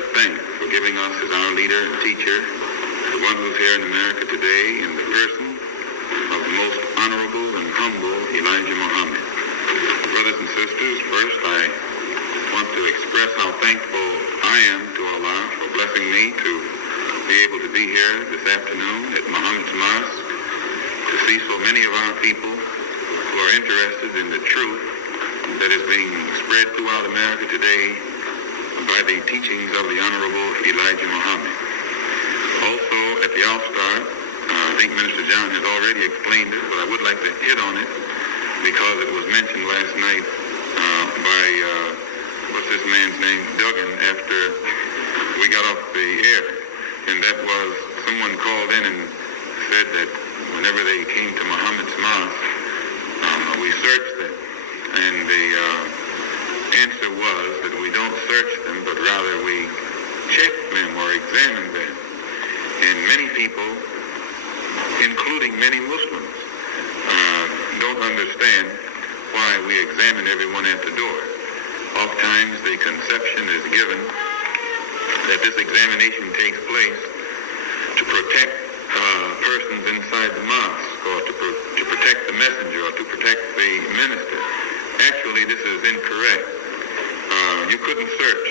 to thank for giving us as our leader and teacher, the one who's here in America today in the person of the most honorable and humble Elijah Muhammad. Brothers and sisters, first I want to express how thankful I am to Allah for blessing me to be able to be here this afternoon at Muhammad's Mosque to see so many of our people who are interested in the truth that is being spread throughout America today by the teachings of the Honorable Elijah Muhammad. Also, at the outstart, I think Minister John has already explained it, but I would like to hit on it because it was mentioned last night by, what's this man's name, Duggan, after we got off the air. And that was, someone called in and said that whenever they came to Muhammad's Mosque, we searched them. And the answer was that we don't search them, but rather we check them or examine them. And many people, including many Muslims, don't understand why we examine everyone at the door. Oftentimes the conception is given that this examination takes place to protect persons inside the mosque, or to protect the messenger, or to protect the minister. Actually, this is incorrect. You couldn't search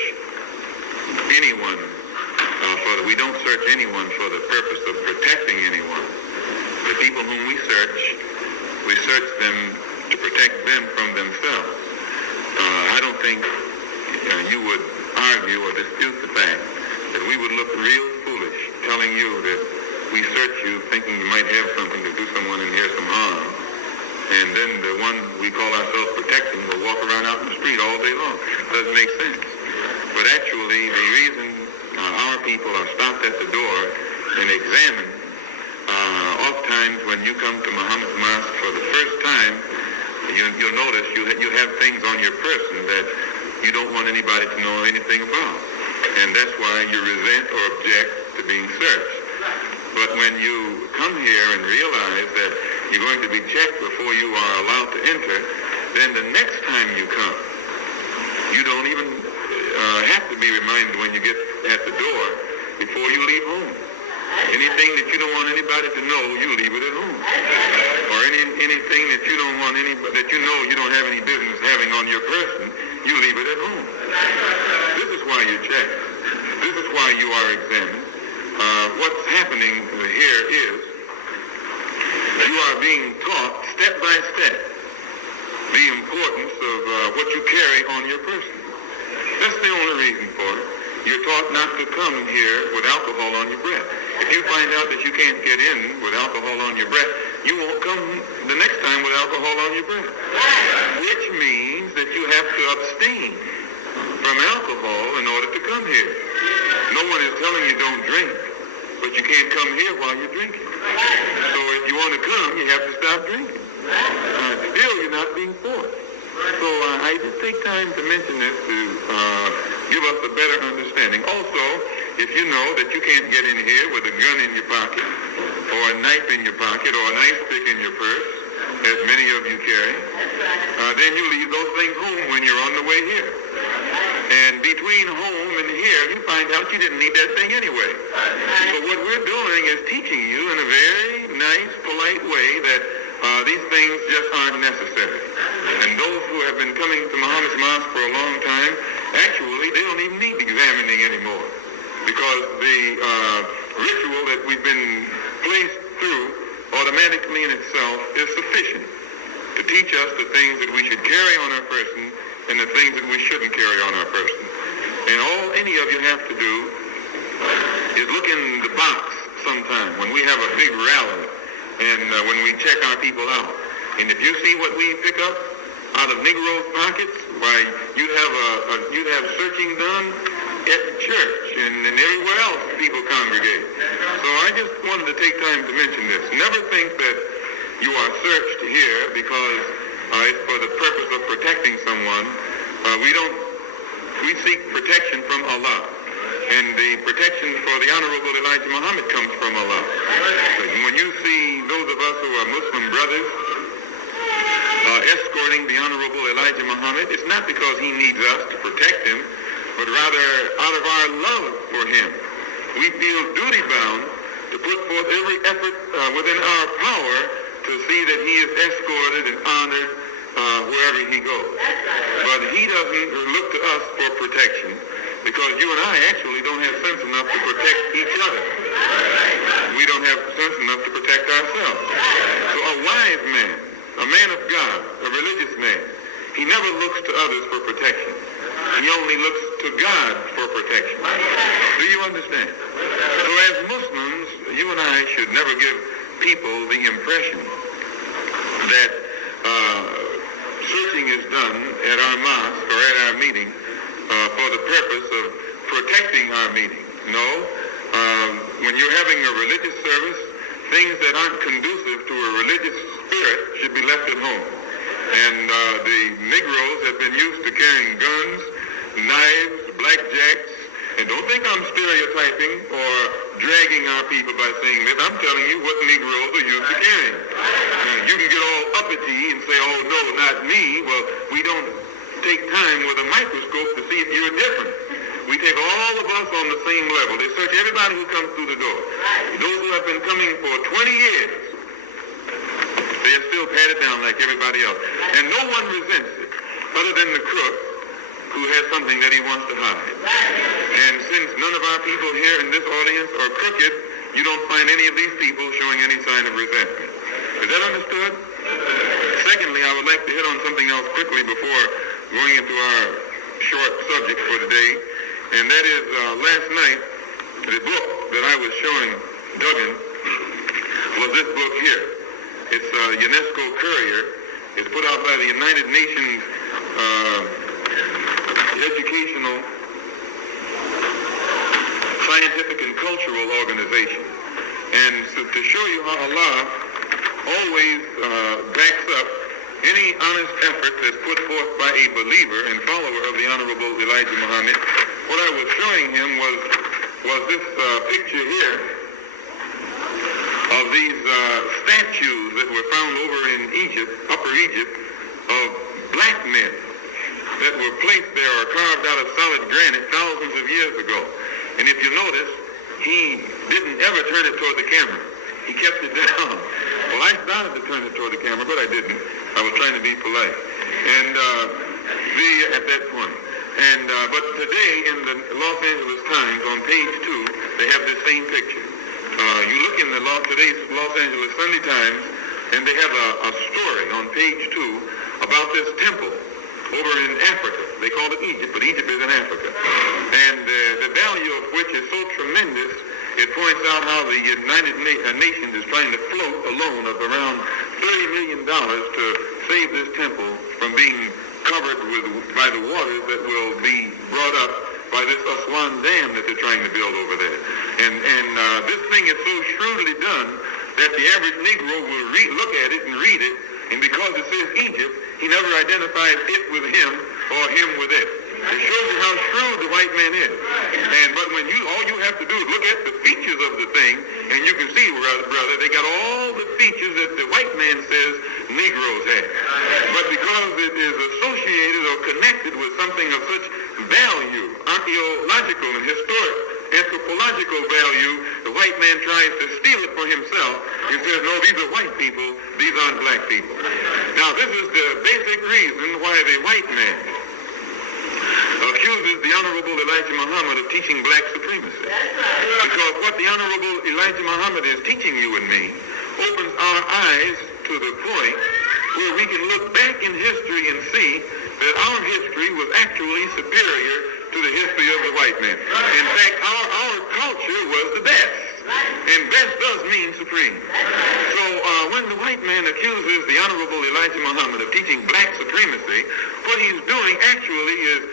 anyone we don't search anyone for the purpose of protecting anyone. The people whom we search them to protect them from themselves. I don't think you would argue or dispute the fact that we would look real foolish telling you that we search you thinking you might have something to do someone in here some harm, and then the one we call ourselves protecting will walk around out in the street all day long. Doesn't make sense. But actually, the reason our people are stopped at the door and examined, oftentimes when you come to Muhammad's Mosque for the first time, you'll notice you have things on your person that you don't want anybody to know anything about. And that's why you resent or object to being searched. But when you come here and realize that you're going to be checked before you are allowed to enter, then the next time you come, you don't even have to be reminded when you get at the door before you leave home. Anything that you don't want anybody to know, you leave it at home. Or anything that you don't want anybody, that you know you don't have any business having on your person, you leave it at home. This is why you're checked. This is why you are examined. What's happening here is you are being taught step by step the importance of what you carry on your person. That's the only reason for it. You're taught not to come here with alcohol on your breath. If you find out that you can't get in with alcohol on your breath, you won't come the next time with alcohol on your breath. Which means that you have to abstain from alcohol in order to come here. No one is telling you don't drink, but you can't come here while you're drinking. So if you want to come, you have to stop drinking. Still, you're not being forced. So I just take time to mention this to give us a better understanding. Also, if you know that you can't get in here with a gun in your pocket, or a knife in your pocket, or a knife stick in your purse, as many of you carry, then you leave those things home when you're on the way here. And between home and here, you find out you didn't need that thing anyway. So what we're doing is teaching you in a very nice, polite way that these things just aren't necessary. And those who have been coming to Muhammad's Mosque for a long time, actually, they don't even need examining anymore. Because the ritual that we've been placed through automatically in itself is sufficient to teach us the things that we should carry on our person and the things that we shouldn't carry on our person. And all any of you have to do is look in the box sometime when we have a big rally and when we check our people out. And if you see what we pick up out of Negroes' pockets, why you'd have searching done at the church and everywhere else people congregate. So I just wanted to take time to mention this. Never think that you are searched here because it's for the purpose of protecting someone. We seek protection from Allah. And the protection for the Honorable Elijah Muhammad comes from Allah. When you see those of us who are Muslim brothers escorting the Honorable Elijah Muhammad, it's not because he needs us to protect him, but rather out of our love for him. We feel duty-bound to put forth every effort within our power to see that he is escorted and honored wherever he goes. But he doesn't look to us for protection, because you and I actually don't have sense enough to protect each other. We don't have sense enough to protect ourselves. So a wise man, a man of God, a religious man, he never looks to others for protection. He only looks to God for protection. Do you understand? So as Muslims, you and I should never give people the impression that searching is done at our mosque or at our meeting for the purpose of protecting our meeting. No. When you're having a religious service, things that aren't conducive to a religious spirit should be left at home. And the Negroes have been used to carrying guns, knives, blackjacks, and don't think I'm stereotyping or dragging our people by saying that. I'm telling you what Negroes are used to carrying. You can get all uppity and say, oh, no, not me. Well, we don't take time with a microscope to see if you're different. We take all of us on the same level. They search everybody who comes through the door. Those who have been coming for 20 years, they are still patted down like everybody else. And no one resents it other than the crook who has something that he wants to hide. And since none of our people here in this audience are crooked, you don't find any of these people showing any sign of resentment. Is that understood? Secondly, I would like to hit on something else quickly before going into our short subject for today, and that is last night, the book that I was showing Duggan was this book here. It's UNESCO Courier. It's put out by the United Nations Educational, Scientific, and Cultural Organization. And so to show you how Allah always backs up any honest effort that's put forth by a believer and follower of the Honorable Elijah Muhammad, what I was showing him was this picture here of these statues that were found over in Egypt, Upper Egypt, of black men that were placed there or carved out of solid granite thousands of years ago. And if you notice, he didn't ever turn it toward the camera. He kept it down. Well, I started to turn it toward the camera, but I didn't. I was trying to be polite. And at that point. And but today in the Los Angeles Times on page 2, they have this same picture. You look in today's Los Angeles Sunday Times, and they have a story on page 2 about this temple over in Africa. They call it Egypt, but Egypt is in Africa. And the value of which is so tremendous, it points out how the United Nations is trying to float a loan of around $30 million to save this temple from being covered by the waters that will be brought up by this Aswan Dam that they're trying to build over there. And this thing is so shrewdly done that the average Negro will look at it and read it, and because it says Egypt, he never identifies it with him or him with it. It shows you how shrewd the white man is. But when all you have to do is look at the features of the thing, and you can see, brother, they got all the features that the white man says Negroes have. But because it is associated or connected with something of such value, archaeological and historic, anthropological value, the white man tries to steal it for himself and says, no, these are white people, these aren't black people. Now, this is the basic reason why the white man accuses the Honorable Elijah Muhammad of teaching black supremacy. Because what the Honorable Elijah Muhammad is teaching you and me opens our eyes to the point where we can look back in history and see that our history was actually superior to the history of the white man. In fact, our culture was the best. And best does mean supreme. So when the white man accuses the Honorable Elijah Muhammad of teaching black supremacy, what he's doing actually is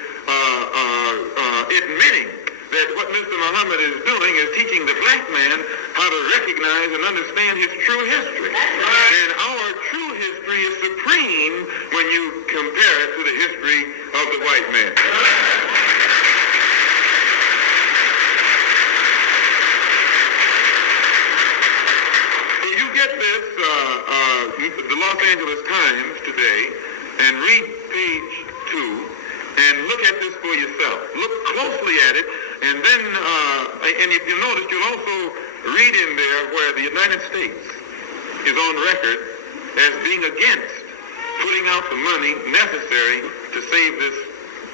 admitting that what Mr. Muhammad is doing is teaching the black man how to recognize and understand his true history. And our true history is supreme when you compare it to the history of the white man. So you get this, the Los Angeles Times today, and read page 2, and look at this for yourself. Look closely at it, and then, and if you notice, you'll also read in there where the United States is on record as being against putting out the money necessary to save this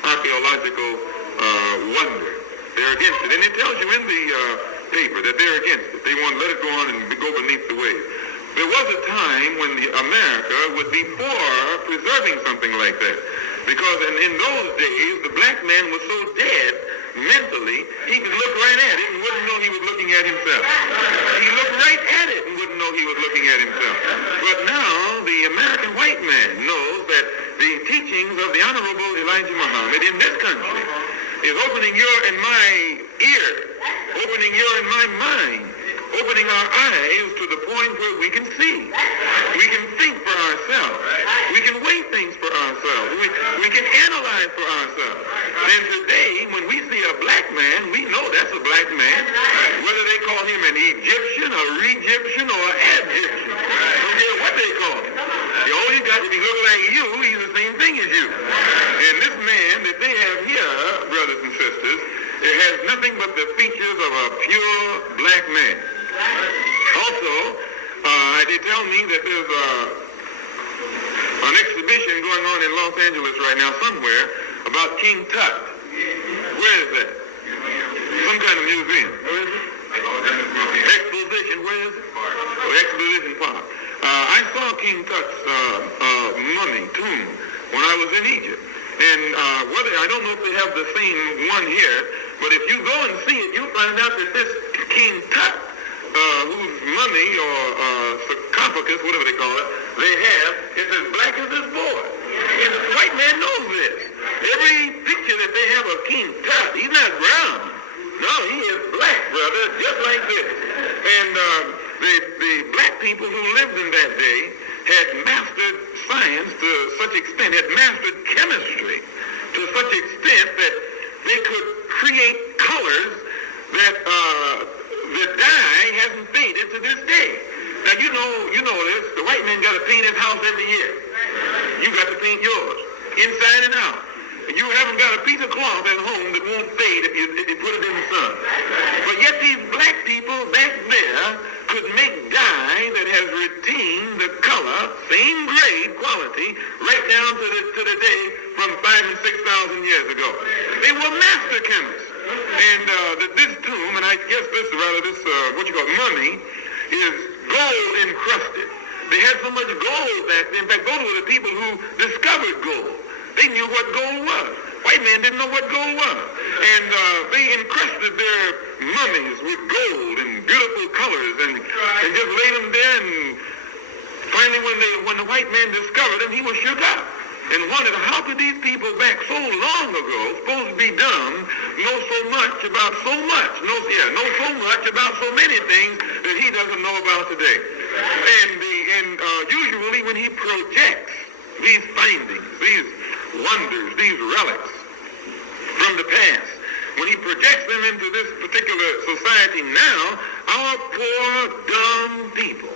archaeological wonder. They're against it. And it tells you in the paper that they're against it. They want to let it go on and go beneath the waves. There was a time when America would be for preserving something like that. Because in those days, the black man was so dead mentally, he could look right at it and wouldn't know he was looking at himself. He looked right at it and wouldn't know he was looking at himself. But now, the American white man knows that the teachings of the Honorable Elijah Muhammad in this country is opening your and my ear, opening your and my mind, opening our eyes to the point where we can see. We can think for ourselves. We can weigh things for ourselves. We can analyze for ourselves. And today, when we see a black man, we know that's a black man. Whether they call him an Egyptian, a Re-Egyptian, or an Egyptian. Don't care what they call him. All you got to be looking like you, he's the same thing as you. And this man that they have here, brothers and sisters, it has nothing but the features of a pure black man. Also, they tell me that there's an exhibition going on in Los Angeles right now somewhere about King Tut. Where is that? Some kind of museum. Where is it? Exposition. Where is it? Oh, Exposition Park. I saw King Tut's mummy tomb when I was in Egypt. And whether I don't know if they have the same one here, but if you go and see it, you'll find out that this King Tut, whose mummy or sarcophagus, whatever they call it, they have, is as black as this boy. And the white man knows this. Every picture that they have of King Tut, he's not brown. No, he is black, brother, just like this. And the black people who lived in that day had mastered science to such extent, had mastered chemistry to such extent that they could create colors that the dye hasn't faded to this day. Now you know this. The white man got to paint his house every year. You got to paint yours, inside and out. You haven't got a piece of cloth at home that won't fade if you put it in the sun. But yet these black people back there could make dye that has retained the color, same grade quality, right down to the day from 5,000 and 6,000 years ago. They were master chemists. And this tomb, and I guess this what you call mummy, is gold encrusted. They had so much gold that, in fact, those were the people who discovered gold. They knew what gold was. White men didn't know what gold was. And they encrusted their mummies with gold and beautiful colors and just laid them there. And finally, when the white man discovered them, he was shook up and wondered, how could these people back so long ago, supposed to be dumb, know so much about so much, know so much about so many things that he doesn't know about today. And usually when he projects these findings, these wonders, these relics from the past, when he projects them into this particular society now, our poor, dumb people,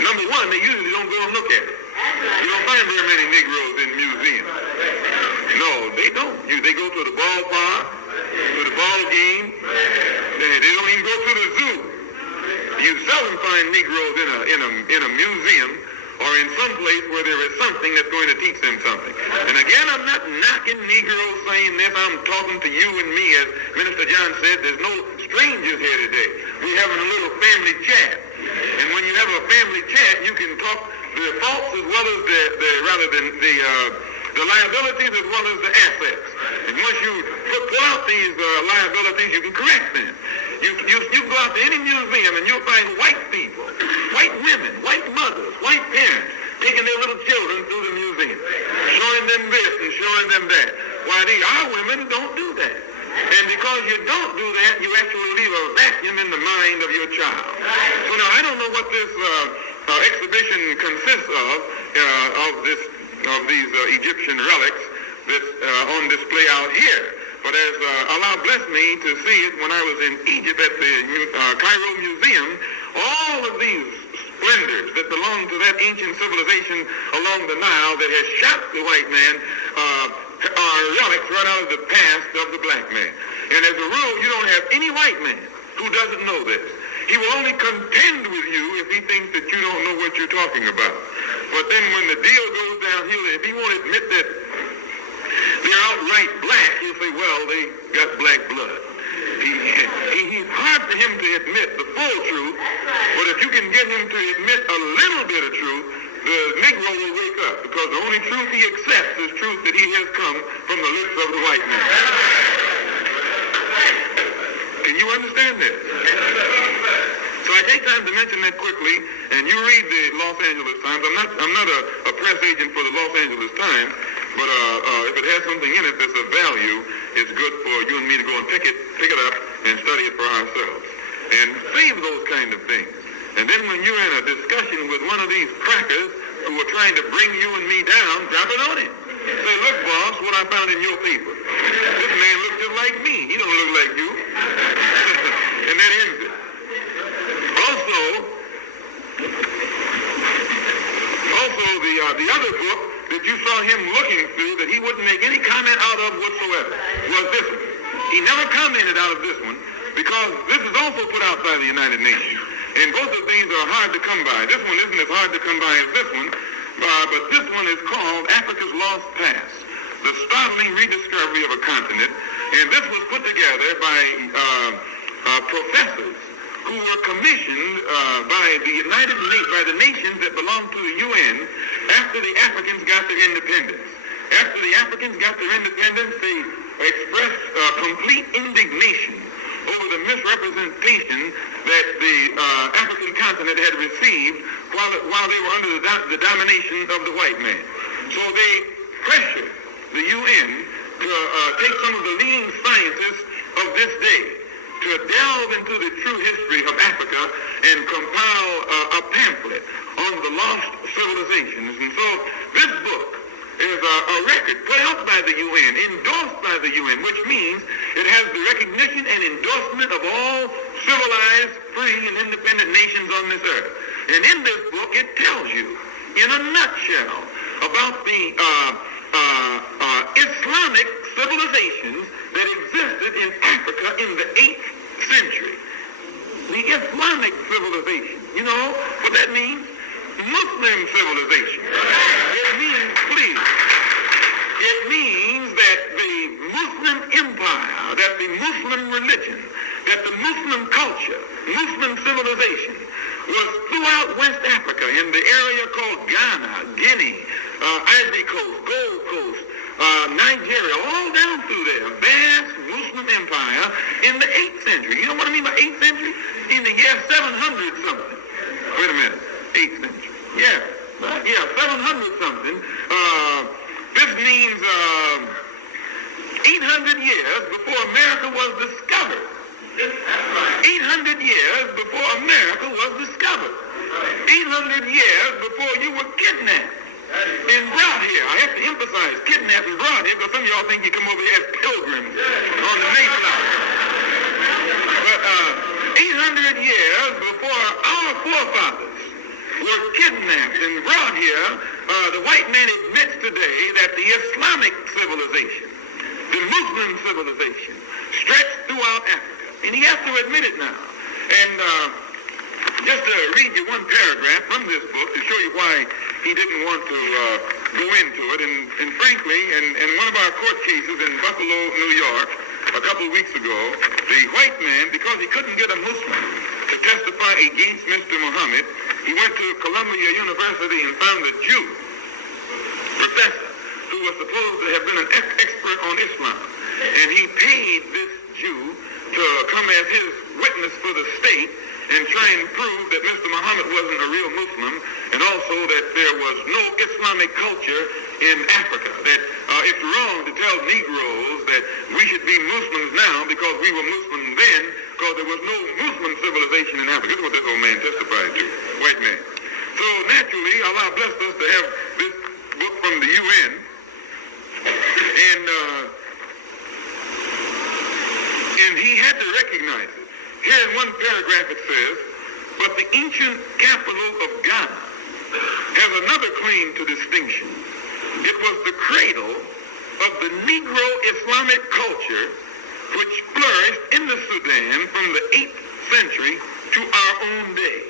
number one, they usually don't go and look at it. You don't find very many Negroes in museums. No, they don't. They go to the ballpark, to the ball game. They don't even go to the zoo. You seldom find Negroes in a museum or in some place where there is something that's going to teach them something. And again, I'm not knocking Negroes saying this. I'm talking to you and me. As Minister John said, there's no strangers here today. We're having a little family chat. And when you have a family chat, you can talk the faults as well as the liabilities as well as the assets. And once you pull out these liabilities, you can correct them. You go out to any museum and you'll find white people, white women, white mothers, white parents taking their little children through the museum, showing them this and showing them that. Why, our women don't do that. And because you don't do that, you actually leave a vacuum in the mind of your child. So now I don't know what this exhibition consists of these Egyptian relics that's on display out here. But as Allah blessed me to see it when I was in Egypt at the Cairo Museum, all of these splendors that belong to that ancient civilization along the Nile that has shocked the white man are relics right out of the past of the black man. And as a rule, you don't have any white man who doesn't know this. He will only contend with you if he thinks that you don't know what you're talking about. But then when the deal goes downhill, if he won't admit that they're outright black, he'll say, well, they got black blood. It's hard for him to admit the full truth, but if you can get him to admit a little bit of truth, the Negro will wake up, because the only truth he accepts is truth that he has come from the lips of the white man. Can you understand this? So I take time to mention that quickly, and you read the Los Angeles Times. I'm not a press agent for the Los Angeles Times, but if it has something in it that's of value, it's good for you and me to go and pick it up and study it for ourselves. And save those kind of things. And then when you're in a discussion with one of these crackers who are trying to bring you and me down, drop it on him. Say, look, boss, what I found in your paper. This man looks just like me. He don't look like you. And that ends it. Also, the other book that you saw him looking through that he wouldn't make any comment out of whatsoever was this one. He never commented out of this one because this is also put out by the United Nations. And both of these are hard to come by. This one isn't as hard to come by as this one, but this one is called Africa's Lost Past, the startling rediscovery of a continent. And this was put together by professors who were commissioned by the nations that belong to the UN after the Africans got their independence. After the Africans got their independence, they expressed complete indignation over the misrepresentation that the African continent had received while they were under the domination of the white man. So they pressured the UN to take some of the leading scientists of this day to delve into the true history of Africa and compile a pamphlet on the lost civilizations. And so this book is a record put out by the UN, endorsed by the UN, which means it has the recognition and endorsement of all civilized, free, and independent nations on this earth. And in this book, it tells you, in a nutshell, about the Islamic civilizations that existed in Africa in the 8th century. The Islamic civilization. You know what that means? Muslim civilization. It means, please, it means that the Muslim empire, that the Muslim religion, that the Muslim culture, Muslim civilization was throughout West Africa in the area called Ghana, Guinea, Ivory Coast, Gold Coast, Nigeria, all down through there. Vast Muslim empire in the 8th century. You know what I mean by 8th century? In the year 700 something. Wait a minute. 8th century. Yeah. 700 something. This means 800 years before America was discovered. 800 years before America was discovered. 800 years before you were kidnapped and brought here. I have to emphasize kidnapped and brought here because some of y'all think you come over here as pilgrims on the Mayflower. But 800 years before our forefathers were kidnapped and brought here, the white man admits today that the Islamic civilization, the Muslim civilization, stretched throughout Africa. And he has to admit it now. And just to read you one paragraph from this book to show you why he didn't want to go into it. And frankly, in one of our court cases in Buffalo, New York, a couple of weeks ago, the white man, because he couldn't get a Muslim to testify against Mr. Muhammad, he went to Columbia University and found a Jew professor who was supposed to have been an expert on Islam. And he paid this Jew to come as his witness for the state and try and prove that Mr. Muhammad wasn't a real Muslim, and also that there was no Islamic culture in Africa, that it's wrong to tell Negroes that we should be Muslims now because we were Muslim then, because there was no Muslim civilization in Africa. This is what this old man testified to, white man. So naturally, Allah blessed us to have this book from the UN, and he had to recognize it. Here in one paragraph it says, but the ancient capital of Ghana has another claim to distinction. It was the cradle of the Negro Islamic culture which flourished in the Sudan from the 8th century to our own day.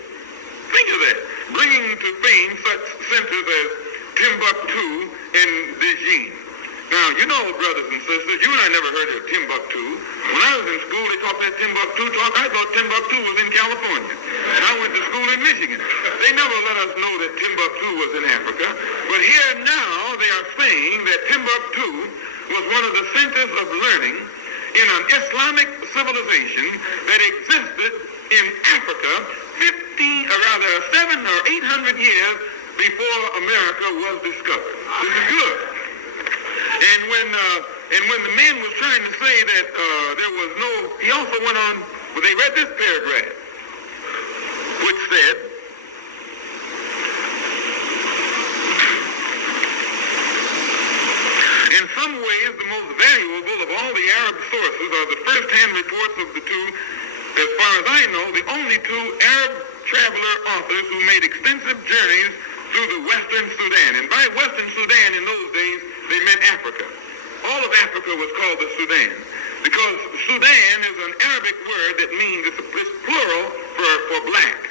Think of that, bringing to fame such centers as Timbuktu and Beijing. Now, you know, brothers and sisters, you and I never heard of Timbuktu. When I was in school, they taught that Timbuktu talk. I thought Timbuktu was in California. And I went to school in Michigan. They never let us know that Timbuktu was in Africa. But here now, they are saying that Timbuktu was one of the centers of learning in an Islamic civilization that existed in Africa 700 or 800 years before America was discovered. This is good. And when the man was trying to say that there was no, he also went on, well, they read this paragraph, which said, in some ways, the most valuable of all the Arab sources are the first-hand reports of the two, as far as I know, the only two Arab traveler authors who made extensive journeys through the Western Sudan. And by Western Sudan in those days, they meant Africa. All of Africa was called the Sudan because Sudan is an Arabic word that means, it's plural for black.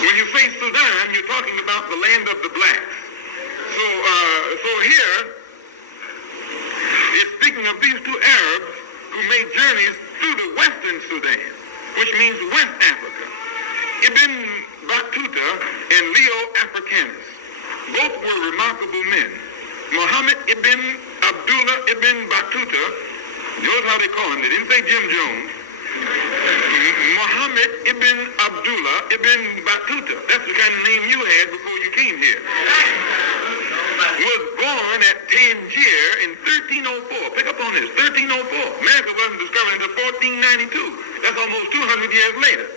When you say Sudan, you're talking about the land of the blacks. So here, it's speaking of these two Arabs who made journeys through the Western Sudan, which means West Africa. Ibn Battuta and Leo Africanus. Both were remarkable men. Muhammad ibn Abdullah ibn Battuta, notice how they call him, they didn't say Jim Jones. Muhammad ibn Abdullah ibn Battuta, that's the kind of name you had before you came here, was born at Tangier in 1304. Pick up on this, 1304. America wasn't discovered until 1492. That's almost 200 years later.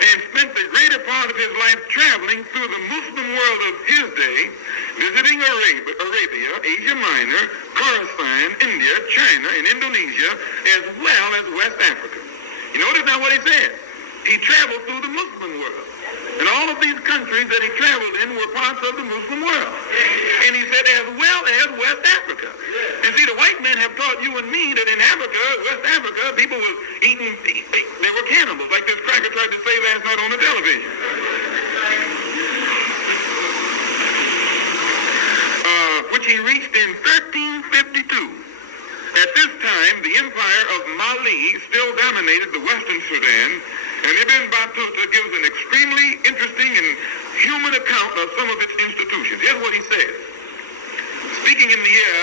And spent the greater part of his life traveling through the Muslim world of his day, visiting Arabia, Asia Minor, Khorasan, India, China, and Indonesia, as well as West Africa. You notice now what he said? He traveled through the Muslim world. And all of these countries that he traveled in were parts of the Muslim world. And he said, as well as West Africa. And see, the white men have taught you and me that in Africa, West Africa, people were eating, they were cannibals, like this cracker tried to say last night on the television. Which he reached in 1352. At this time, the empire of Mali still dominated the Western Sudan, and Ibn Battuta gives an extremely interesting and human account of some of its institutions. Here's what he says. Speaking in the year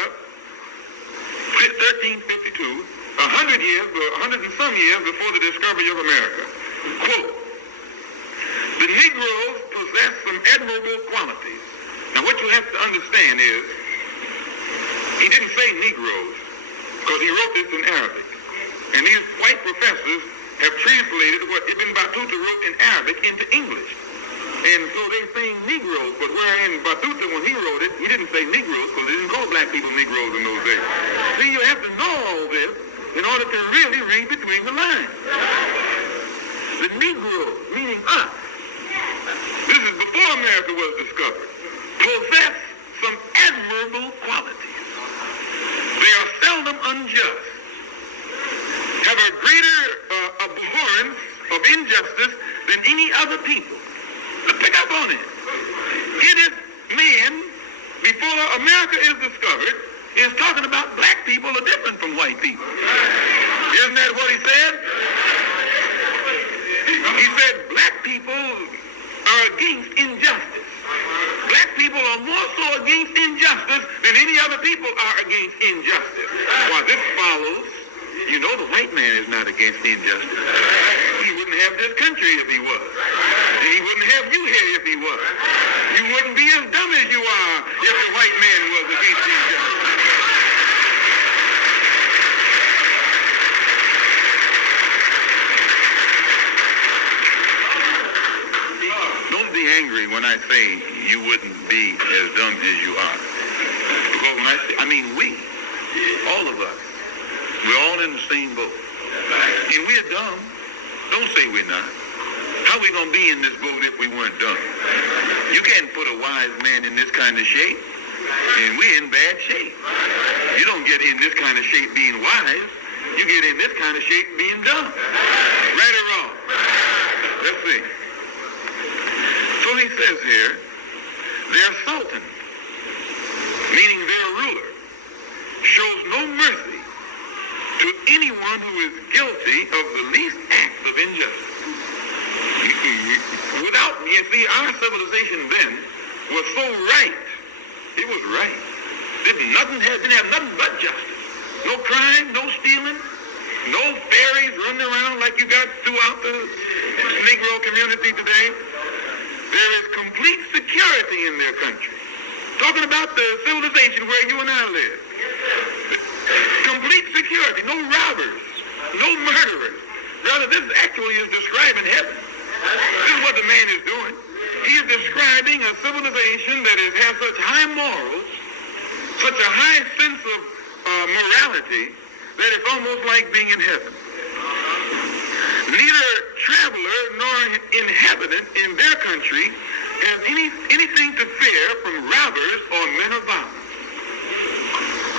1352, 100 and some years before the discovery of America, quote, the Negroes possess some admirable qualities. Now what you have to understand is, he didn't say Negroes, because he wrote this in Arabic. And these white professors have translated what Ibn Battuta wrote in Arabic into English. And so they're saying Negroes, but wherein Battuta, when he wrote it, he didn't say Negroes, because they didn't call black people Negroes in those days. See, you have to know all this in order to really read between the lines. The Negroes, meaning us, this is before America was discovered, possess some admirable qualities. They are seldom unjust, have a greater abhorrence of injustice than any other people. Let's pick up on it. Here this man, before America is discovered, is talking about black people are different from white people. Isn't that what he said? He said black people are against injustice. Black people are more so against injustice than any other people are against injustice. Well, this follows, you know the white man is not against injustice. He wouldn't have this country if he was. And he wouldn't have you here if he was. You wouldn't be as dumb as you are if the white man was against injustice. Don't be angry when I say you wouldn't be as dumb as you are. Because when I say, I mean we, all of us, we're all in the same boat. And we're dumb. Don't say we're not. How are we going to be in this boat if we weren't dumb? You can't put a wise man in this kind of shape. And we're in bad shape. You don't get in this kind of shape being wise. You get in this kind of shape being dumb. Right or wrong? Let's see. So he says here, their sultan, meaning their ruler, shows no mercy to anyone who is guilty of the least act of injustice. You see, our civilization then was so right. It was right. Didn't have nothing but justice. No crime, no stealing, no fairies running around like you got throughout the Negro community today. There is complete security in their country. Talking about the civilization where you and I live. Complete security, no robbers, no murderers. Rather, this actually is describing heaven. This is what the man is doing. He is describing a civilization that has such high morals, such a high sense of morality, that it's almost like being in heaven. Neither traveler nor inhabitant in their country has anything to fear from robbers or men of violence.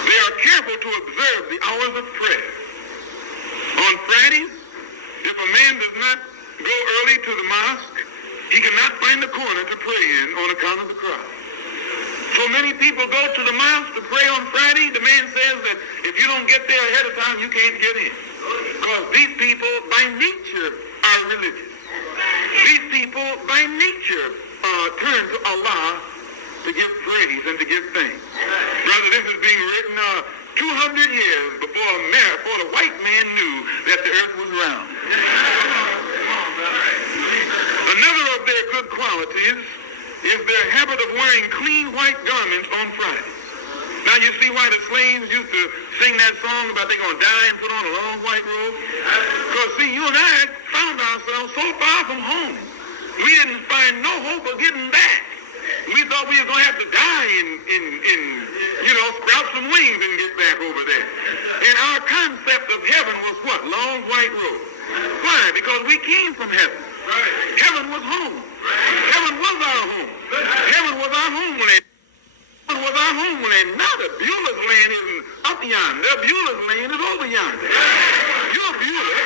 They are careful to observe the hours of prayer. On Fridays, if a man does not go early to the mosque, he cannot find a corner to pray in on account of the crowd. So many people go to the mosque to pray on Friday. The man says that if you don't get there ahead of time, you can't get in. Because these people, by nature, are religious. These people, by nature, turn to Allah to give praise and to give thanks. Brother, this is being written 200 years before the white man knew that the earth was round. Another of their good qualities is their habit of wearing clean white garments on Fridays. Now you see why the slaves used to sing that song about they're going to die and put on a long white robe? Because see, you and I found ourselves so far from home. We didn't find no hope of getting back. We thought we were going to have to die sprout some wings and get back over there. And our concept of heaven was what? Long white robe. Why? Because we came from heaven. Heaven was home. Heaven was our home. Heaven was our homeland. Heaven was our homeland. Now the Beulah's land isn't up yonder. Beulah's land is over yonder. You're Beulah.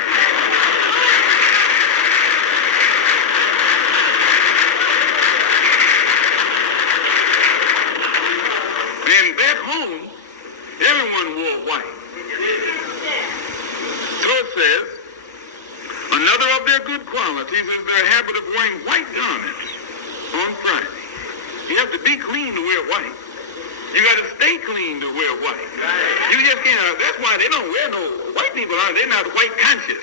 And back home, everyone wore white. So it says, another of their good qualities is their habit of wearing white garments on Friday. You have to be clean to wear white. You got to stay clean to wear white. You just can't. That's why they don't wear no white people. They're not white conscious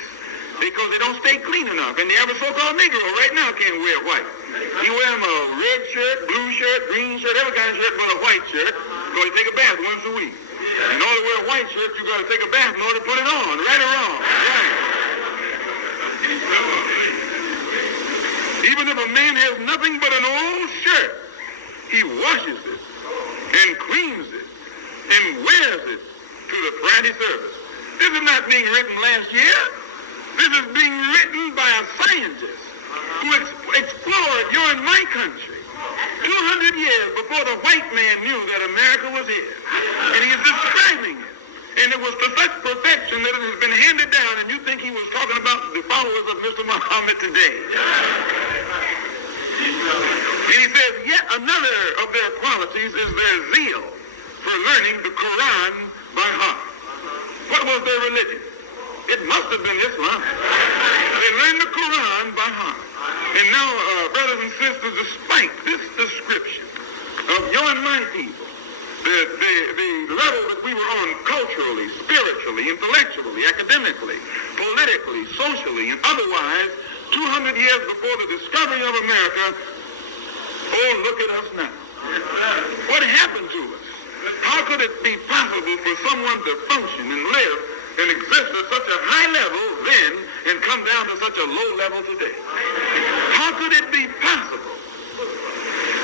because they don't stay clean enough. And the average so-called Negro right now can't wear white. He wear them a red shirt, blue shirt, green shirt, every kind of shirt but a white shirt because he take a bath once a week. In order to wear a white shirt, you got to take a bath in order to put it on. Right or wrong? Right. Even if a man has nothing but an old shirt, he washes it and cleans it and wears it to the Friday service. This is not being written last year. This is being written by a scientist who explored your and my country 200 years before the white man knew that America was here. And he is describing it. And it was to such perfection that it has been handed down, and you think he was talking about the followers of Mr. Muhammad today. And he says, yet another of their qualities is their zeal for learning the Quran by heart. What was their religion? It must have been Islam. They learned the Quran by heart. And now, brothers and sisters, despite this description of your and my people, the level that we were on culturally, spiritually, intellectually, academically, politically, socially, and otherwise, 200 years before the discovery of America, oh, look at us now. What happened to us? How could it be possible for someone to function and live and exist at such a high level then and come down to such a low level today? How could it be possible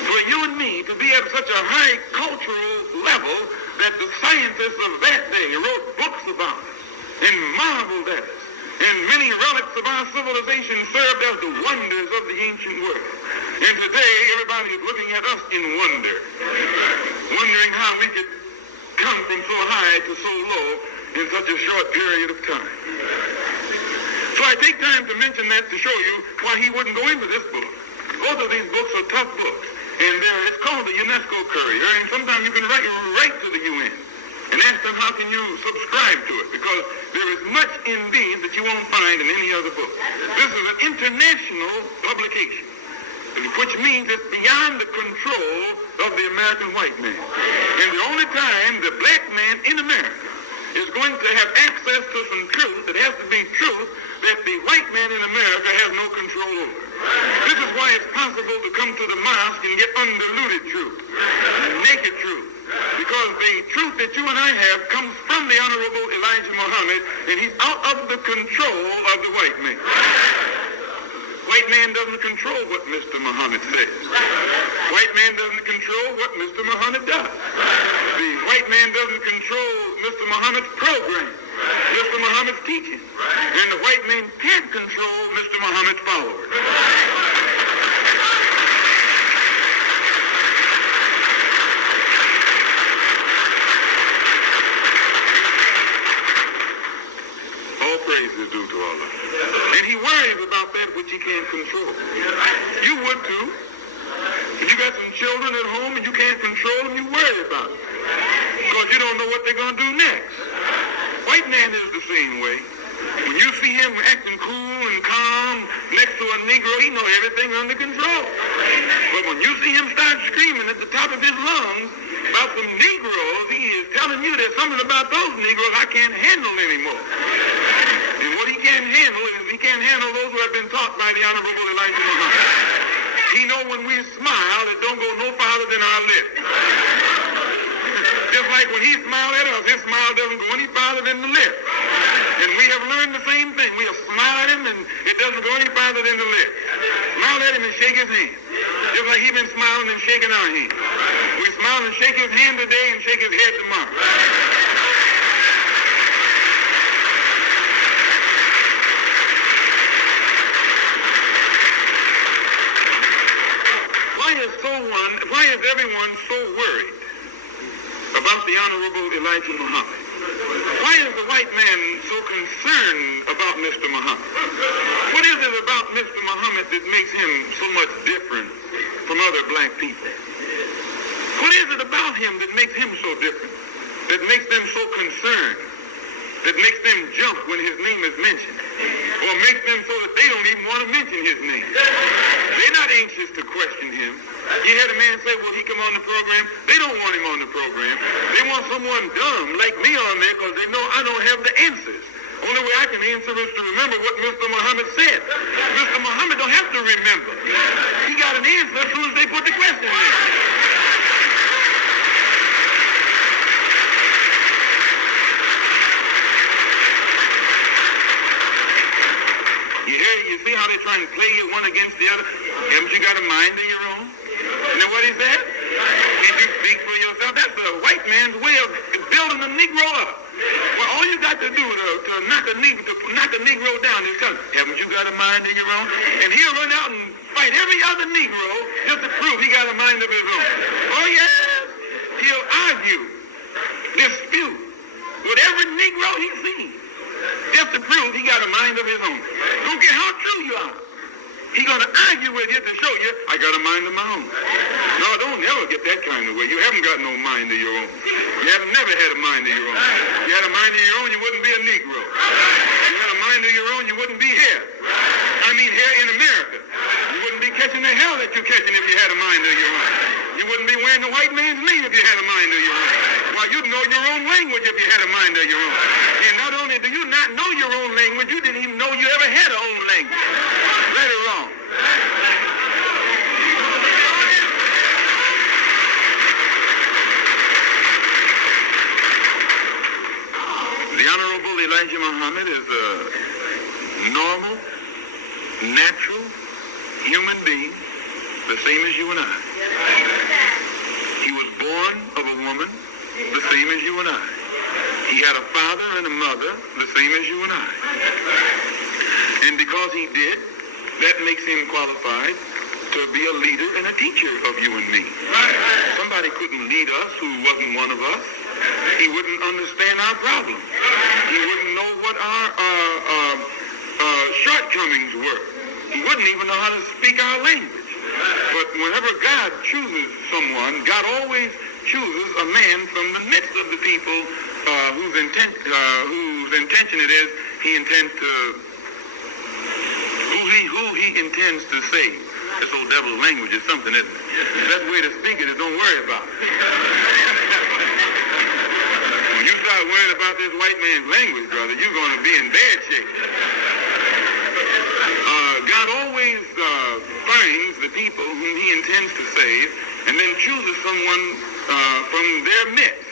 for you and me to be at such a high cultural level that the scientists of that day wrote books about us and marveled at us, and many relics of our civilization served as the wonders of the ancient world? And today, everybody is looking at us in wonder, wondering how we could come from so high to so low in such a short period of time. So I take time to mention that to show you why he wouldn't go into this book. Both of these books are tough books, and it's called the UNESCO Courier, and sometimes you can write to the UN and ask them how can you subscribe to it, because there is much in these that you won't find in any other book. This is an international publication, which means it's beyond the control of the American white man. And the only time the black man in America is going to have access to some truth that has to be truth that the white man in America has no control over. This is why it's possible to come to the mosque and get undiluted truth, naked truth, because the truth that you and I have comes from the Honorable Elijah Muhammad, and he's out of the control of the white man. White man doesn't control what Mr. Muhammad says. White man doesn't control what Mr. Muhammad does. The white man doesn't control Mr. Muhammad's program, Mr. Muhammad's teaching. And the white man can't control Mr. Muhammad's followers. All praise is due to Allah. And he worries about that which he can't control. You would too. If you got some children at home and you can't control them, you worry about it, because you don't know what they're going to do next. White man is the same way. When you see him acting cool and calm next to a Negro, he knows everything under control. But when you see him start screaming at the top of his lungs about some Negroes, he is telling you there's something about those Negroes I can't handle anymore. And what he can't handle is he can't handle those who have been taught by the Honorable Elijah Muhammad. He know when we smile, it don't go no farther than our lips. Just like when he smiled at us, his smile doesn't go any farther than the lips. And we have learned the same thing. We have smiled at him, and it doesn't go any farther than the lips. Smile at him and shake his hand. Just like he's been smiling and shaking our hand. We smile and shake his hand today and shake his head tomorrow. Why is everyone so worried about the Honorable Elijah Muhammad? Why is the white man so concerned about Mr. Muhammad? What is it about Mr. Muhammad that makes him so much different from other black people? What is it about him that makes him so different, that makes them so concerned, that makes them jump when his name is mentioned, or makes them so that they don't even want to mention his name? They're not anxious to question him. You had a man say, will he come on the program? They don't want him on the program. They want someone dumb like me on there, because they know I don't have the answers. Only way I can answer is to remember what Mr. Muhammad said. Mr. Muhammad don't have to remember. He got an answer as soon as they put the question in. You see how they try and play you one against the other? Haven't you got a mind of your own? You know what he said? Can't you speak for yourself? That's the white man's way of building a Negro up. Well, all you got to do to knock a Negro down is tell him, haven't you got a mind of your own? And he'll run out and fight every other Negro just to prove he got a mind of his own. Oh, yes. He'll argue, dispute with every Negro he sees, just to prove he got a mind of his own. Don't care how true you are. He's going to argue with you to show you, I got a mind of my own. No, don't never get that kind of way. You haven't got no mind of your own. You have never had a mind of your own. If you had a mind of your own, you wouldn't be a Negro. If you had a mind of your own, you wouldn't be here. I mean, here in America. You wouldn't be catching the hell that you're catching if you had a mind of your own. You wouldn't be wearing the white man's name if you had a mind of your own. Well, you'd know your own language if you had a mind of your own. And not only do you not know your own language, you didn't even know you ever had a own language. Right or wrong? The Honorable Elijah Muhammad is a normal, natural human being, the same as you and I. He was born of a woman, the same as you and I. He had a father and a mother, the same as you and I. And because he did, that makes him qualified to be a leader and a teacher of you and me. Somebody couldn't lead us who wasn't one of us. He wouldn't understand our problems. He wouldn't know what our shortcomings were. He wouldn't even know how to speak our language. But whenever God chooses someone, God always chooses a man from the midst of the people whose intention it is he intends to, who he intends to save. This old devil's language is something, isn't it? The best way to speak it is don't worry about it. When you start worrying about this white man's language, brother, you're going to be in bad shape. God always finds the people whom he intends to save and then chooses someone from their midst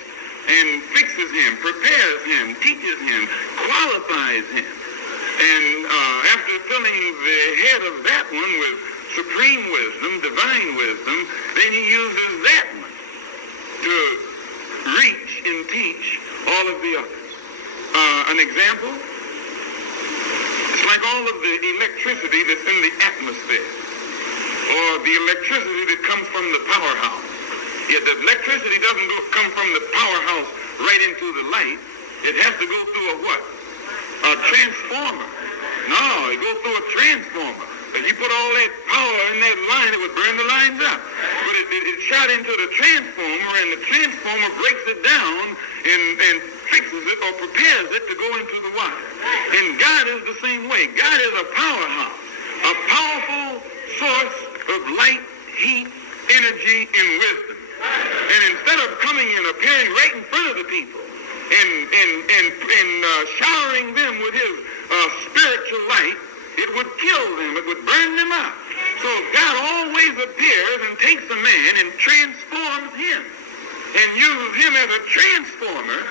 and fixes him, prepares him, teaches him, qualifies him. And after filling the head of that one with supreme wisdom, divine wisdom, then he uses that one to reach and teach all of the others. An example, it's like all of the electricity that's in the atmosphere, or the electricity that comes from the powerhouse. Yet the electricity doesn't come from the powerhouse right into the light. It has to go through a what? A transformer. No, it goes through a transformer. If you put all that power in that line, it would burn the lines up. But it shot into the transformer, and the transformer breaks it down and fixes it or prepares it to go into the wire. And God is the same way. God is a powerhouse, a powerful source of light, heat, energy, and wisdom. And instead of coming and appearing right in front of the people and showering them with his spiritual light, it would kill them. It would burn them up. So God always appears and takes a man and transforms him and uses him as a transformer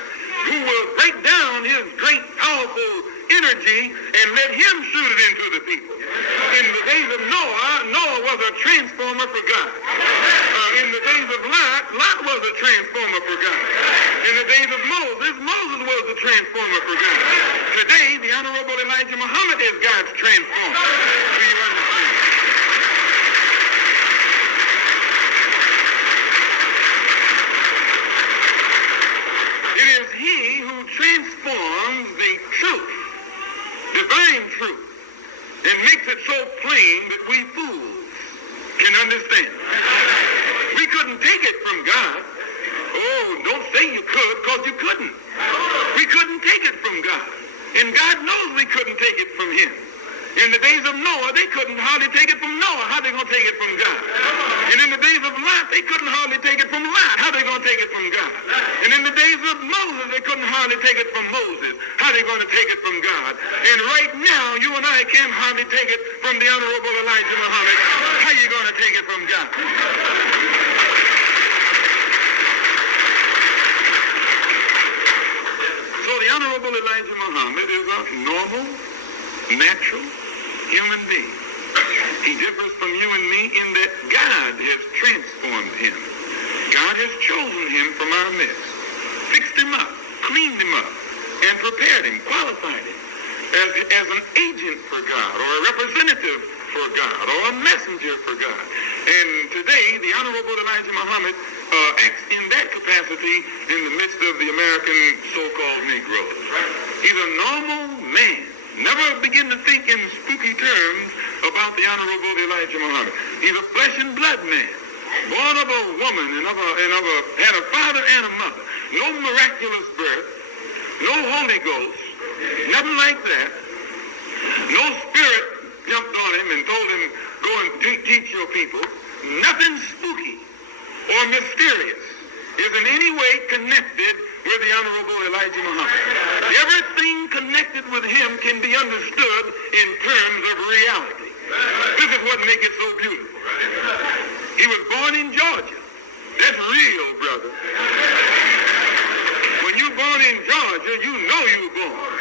who will break down his great, powerful energy and let him shoot it into the people. In the days of Noah was a transformer for God. In the days of Lot was a transformer for God. In the days of Moses was a transformer for God. Today, the Honorable Elijah Muhammad is God's transformer. Do you understand? It is he who transforms the truth, divine truth, and makes it so plain that we fools can understand. We couldn't take it from God. Oh, don't say you could, because you couldn't. We couldn't take it from God. And God knows we couldn't take it from him. In the days of Noah, they couldn't hardly take it from Noah. How are they going to take it from God? And in the days of Lot, they couldn't hardly take it from Lot. How are they going to take it from God? And in the days of Moses, they couldn't hardly take it from Moses. How are they going to take it from God? And right now, you and I can't hardly take it from the Honorable Elijah Muhammad. How are you going to take it from God? So the Honorable Elijah Muhammad is a normal, natural human being. He differs from you and me in that God has transformed him. God has chosen him from our midst, fixed him up, cleaned him up, and prepared him, qualified him as an agent for God, or a representative for God, or a messenger for God. And today, the Honorable Elijah Muhammad acts in that capacity in the midst of the American so-called Negroes. He's a normal man. Never begin to think in spooky terms about the Honorable Elijah Muhammad. He's a flesh and blood man, born of a woman and had a father and a mother. No miraculous birth, no Holy Ghost, nothing like that. No spirit jumped on him and told him, go and teach your people. Nothing spooky or mysterious is in any way connected with the Honorable Elijah Muhammad. Everything connected with him can be understood in terms of reality. This is what makes it so beautiful. He was born in Georgia. That's real, brother. When you're born in Georgia, you know you were born.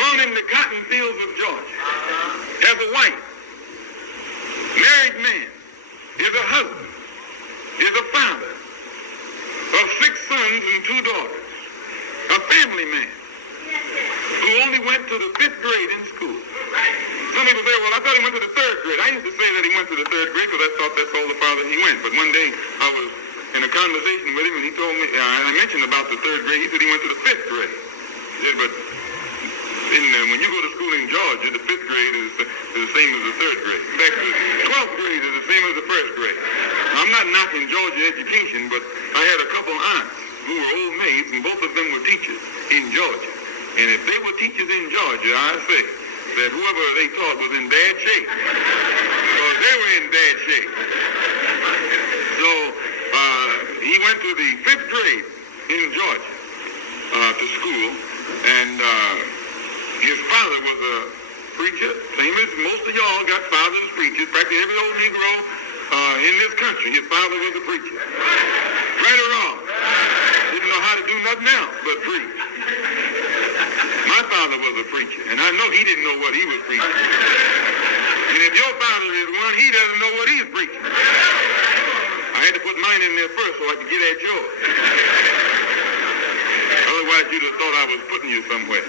Born in the cotton fields of Georgia. As a wife, married man, is a husband, is a father of 6 sons and 2 daughters, a family man. who only went to the 5th grade in school. Some people say, well, I thought he went to the 3rd grade. I used to say that he went to the 3rd grade because I thought that's all the farther he went. But one day I was in a conversation with him, and he told me, I mentioned about the 3rd grade. He said he went to the 5th grade. He said, but when you go to school in Georgia, the 5th grade is the same as the 3rd grade. In fact, the 12th grade is the same as the 1st grade. Now, I'm not knocking Georgia education, but I had a couple aunts who were old maids, and both of them were teachers in Georgia. And if they were teachers in Georgia, I say that whoever they taught was in bad shape, because they were in bad shape. So he went to the 5th grade in Georgia to school, and his father was a preacher, same as most of y'all got fathers as preachers. Practically every old Negro in this country, his father was a preacher. Right or wrong? Didn't know how to do nothing else but preach. My father was a preacher, and I know he didn't know what he was preaching. And if your father is one, he doesn't know what he's preaching. I had to put mine in there first so I could get at yours. Otherwise, you'd have thought I was putting you somewhere.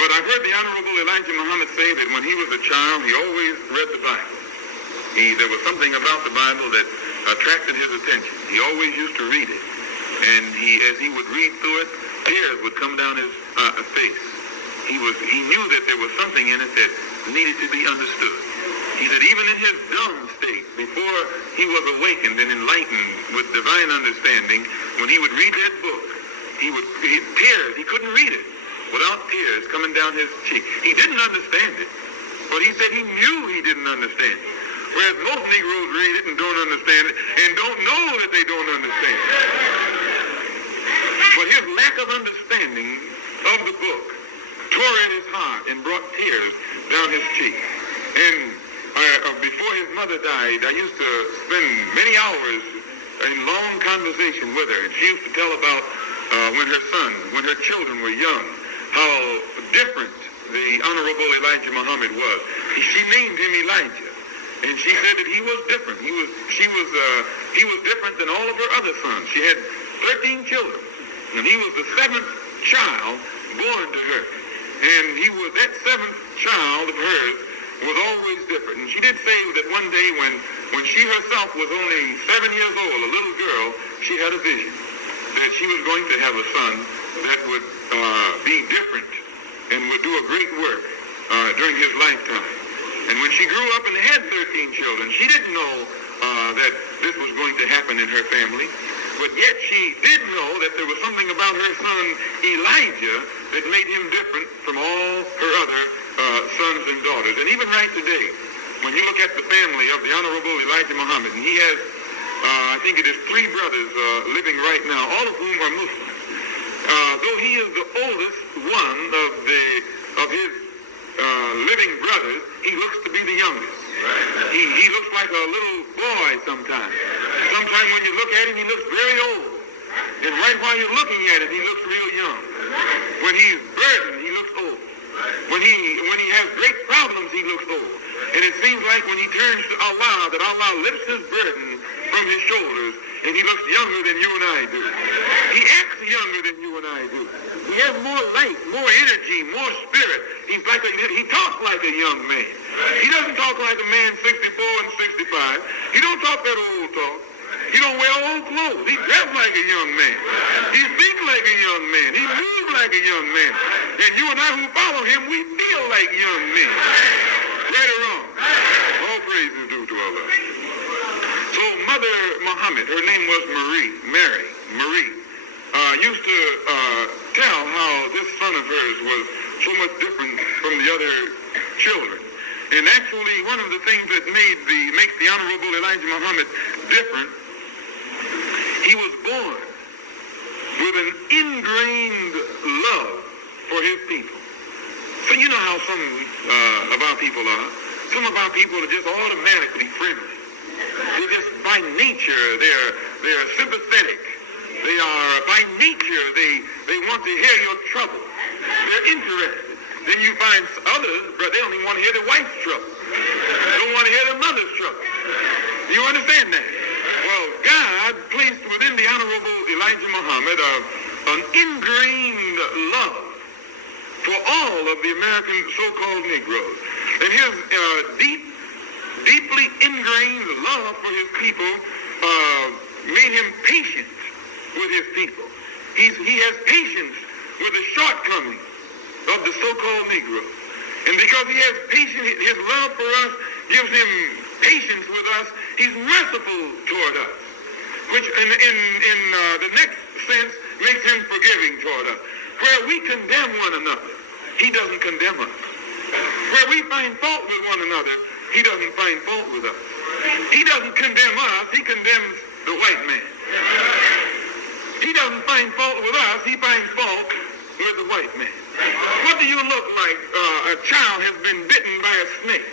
But I've heard the Honorable Elijah Muhammad say that when he was a child, he always read the Bible. There was something about the Bible that attracted his attention. He always used to read it. And as he would read through it, tears would come down his face. He knew that there was something in it that needed to be understood. He said even in his dumb state, before he was awakened and enlightened with divine understanding, when he would read that book, tears, he couldn't read it without tears coming down his cheek. He didn't understand it, but he said he knew he didn't understand it. Whereas most Negroes read it and don't understand it and don't know that they don't understand it. But his lack of understanding of the book tore at his heart and brought tears down his cheek. And before his mother died, I used to spend many hours in long conversation with her. And she used to tell about when her children were young, how different the Honorable Elijah Muhammad was. She named him Elijah. And she said that he was different. He was different than all of her other sons. She had 13 children, and he was the 7th child born to her. And that 7th child of hers was always different. And she did say that one day when she herself was only 7 years old, a little girl, she had a vision that she was going to have a son that would be different and would do a great work during his lifetime. And when she grew up and had 13 children, she didn't know that this was going to happen in her family. But yet she did know that there was something about her son Elijah that made him different from all her other sons and daughters. And even right today, when you look at the family of the Honorable Elijah Muhammad, and he has, I think it is 3 brothers living right now, all of whom are Muslims. Though he is the oldest one of his living brothers, he looks to be the youngest. He looks like a little boy sometimes. Sometimes when you look at him, he looks very old. And right while you're looking at him, he looks real young. When he's burdened, he looks old. When he has great problems, he looks old. And it seems like when he turns to Allah, that Allah lifts his burden from his shoulders, and he looks younger than you and I do. He acts younger than you and I do. He has more life, more energy, more spirit. He talks like a young man. He doesn't talk like a man 64 and 65. He don't talk that old talk. He don't wear old clothes. He dressed like a young man. He thinks like a young man. He moves like a young man. And you and I who follow him, we feel like young men. Right or wrong? All praise is due to Allah. So Mother Muhammad, her name was Mary, used to tell how this son of hers was so much different from the other children. And actually, one of the things that makes the Honorable Elijah Muhammad different, he was born with an ingrained love for his people. So you know how some of our people are. Some of our people are just automatically friendly. They're just by nature, they're sympathetic. They are by nature, they want to hear your trouble. They're interested. Then you find others, but they don't even want to hear their wife's trouble. They don't want to hear their mother's trouble. Do you understand that? Well, God placed within the Honorable Elijah Muhammad an ingrained love for all of the American so-called Negroes. And his deeply ingrained love for his people made him patient with his people. He has patience with the shortcomings of the so-called Negro. And because he has patience, his love for us gives him patience with us. He's merciful toward us, which in the next sense makes him forgiving toward us. Where we condemn one another, he doesn't condemn us. Where we find fault with one another, he doesn't find fault with us. He doesn't condemn us, he condemns the white man. He doesn't find fault with us, he finds fault with the white man. What do you look like? A child has been bitten by a snake.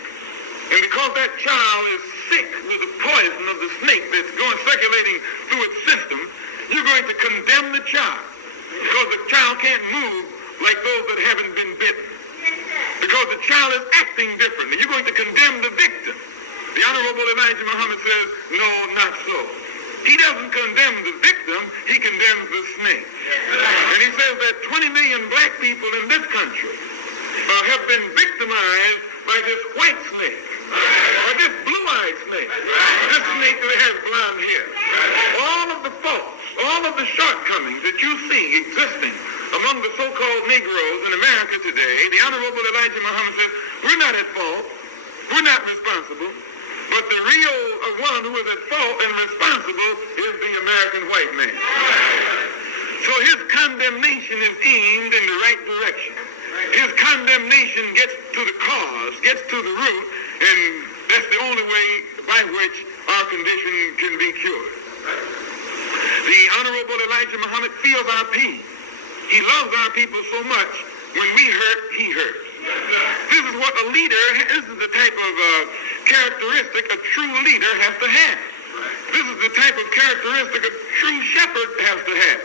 And because that child is sick with the poison of the snake that's circulating through its system, you're going to condemn the child. Because the child can't move like those that haven't been bitten. Because the child is acting differently. You're going to condemn the victim. The Honorable Elijah Muhammad says, no, not so. He doesn't condemn the victim, he condemns the snake. And he says that 20 million black people in this country have been victimized by this white snake, or this blue-eyed snake, this snake that has blonde hair. All of the faults, all of the shortcomings that you see existing among the so-called Negroes in America today, the Honorable Elijah Muhammad says, we're not at fault, we're not responsible. But the real one who is at fault and responsible is the American white man. So his condemnation is aimed in the right direction. His condemnation gets to the cause, gets to the root, and that's the only way by which our condition can be cured. The Honorable Elijah Muhammad feels our pain. He loves our people so much, when we hurt, he hurts. This is what a leader, this is the type of characteristic a true leader has to have. This is the type of characteristic a true shepherd has to have.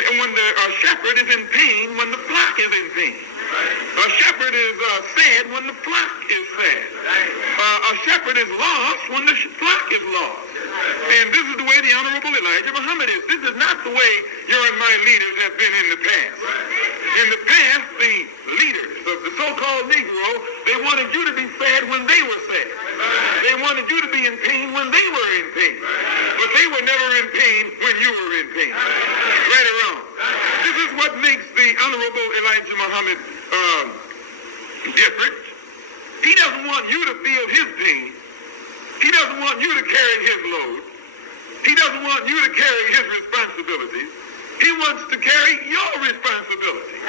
And when a shepherd is in pain, when the flock is in pain. A shepherd is sad when the flock is sad. A shepherd is lost when the flock is lost. And this is the way the Honorable Elijah Muhammad is. This is not the way your and my leaders have been in the past. In the past, the leaders of the so-called Negro, they wanted you to be sad when they were sad. They wanted you to be in pain when they were in pain. But they were never in pain when you were in pain. Right or wrong. This is what makes the Honorable Elijah Muhammad different. He doesn't want you to feel his pain. He doesn't want you to carry his load. He doesn't want you to carry his responsibilities. He wants to carry your responsibility.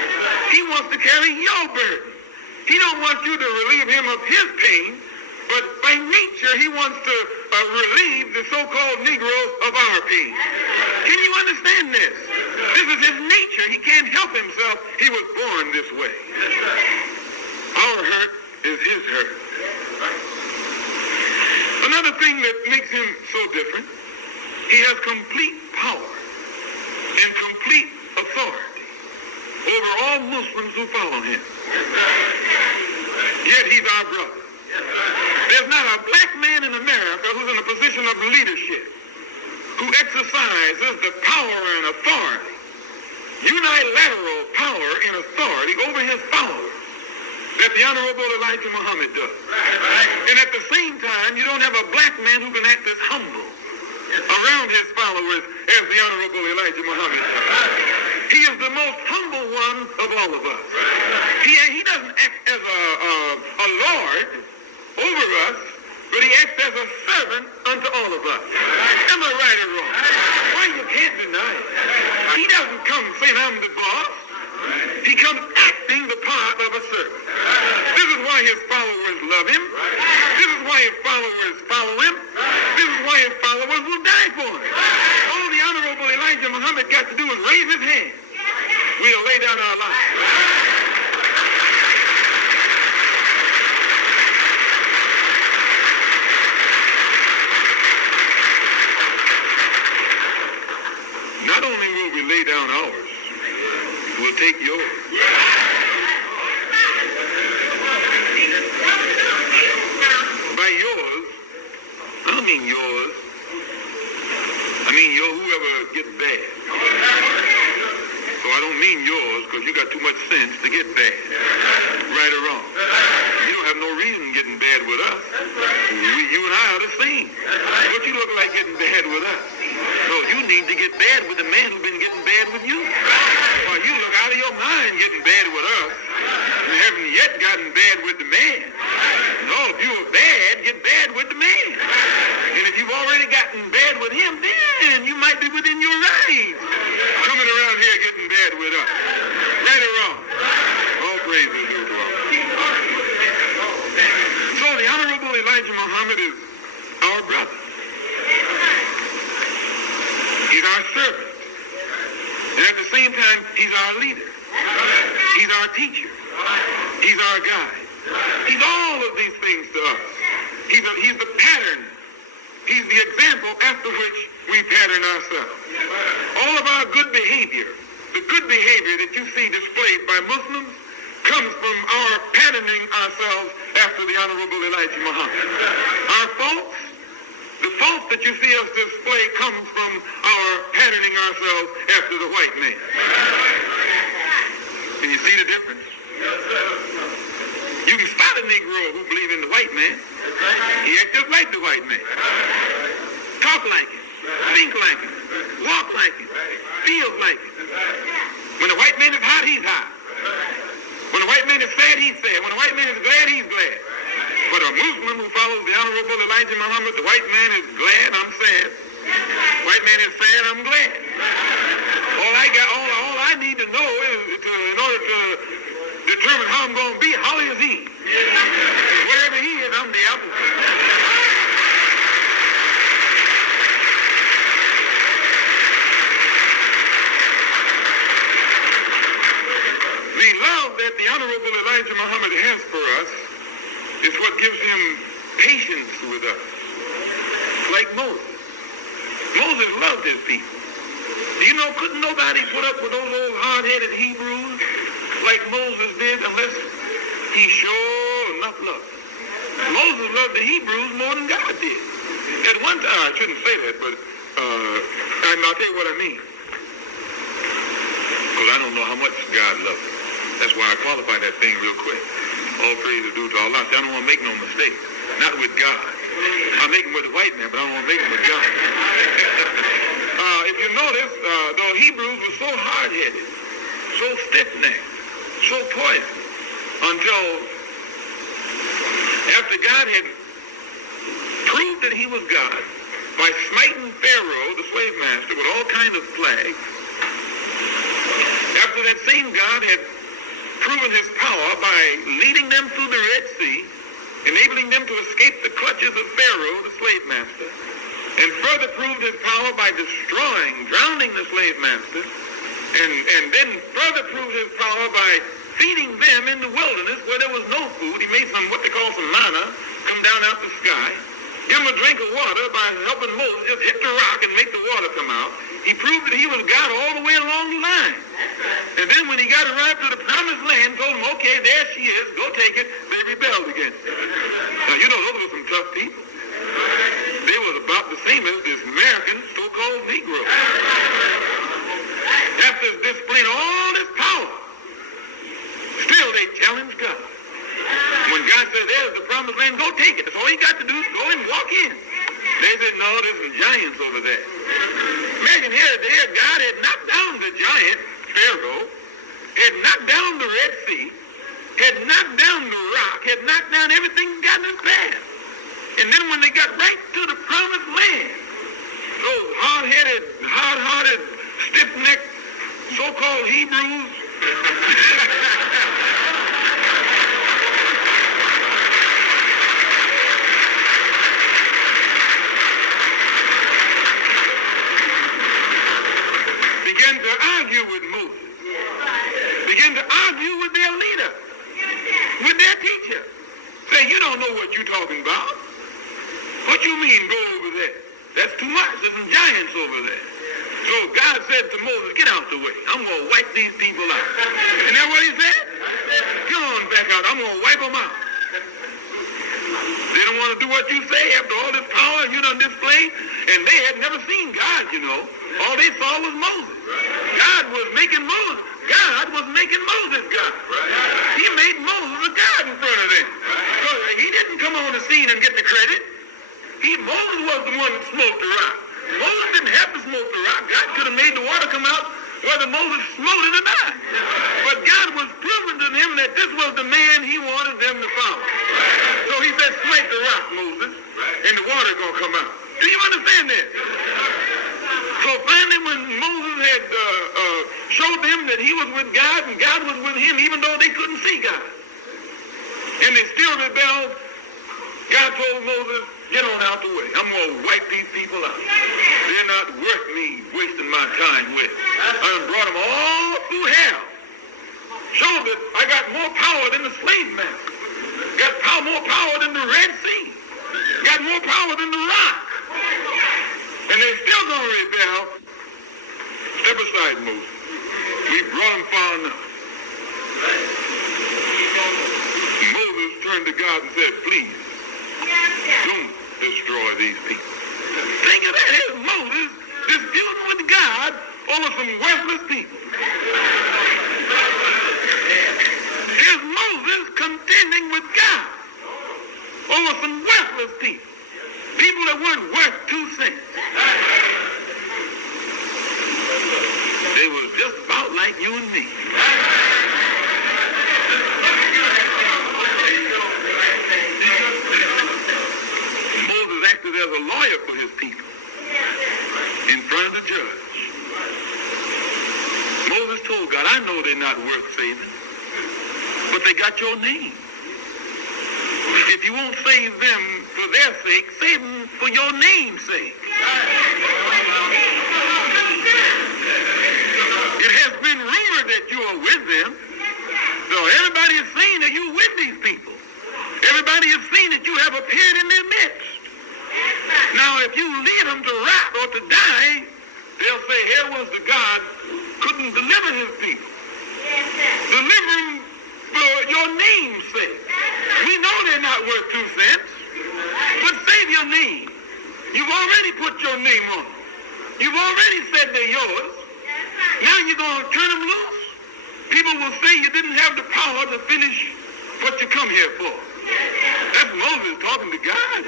He wants to carry your burden. He don't want you to relieve him of his pain, but by nature he wants to relieve the so-called Negroes of our pain. Can you understand this? This is his nature. He can't help himself. He was born this way. Our hurt is his hurt. Another thing that makes him so different, he has complete power and complete authority over all Muslims who follow him. Yet he's our brother. There's not a black man in America who's in a position of leadership who exercises the power and authority, unilateral power and authority over his followers that the Honorable Elijah Muhammad does. And at the same time, you don't have a black man who can act as humble around his followers as the Honorable Elijah Muhammad does. He is the most humble one of all of us. He doesn't act as a lord over us, but he acts as a servant unto all of us. Am I right or wrong? Why you can't deny it? He doesn't come saying, I'm the boss. He comes acting the part of a servant. This is why his followers love him. This is why his followers follow him. This is why his followers will die for him. All the Honorable Elijah Muhammad got to do is raise his hand. We'll lay down our lives. Not only will we lay down ours, we'll take yours. By yours, I don't mean yours. I mean whoever gets bad. I don't mean yours, because you got too much sense to get bad. Right or wrong. You don't have no reason getting bad with us. You and I are the same. What you look like getting bad with us? No, you need to get bad with the man who's been getting bad with you. Well, you look out of your mind getting bad with us. You haven't yet gotten bad with the man. No, if you are bad, get bad with the man. And if you've already gotten bad with him, then you might be within your rights. Coming around here getting bad with us. Right or wrong? All praise is due to Allah. So the Honorable Elijah Muhammad is our brother. He's our servant. And at the same time, he's our leader. He's our teacher. He's our guide. He's all of these things to us. He's the pattern. He's the example after which we pattern ourselves. All of our good behavior, the good behavior that you see displayed by Muslims, comes from our patterning ourselves after the Honorable Elijah Muhammad. Our faults, the faults that you see us display comes from our patterning ourselves after the white man. Can you see the difference? You can spot a Negro who believes in the white man. He acts just like the white man. Talk like it. Think like it. Walk like it. Feels like it. When the white man is hot, he's hot. When the white man is sad, he's sad. When the white man is glad, he's glad. But a Muslim who follows the Honorable Elijah Muhammad, the white man is glad, I'm sad. White man is sad, I'm glad. All I need to know is in order to determine how I'm going to be, how is he? Wherever he is, I'm the apple. The love that the Honorable Elijah Muhammad has for us is what gives him patience with us. Like Moses. Moses loved his people. Do you know, couldn't nobody put up with those old hard-headed Hebrews like Moses did unless he showed enough love. Moses loved the Hebrews more than God did. At one time, I shouldn't say that, but I'll tell you what I mean. Because I don't know how much God loves us. That's why I qualify that thing real quick. All praise is due to Allah. I don't want to make no mistakes. Not with God. I make them with the white man, but I don't want to make them with God. If you notice, the Hebrews were so hard-headed, so stiff-necked, so poisoned, until after God had proved that he was God by smiting Pharaoh, the slave master, with all kinds of plagues, after that same God had proven his power by leading them through the Red Sea, enabling them to escape the clutches of Pharaoh, the slave master, and further proved his power by drowning the slave master, and then further proved his power by feeding them in the wilderness where there was no food. He made some, what they call some manna, come down out the sky, give him a drink of water by helping Moses just hit the rock and make the water come out. He proved that he was God all the way along the line. And then when he got arrived to the promised land, told them, okay, there she is, go take it. They rebelled against it. Now, you know, those were some tough people. They were about the same as this American so-called Negro. After displaying all this power, still they challenged God. When God said, there's the promised land, go take it. That's all you got to do is go and walk in. They said, no, there's some giants over there. Imagine here, God had knocked down the giant, Pharaoh, had knocked down the Red Sea, had knocked down the rock, had knocked down everything got in his path. And then when they got right to the promised land, those hard-headed, hard-hearted, stiff-necked, so-called Hebrews, began to argue with Moses, began to argue with their leader, with their teacher. Say, you don't know what you're talking about. What you mean, go over there? That's too much. There's some giants over there. So God said to Moses, get out the way. I'm going to wipe these people out. Isn't that what he said? Come on back out. I'm going to wipe them out. They don't want to do what you say after all this power you done displayed. And they had never seen God, you know. All they saw was Moses. God was making Moses. God was making Moses God. He made Moses a God in front of them. So he didn't come on the scene and get the credit. Moses was the one that smoked the rock. Moses didn't have to smoke the rock. God could have made the water come out whether Moses smoked it or not. But God was proving to him that this was the man he wanted them to follow. So he said, smite the rock, Moses, and the water going to come out. Do you understand this? So finally when Moses had showed them that he was with God and God was with him, even though they couldn't see God, and they still rebelled, God told Moses, get on out the way. I'm going to wipe these people out. They're not worth me wasting my time with. I done brought them all through hell. Showed that I got more power than the slave master. Got more power than the Red Sea. Got more power than the rock. And they're still going to rebel. Step aside, Moses. We brought them far enough. Moses turned to God and said, please, don't destroy these people. Think of that. Here's Moses disputing with God over some worthless people. Here's Moses contending with God over some worthless people. People that weren't worth 2 cents. They was just about like you and me. Moses acted as a lawyer for his people in front of the judge. Moses told God, I know they're not worth saving, but they got your name. If you won't save them for their sake, save them for your name's sake. It has been rumored that you are with them. So everybody has seen that you're with these people. Everybody has seen that you have appeared in their midst. Now, if you lead them to rot or to die, they'll say, here was the God who couldn't deliver his people. Deliver them for your name's sake. We know they're not worth 2 cents, but save your name. You've already put your name on them. You've already said they're yours. Now you're going to turn them loose. People will say you didn't have the power to finish what you come here for. That's Moses talking to God.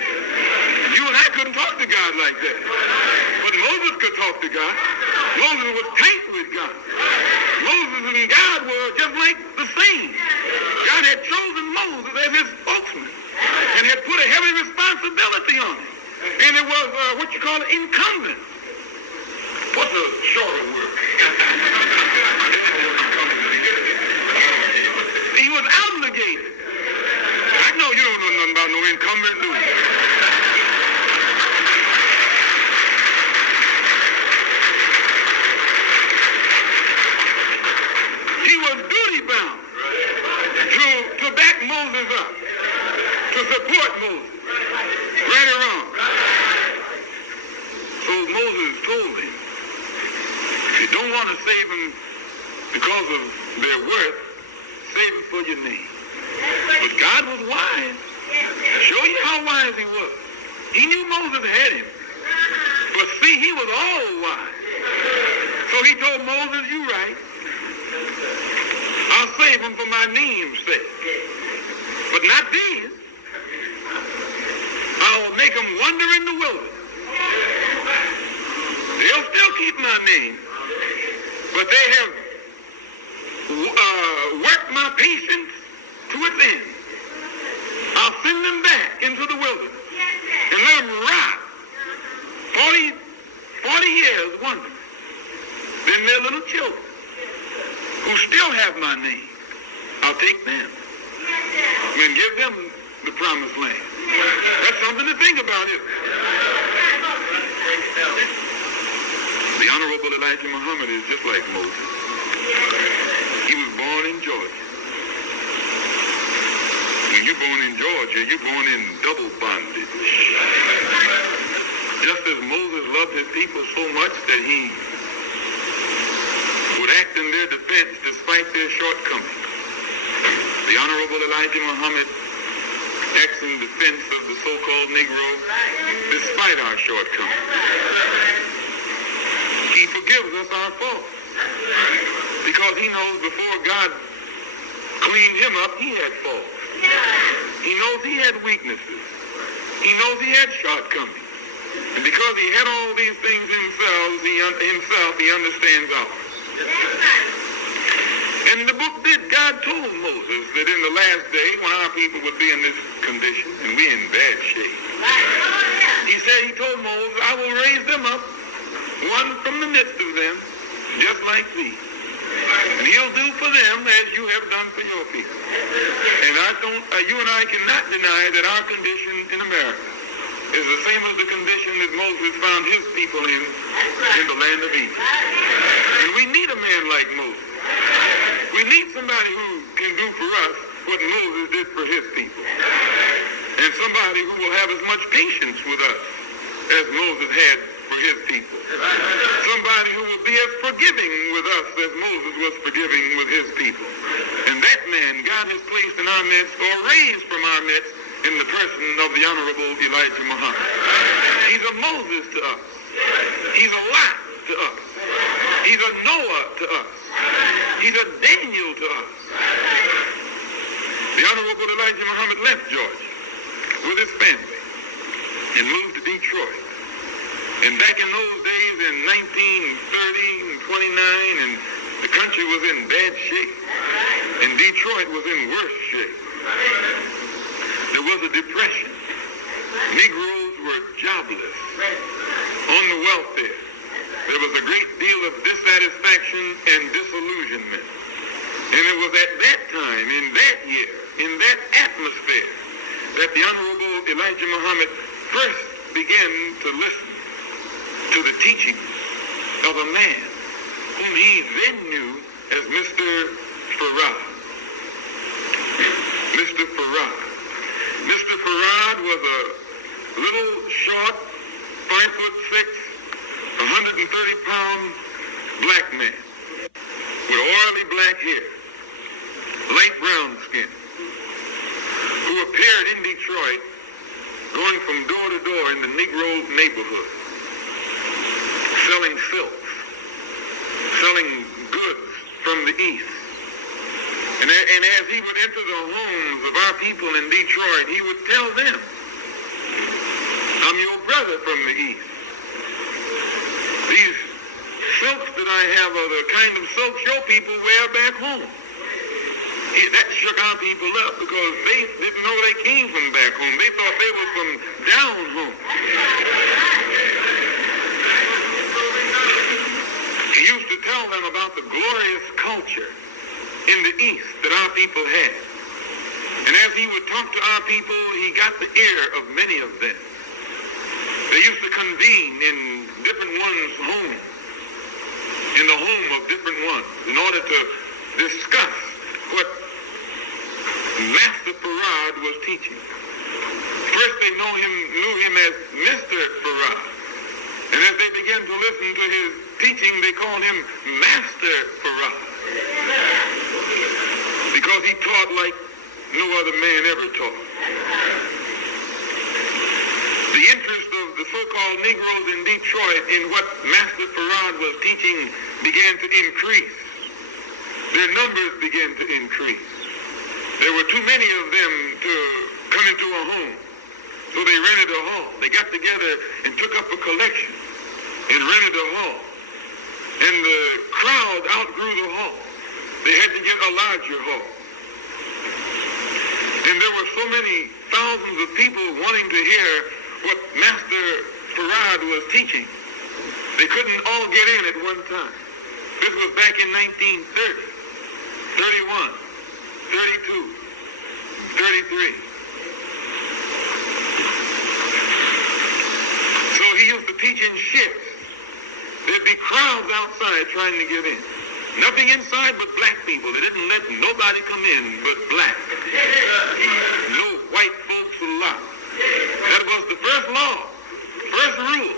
You and I couldn't talk to God like that. But Moses could talk to God. Moses was tight with God. Moses and God were just like the same. God had chosen Moses as his spokesman and had put a heavy responsibility on him. And it was what you call incumbent. What's a shorter word? He was obligated. I know you don't know nothing about no incumbent, do you? He was duty-bound to back Moses up, to support Moses, right or wrong. So Moses told him, you don't want to save them because of their worth, save them for your name. But God was wise. Show you how wise he was. He knew Moses had him. But see, he was all wise. So he told Moses, you right. I'll save them for my name's sake. But not these. I'll make them wander in the wilderness. They'll still keep my name. But they have worked my patience to its end. I'll send them back into the wilderness and let them rot 40 years wandering. Then their little children who still have my name, I'll take them and give them the promised land. That's something to think about, isn't it? The Honorable Elijah Muhammad is just like Moses. He was born in Georgia. When you're born in Georgia, you're born in double bondage. Just as Moses loved his people so much that he would act in their defense despite their shortcomings. The Honorable Elijah Muhammad acts in defense of the so-called Negro despite our shortcomings. He forgives us our faults. Because he knows before God cleaned him up, he had faults. He knows he had weaknesses. He knows he had shortcomings. And because he had all these things himself, he understands ours. And in the book God told Moses that in the last day, when our people would be in this condition, and we're in bad shape, he told Moses, I will raise them up, one from the midst of them, just like thee. And he'll do for them as you have done for your people. And you and I cannot deny that our condition in America is the same as the condition that Moses found his people in the land of Egypt. And we need a man like Moses. We need somebody who can do for us what Moses did for his people. And somebody who will have as much patience with us as Moses had for his people. Somebody who will be as forgiving with us as Moses was forgiving with his people. And that man God has placed in our midst, or raised from our midst, in the person of the Honorable Elijah Muhammad. He's a Moses to us. He's a Lot to us. He's a Noah to us. He's a Daniel to us. The Honorable Elijah Muhammad left Georgia with his family and moved to Detroit. And back in those days, in 1930 and 29, and the country was in bad shape. And Detroit was in worse shape. There was a depression. Negroes were jobless, on the welfare. There was a great deal of dissatisfaction and disillusionment. And it was at that time, in that year, in that atmosphere, that the Honorable Elijah Muhammad first began to listen to the teachings of a man whom he then knew as Mr. Farad. Mr. Farad. Mr. Farad was a little short, 5'6", 130-pound black man with oily black hair, light brown skin, who appeared in Detroit going from door to door in the Negro neighborhood, selling silks, selling goods from the East. And as he would enter the homes of our people in Detroit, he would tell them, I'm your brother from the East. These silks that I have are the kind of silks your people wear back home. That shook our people up because they didn't know they came from back home. They thought they were from down home. He used to tell them about the glorious culture in the East that our people had. And as he would talk to our people, he got the ear of many of them. They used to convene in different ones' homes, in the home of different ones, in order to discuss what Master Farad was teaching. First they knew him as Mr. Farad. And as they began to listen to his teaching, they called him Master Farad. Because he taught like no other man ever taught. The interest of the so-called Negroes in Detroit in what Master Farad was teaching began to increase. Their numbers began to increase. There were too many of them to come into a home. So they rented a hall. They got together and took up a collection and rented a hall. And the crowd outgrew the hall. They had to get a larger hall. And there were so many thousands of people wanting to hear what Master Farad was teaching. They couldn't all get in at one time. This was back in 1930, 31, 32, 33. So he used to teach in shifts. There'd be crowds outside trying to get in. Nothing inside but black people. They didn't let nobody come in but black. No white folks allowed. That was the first law, first rule,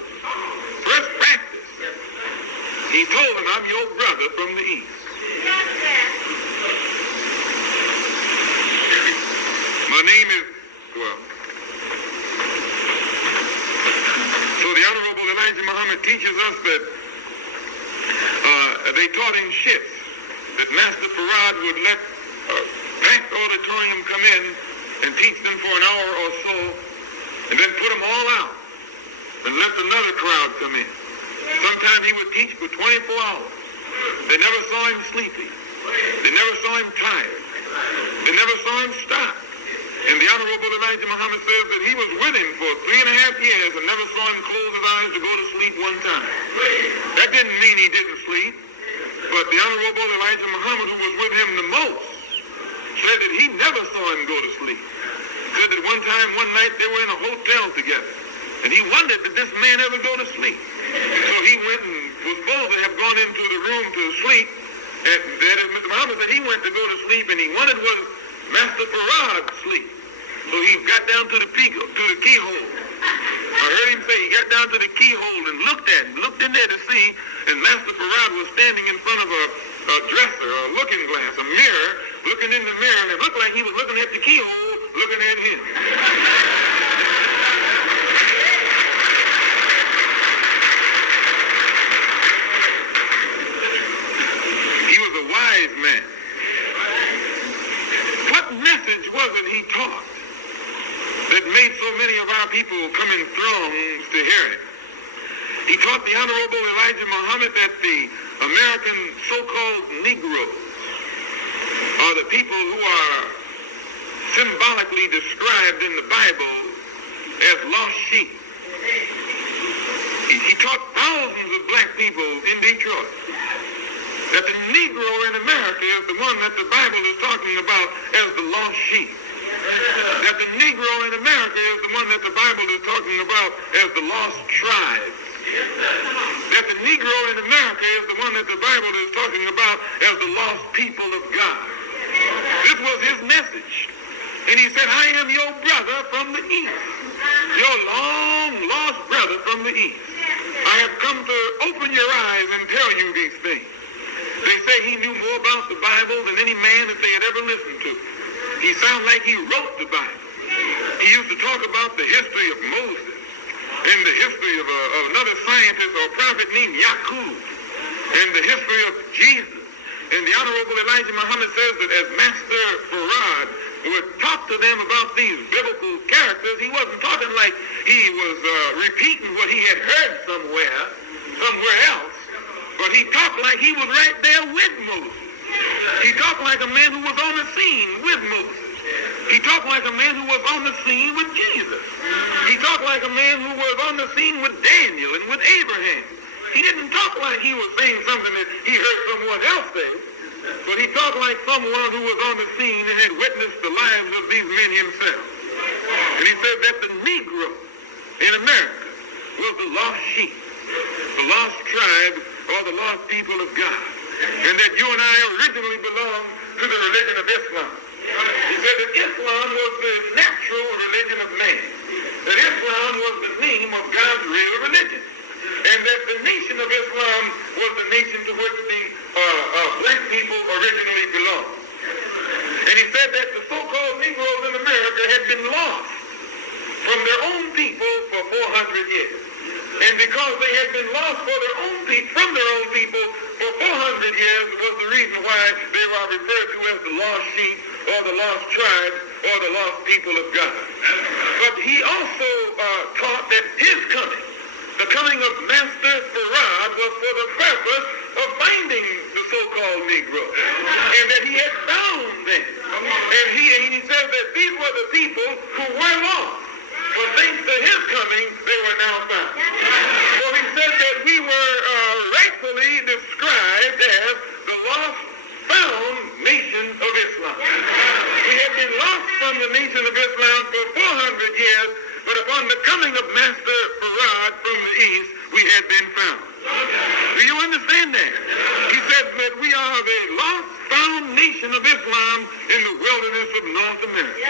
first practice. He told them, I'm your brother from the East. My name is, so the Honorable Elijah Muhammad teaches us that they they taught in shifts, that Master Farad would let a packed auditorium come in and teach them for an hour or so, and then put them all out and let another crowd come in. Sometimes he would teach for 24 hours. They never saw him sleepy. They never saw him tired. They never saw him stop. And the Honorable Elijah Muhammad says that he was with him for 3.5 years and never saw him close his eyes to go to sleep one time. That didn't mean he didn't sleep, but the Honorable Elijah Muhammad, who was with him the most, said that he never saw him go to sleep. Said that one night, they were in a hotel together, and he wondered, did this man ever go to sleep? So he went and was supposed to have gone into the room to sleep, and then Mr. Muhammad said he went to go to sleep, and he wondered was Master Farad sleep. So he got down to the keyhole. I heard him say he got down to the keyhole and looked in there to see, and Master Farad was standing in front of a dresser, a looking glass, a mirror, looking in the mirror, and it looked like he was looking at the keyhole, looking at him. He was a wise man. What message was it he taught that made so many of our people come in throngs to hear it? He taught the Honorable Elijah Muhammad that the American so-called Negroes are the people who are symbolically described in the Bible as lost sheep. He taught thousands of black people in Detroit that the Negro in America is the one that the Bible is talking about as the lost sheep. That the Negro in America is the one that the Bible is talking about as the lost tribe. That the Negro in America is the one that the Bible is talking about as the lost people of God. This was his message. And he said, I am your brother from the east. Your long lost brother from the east. I have come to open your eyes and tell you these things. They say he knew more about the Bible than any man that they had ever listened to. He sounded like he wrote the Bible. He used to talk about the history of Moses and the history of another scientist or prophet named Yaqub and the history of Jesus. And the Honorable Elijah Muhammad says that as Master Farad would talk to them about these biblical characters, he wasn't talking like he was repeating what he had heard somewhere else, but he talked like he was right there with Moses. He talked like a man who was on the scene with Moses. He talked like a man who was on the scene with Jesus. He talked like a man who was on the scene with Daniel and with Abraham. He didn't talk like he was saying something that he heard someone else say, but he talked like someone who was on the scene and had witnessed the lives of these men himself. And he said that the Negro in America was the lost sheep, the lost tribe, or the lost people of God. And that you and I originally belonged to the religion of Islam. He said that Islam was the natural religion of man. That Islam was the name of God's real religion. And that the nation of Islam was the nation to which the black people originally belonged. And he said that the so-called Negroes in America had been lost from their own people for 400 years. And because they had been lost from their own people for 400 years was the reason why they were referred to as the lost sheep or the lost tribe or the lost people of God. But he also taught that his coming, the coming of Master Farad, was for the purpose of finding the so-called Negro, and that he had found them. And he said that these were the people who were lost. But thanks to his coming, they were now found. So he said that we were rightfully described as the lost found nation of Islam. We had been lost from the nation of Islam for 400 years, but upon the coming of Master Farad from the east, we had been found. Do you understand that? He said that we are the lost found nation of Islam in the wilderness of North America.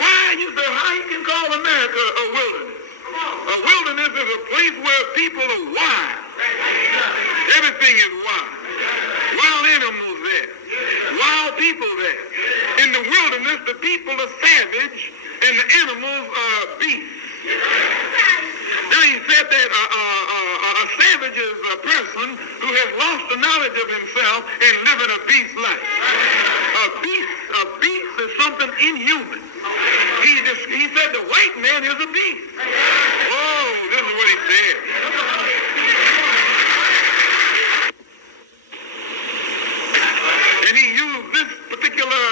Why? You say, how you can call America a wilderness? A wilderness is a place where people are wild. Everything is wild. Wild animals there. Wild people there. In the wilderness, the people are savage and the animals are beasts. Now he said that a savage savages a person who has lost the knowledge of himself and living a beast life. A beast is something inhuman. He said the white man is a beast. Oh, this is what he said. And he used this particular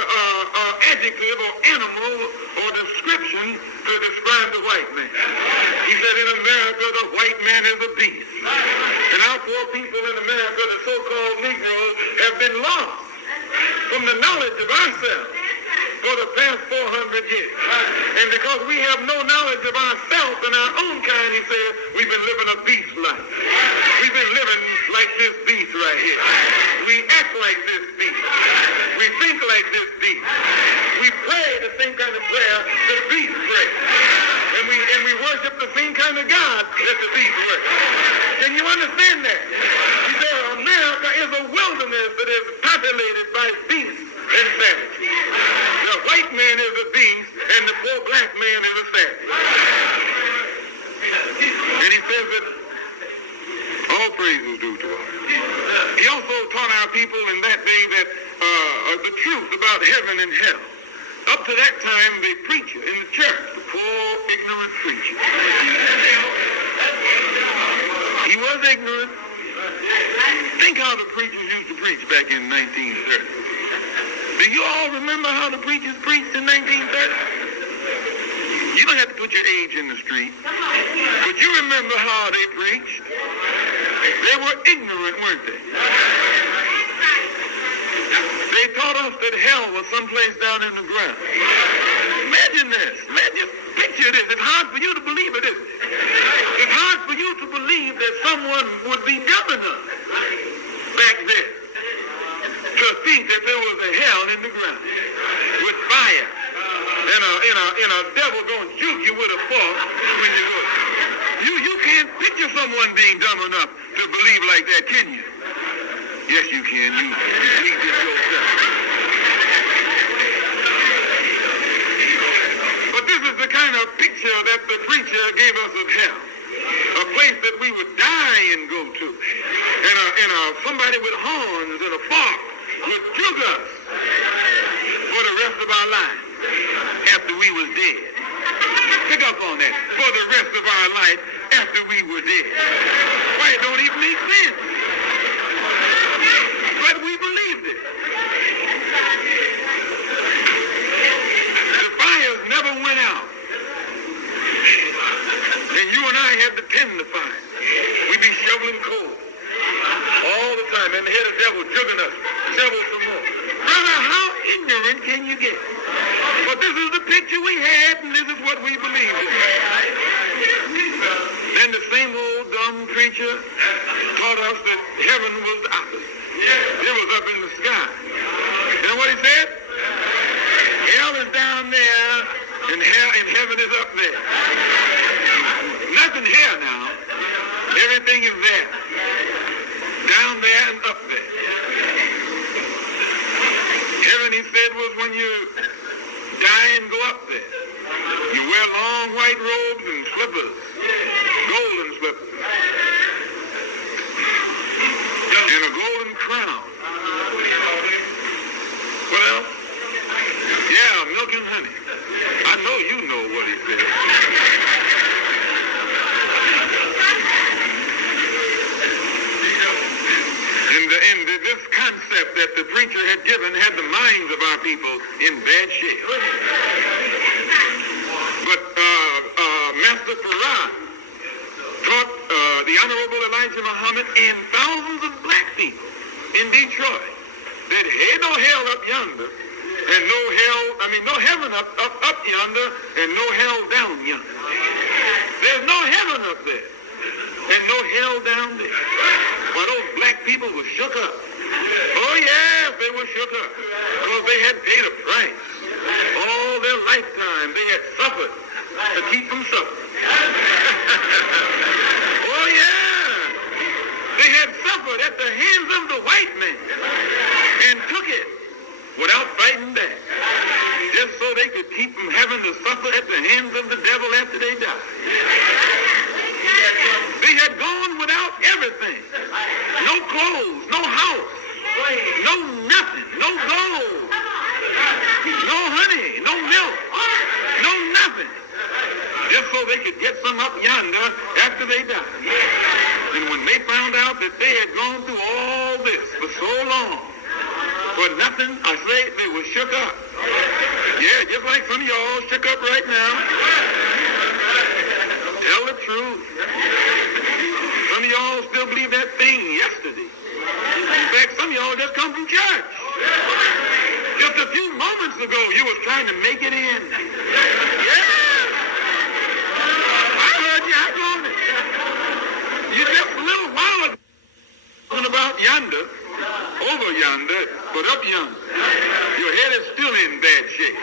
adjective or animal or description to describe the white man. He said in America the white man is a beast. And our poor people in America, the so-called Negroes, have been lost from the knowledge of ourselves for the past 400 years. And because we have no knowledge of ourselves and our own kind, he said, we've been living a beast life. We've been living like this beast right here. We act like this beast. We think like this beast. We pray the same kind of prayer the beast prays. And we worship the same kind of God that the beast worships. Can you understand that? He said America is a wilderness that is populated by beasts and savages. The white man is a beast and the poor black man is a savage. And he says that all praise is due to us. He also taught our people in that day that the truth about heaven and hell. Up to that time, the preacher in the church, the poor, ignorant preacher, he was ignorant. Think how the preachers used to preach back in 1930. Do you all remember how the preachers preached in 1930? You don't have to put your age in the street, but you remember how they preached. They were ignorant, weren't they? They taught us that hell was someplace down in the ground. Imagine this. Just picture this. It's hard for you to believe it, isn't it? It's hard for you to believe that someone would be dumb enough back then to think that there was a hell in the ground with fire and a devil going to shoot you with a fork when you go. You can't picture someone being dumb enough to believe like that, can you? Yes, you can. You read this yourself. But this is the kind of picture that the preacher gave us of hell. A place that we would die and go to. And somebody with horns and a fork would jug us for the rest of our lives after we was dead. Pick up on that. For the rest of our life after we were dead. Why, it don't even make sense. But we believed it. The fires never went out. And you and I had to tend the fire. We'd be shoveling coal all the time. And here the devil jugging us. Shovel some more. Brother, how ignorant can you get? But this is the picture we had, and this is what we believed in. Then the same old dumb preacher taught us that heaven was the opposite. It was up in the sky. You know what he said? Hell is down there, and heaven is up there. Nothing here now. Everything is there. Down there and up there. Heaven, he said, was when you die and go up there. You wear long white robes and slippers, golden slippers, and a golden crown. What else? Yeah, milk and honey. I know you know what he said. And this concept that the preacher had given had the minds of our people in bad shape. But Master Farad taught the Honorable Elijah Muhammad and thousands of black people in Detroit that ain't no hell up yonder, and no heaven up yonder, and no hell down yonder. There's no heaven up there, and no hell down there. Well, those black people were shook up. Oh, yes, they were shook up. Because they had paid a price. All their lifetime, they had suffered to keep them suffering. Oh, yeah. They had suffered at the hands of the white man and took it without fighting back. Just so they could keep them having to suffer at the hands of the devil after they died. They had gone without everything milk, no nothing, just so they could get some up yonder after they died. And when they found out that they had gone through all this for so long, for nothing, I say they were shook up. Yeah, just like some of y'all shook up right now. Tell the truth. Some of y'all still believe that thing yesterday. In fact, some of y'all just come from church. Just a few moments ago, you was trying to make it in. Yeah. I heard you. I told it. You just a little while ago talking about yonder, over yonder, but up yonder. Your head is still in bad shape.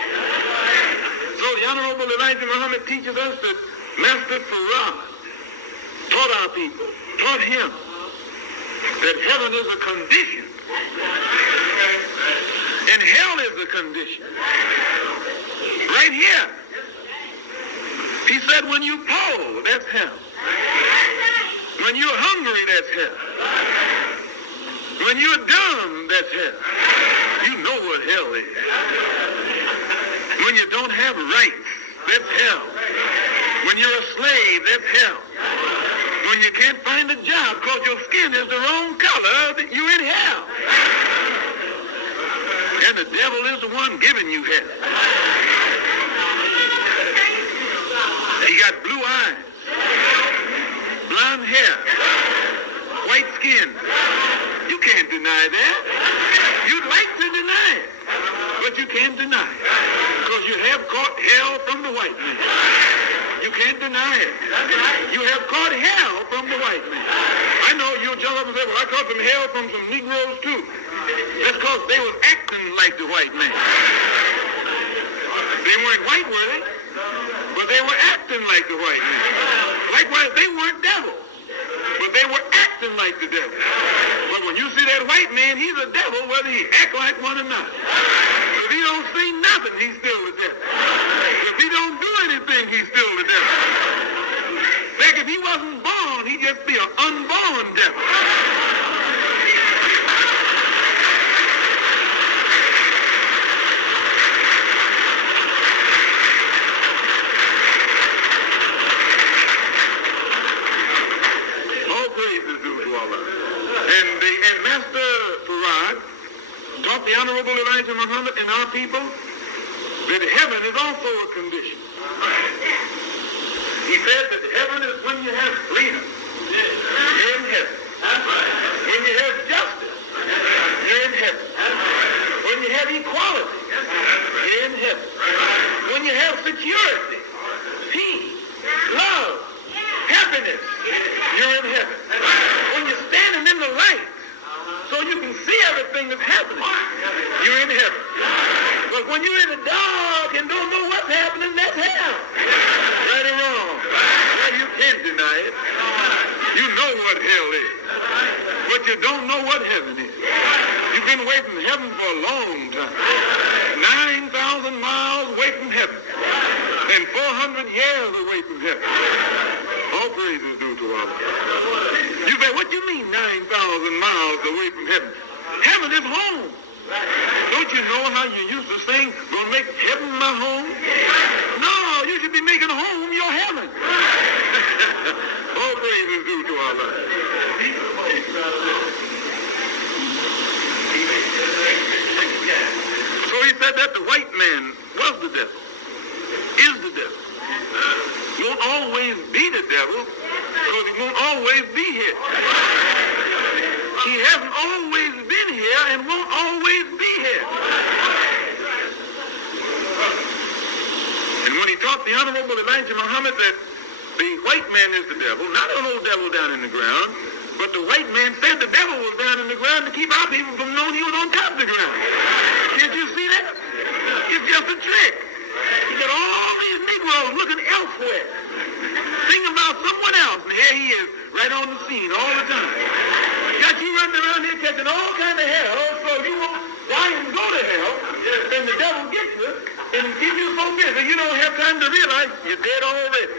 So the Honorable Elijah Muhammad teaches us that Master Farad taught our people, taught him, that heaven is a condition and hell is a condition. Right here. He said when you poor, that's hell. When you're hungry, that's hell. When you're dumb, that's hell. You know what hell is. When you don't have rights, that's hell. When you're a slave, that's hell. When you can't find a job because your skin is the wrong color, you're in hell. And the devil is the one giving you hell. He got blue eyes, blonde hair, white skin. You can't deny that. You'd like to deny it, but you can't deny it. Because you have caught hell from the white man. You can't deny it. You have caught hell from the white man. I know you'll jump up and say, well, I caught some hell from some Negroes too. That's because they was acting like the white man. They weren't white, were they? But they were acting like the white man. Likewise, they weren't devils, but they were acting like the devil. But when you see that white man, he's a devil whether he act like one or not. If he don't say nothing, he's still the devil. If he don't do anything, he's still the devil. In fact, if he wasn't born, he'd just be an unborn devil. And Master Farad taught the Honorable Elijah Muhammad and our people that heaven is also a condition. He said that heaven is when you have freedom. You're in heaven. When you have justice, you're in heaven. When you have equality, you're in heaven. When you have security, peace, love, happiness, you're in heaven. When you're standing in the light, so you can see everything that's happening, you're in heaven. But when you're in the dark and don't know what's happening, that's hell. Right or wrong? Well, you can't deny it. You know what hell is, but you don't know what heaven is. You've been away from heaven for a long time. 9,000 miles away from heaven, and 400 years away from heaven. All praise is due to Allah. You say, what do you mean 9,000 miles away from heaven? Heaven is home. Don't you know how you used to sing, gonna make heaven my home? No, you should be making home your heaven. All praise is due to Allah. So he said that the white man was the devil, is the devil. Won't always be the devil, because he won't always be here. He hasn't always been here and won't always be here. And when he taught the Honorable Elijah Muhammad that the white man is the devil, not an old devil down in the ground, but the white man said the devil was down in the ground to keep our people from knowing he was on top of the ground. Can't you see that? It's just a trick. You got all these Negroes looking elsewhere, thinking about someone else, and here he is, right on the scene all the time. Got you running around here catching all kind of hell, so you won't die and go to hell, and the devil gets you, and keep you so busy you don't have time to realize you're dead already,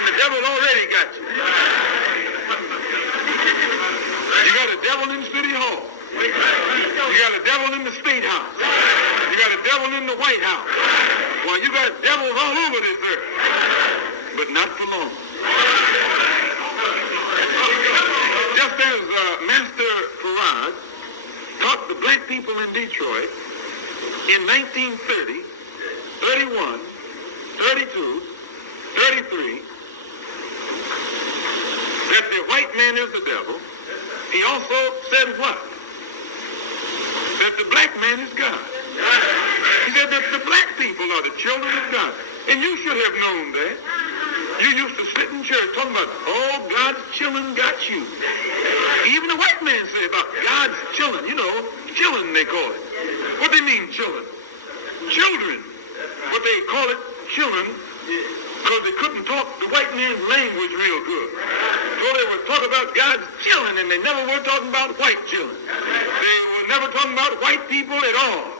and the devil already got you. You got a devil in City Hall. You got a devil in the State House. You got a devil in the White House. Well, you got devils all over this earth, but not for long. Just as Master Farad taught the black people in Detroit in 1930, 31, 32, 33, that the white man is the devil, he also said what? That the black man is God. He said that the black people are the children of God. And you should have known that. You used to sit in church talking about, oh, God's children got you. Even the white man said about God's children. You know, children they call it. What do they mean, children? Children. What they call it, children, because they couldn't talk the white man's language real good. So they would talk about God's children, and they never were talking about white children. They were never talking about white people at all.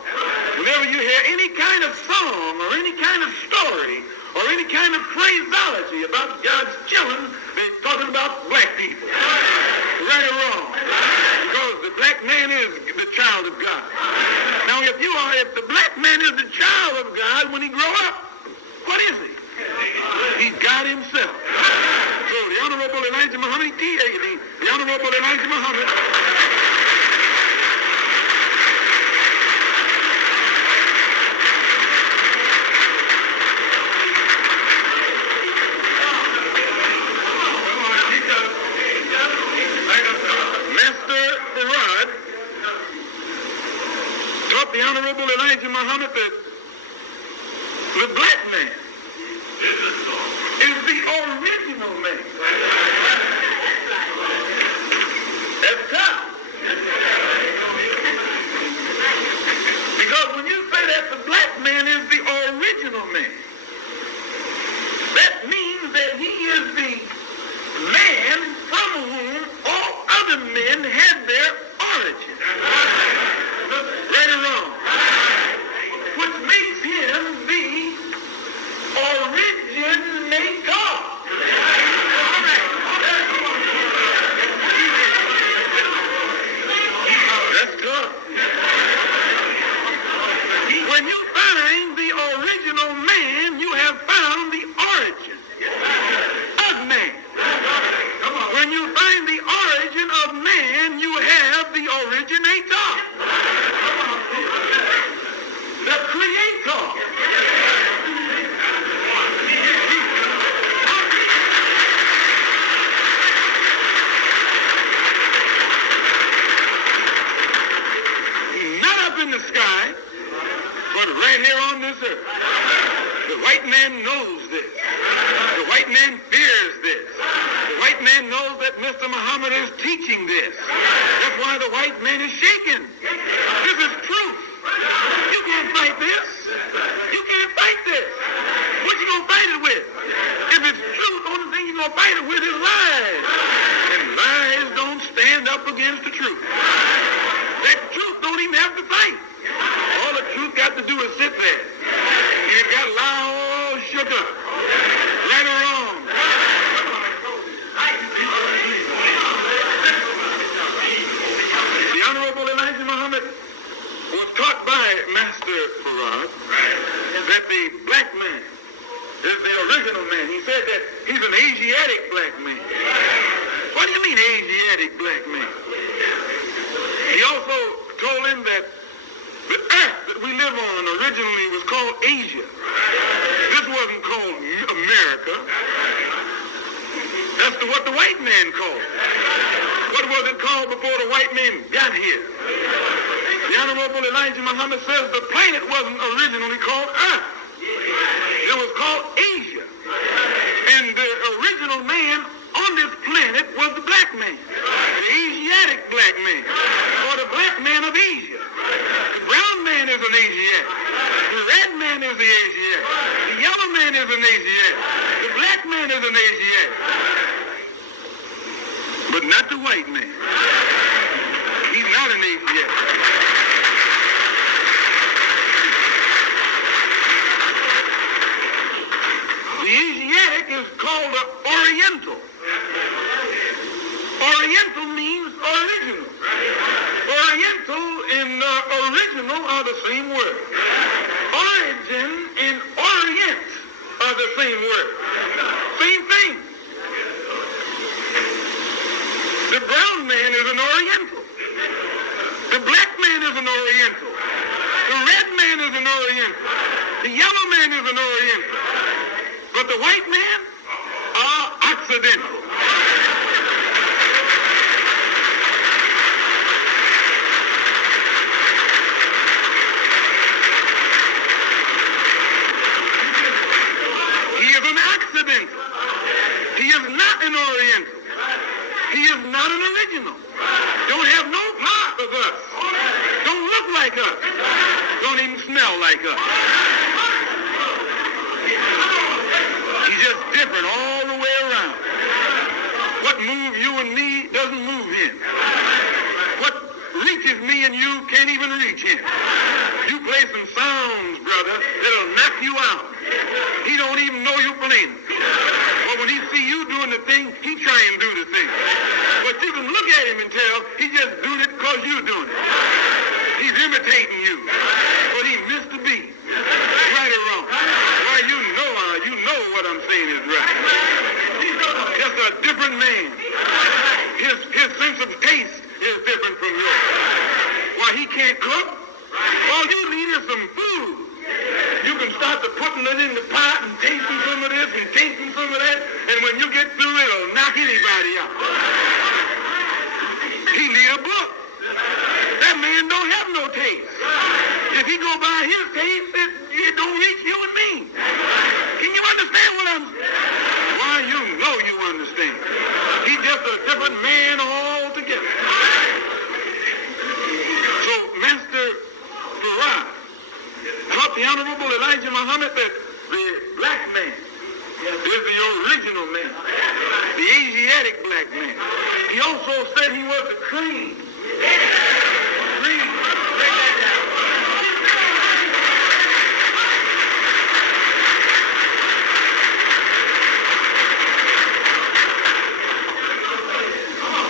Whenever you hear any kind of song or any kind of story or any kind of phraseology about God's children, they're talking about black people. Right or wrong? Because the black man is the child of God. Now, if the black man is the child of God, when he grow up, what is he? He's God himself. So the Honorable Elijah Muhammad, the Honorable Elijah Muhammad, the Honorable Elijah Muhammad that the black man is the original man. That's tough. Because when you say that the black man is the original man, that means that he is the man from whom all other men had their origin. Right or wrong? Which makes him the originator. That's tough. When you find the original man, you have found the origin of man. When you find the origin of man, you have the originator. The creator. Not up in the sky, but right here on this earth. The white man knows this. The white man fears this. The white man knows that Mr. Muhammad is teaching this. That's why the white man is shaken. This is truth. You can't fight this. You can't fight this. What you gonna fight it with? If it's truth, the only thing you're gonna fight it with is lies. And lies don't stand up against the truth. That truth don't even have to fight. All the truth got to do is sit there. You got to lie all shook up. Right or wrong? The Honorable Elijah Muhammad was taught by Master Farad that the black man is the original man. He said that he's an Asiatic black man. What do you mean Asiatic black man? He also told him that the earth that we live on originally was called Asia. This wasn't called America. That's what the white man called it. What was it called before the white man got here? The Honorable Elijah Muhammad says the planet wasn't originally called Earth. It was called Asia. And the original man on this planet was the black man. The Asiatic black man. Or the black man of Asia. The brown man is an Asiatic. The red man is the Asiatic. The yellow man is an Asiatic. The black man is an Asiatic. But not the white man. He's not an Asiatic. The Asiatic is called an Oriental. Oriental means original. Oriental and original are the same word. Origin and same word. Same thing. The brown man is an Oriental. The black man is an Oriental. The red man is an Oriental. The yellow man is an Oriental. But the white man are Occidental. He is an Occidental. He is not an Oriental. He is not an original. Don't have no part of us. Don't look like us. Don't even smell like us. He's just different all the way around. What moves you and me doesn't move him. What reaches me and you can't even reach him. You play some sounds, brother, that'll knock you out. He don't even know you're playing. But when he see you doing the thing, he try and do the thing. But you can look at him and tell he just doing it because you're doing it. He's imitating you. But he missed the beat. Right or wrong. Why, you know what I'm saying is right. Just a different man. His sense of taste is different from yours. Why, he can't cook. All you need is some food. You can start to putting it in the pot and tasting some of this and tasting some of that, and when you get through, it'll knock anybody out. He need a book. That man don't have no taste. If he go by his taste, it don't reach you and me. Can you understand what I'm saying? Why, you know you understand. He's just a different man altogether. So, Master Farad taught the Honorable Elijah Muhammad that the black man is the original man, the Asiatic black man. He also said he was the cream. Cream.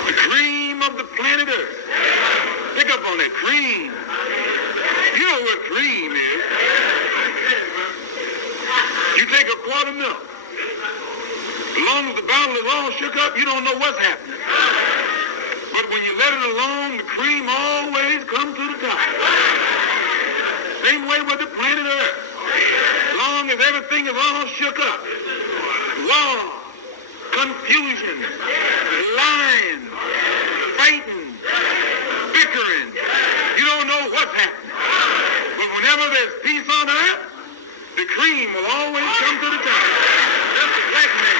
The cream of the planet Earth. Pick up on that cream. You know what cream is. You take a quart of milk. As long as the bottle is all shook up, you don't know what's happening. But when you let it alone, the cream always comes to the top. Same way with the planet Earth. As long as everything is all shook up. War, confusion, lying, fighting, bickering. You don't know what's happening. But whenever there's peace on earth, the cream will always come to the top. That's the black man.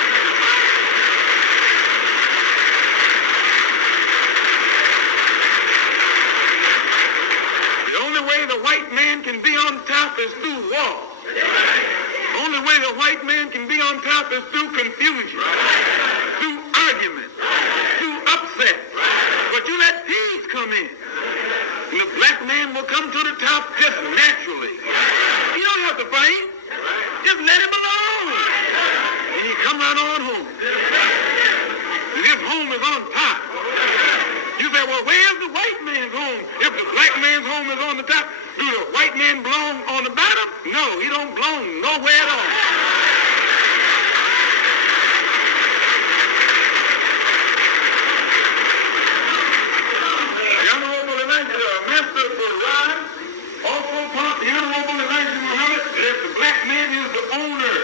The only way the white man can be on top is through war. The only way the white man can be on top is through confusion, through argument, through upset. But you let peace come in, and the black man will come to the top just naturally. You don't have to fight. Just let him alone. And he come right on home. And his home is on top. You say, well, where's the white man's home? If the black man's home is on the top, do the white man belong on the bottom? No, he don't belong nowhere at all. The Honorable Elijah, Master Farad, also taught the Honorable Elijah Muhammad that the black man is the owner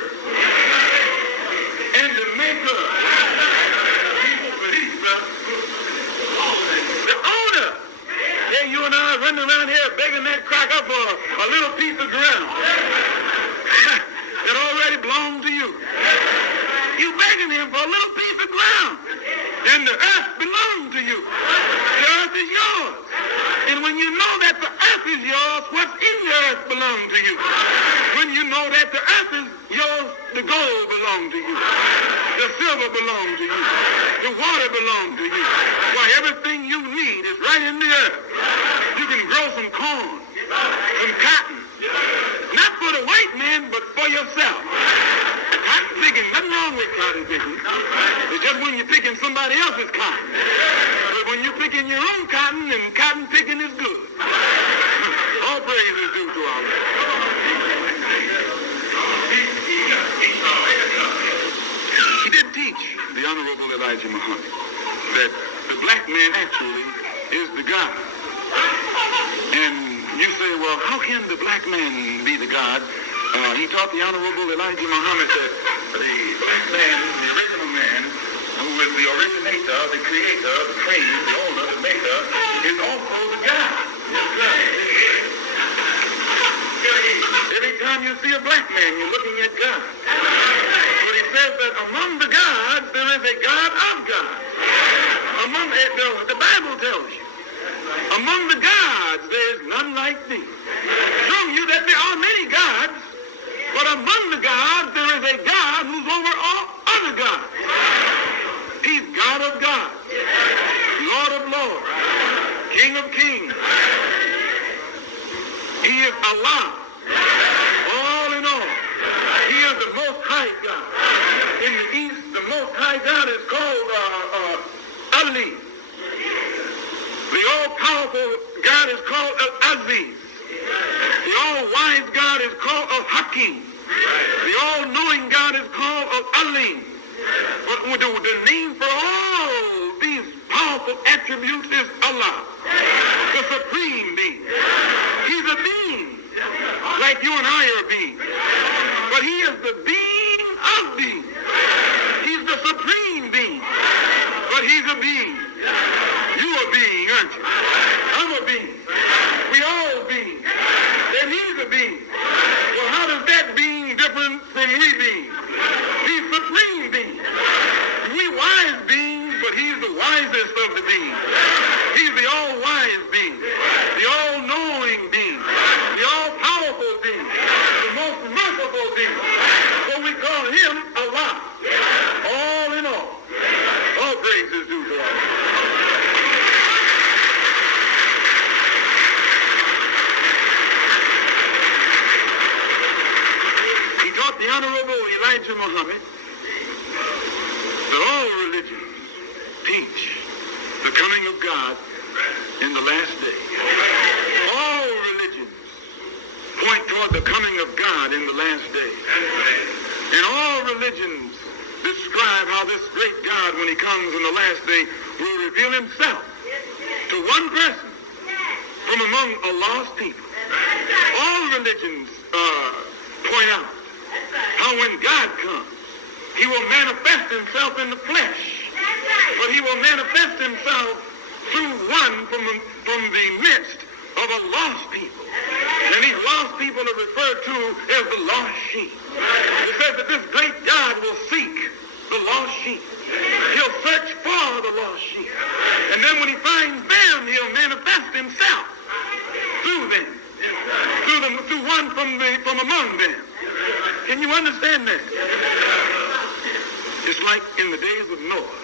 and the maker. The owner. Yeah, you and I are running around here begging that cracker for a little piece of ground that already belongs to you. You begging him for a little piece of ground, and the earth belongs to you. The earth is yours. And when you know that the earth is yours, what's in the earth belongs to you. When you know that the earth is yours, the gold belongs to you. The silver belongs to you. The water belongs to you. Why, everything you need is right in the earth. You can grow some corn, some cotton. Not for the white man, but for yourself. Cotton picking, nothing wrong with cotton picking. It's just when you're picking somebody else's cotton. But when you're picking your own cotton, and cotton picking is good. All praise is due to our Lord. Honorable Elijah Muhammad, that the black man actually is the God. And you say, well, how can the black man be the God? He taught the Honorable Elijah Muhammad that the black man, the original man, who is the originator, the creator, the creator, the owner, the maker, is also the God. Every time you see a black man, you're looking at God. But he says that among the gods, there is a God of God. The Bible tells you, among the gods, there is none like thee. Showing you that there are many gods, but among the gods, there is a God who's over all other gods. He's God of gods, Lord of lords, King of kings. He is Allah, all in all. He is the Most High God. In the East, the Most High God is called Ali. The all-powerful God is called Al-Aziz. The all-wise God is called Al-Hakim. The all-knowing God is called Al-Alim. But the name for all these powerful attributes is Allah, the supreme being. He's a being, like you and I are beings. But he is the being of being. He's the supreme being. But he's a being. You a being, aren't you? I'm a being. We all beings. And he's a being. Well, how does that being different from we beings? He's supreme being. We wise beings, but he's the wisest of the beings. He's the all-wise being, the all-knowing being, the all-powerful being, the most merciful being. So we call him Allah. All in all. All praise is due to Allah. He taught the Honorable Elijah Muhammad that all religions teach the coming of God in the last day. All religions point toward the coming of God in the last day. And all religions describe how this great God, when he comes in the last day, will reveal himself to one person from among a lost people. All religions point out how when God comes, he will manifest himself in the flesh, but he will manifest himself through one from the midst of a lost people. And these lost people are referred to as the lost sheep. It says that this great God will seek the lost sheep. He'll search for the lost sheep. And then when he finds them, he'll manifest himself through them, through one from among them. Can you understand that? It's like in the days of Noah,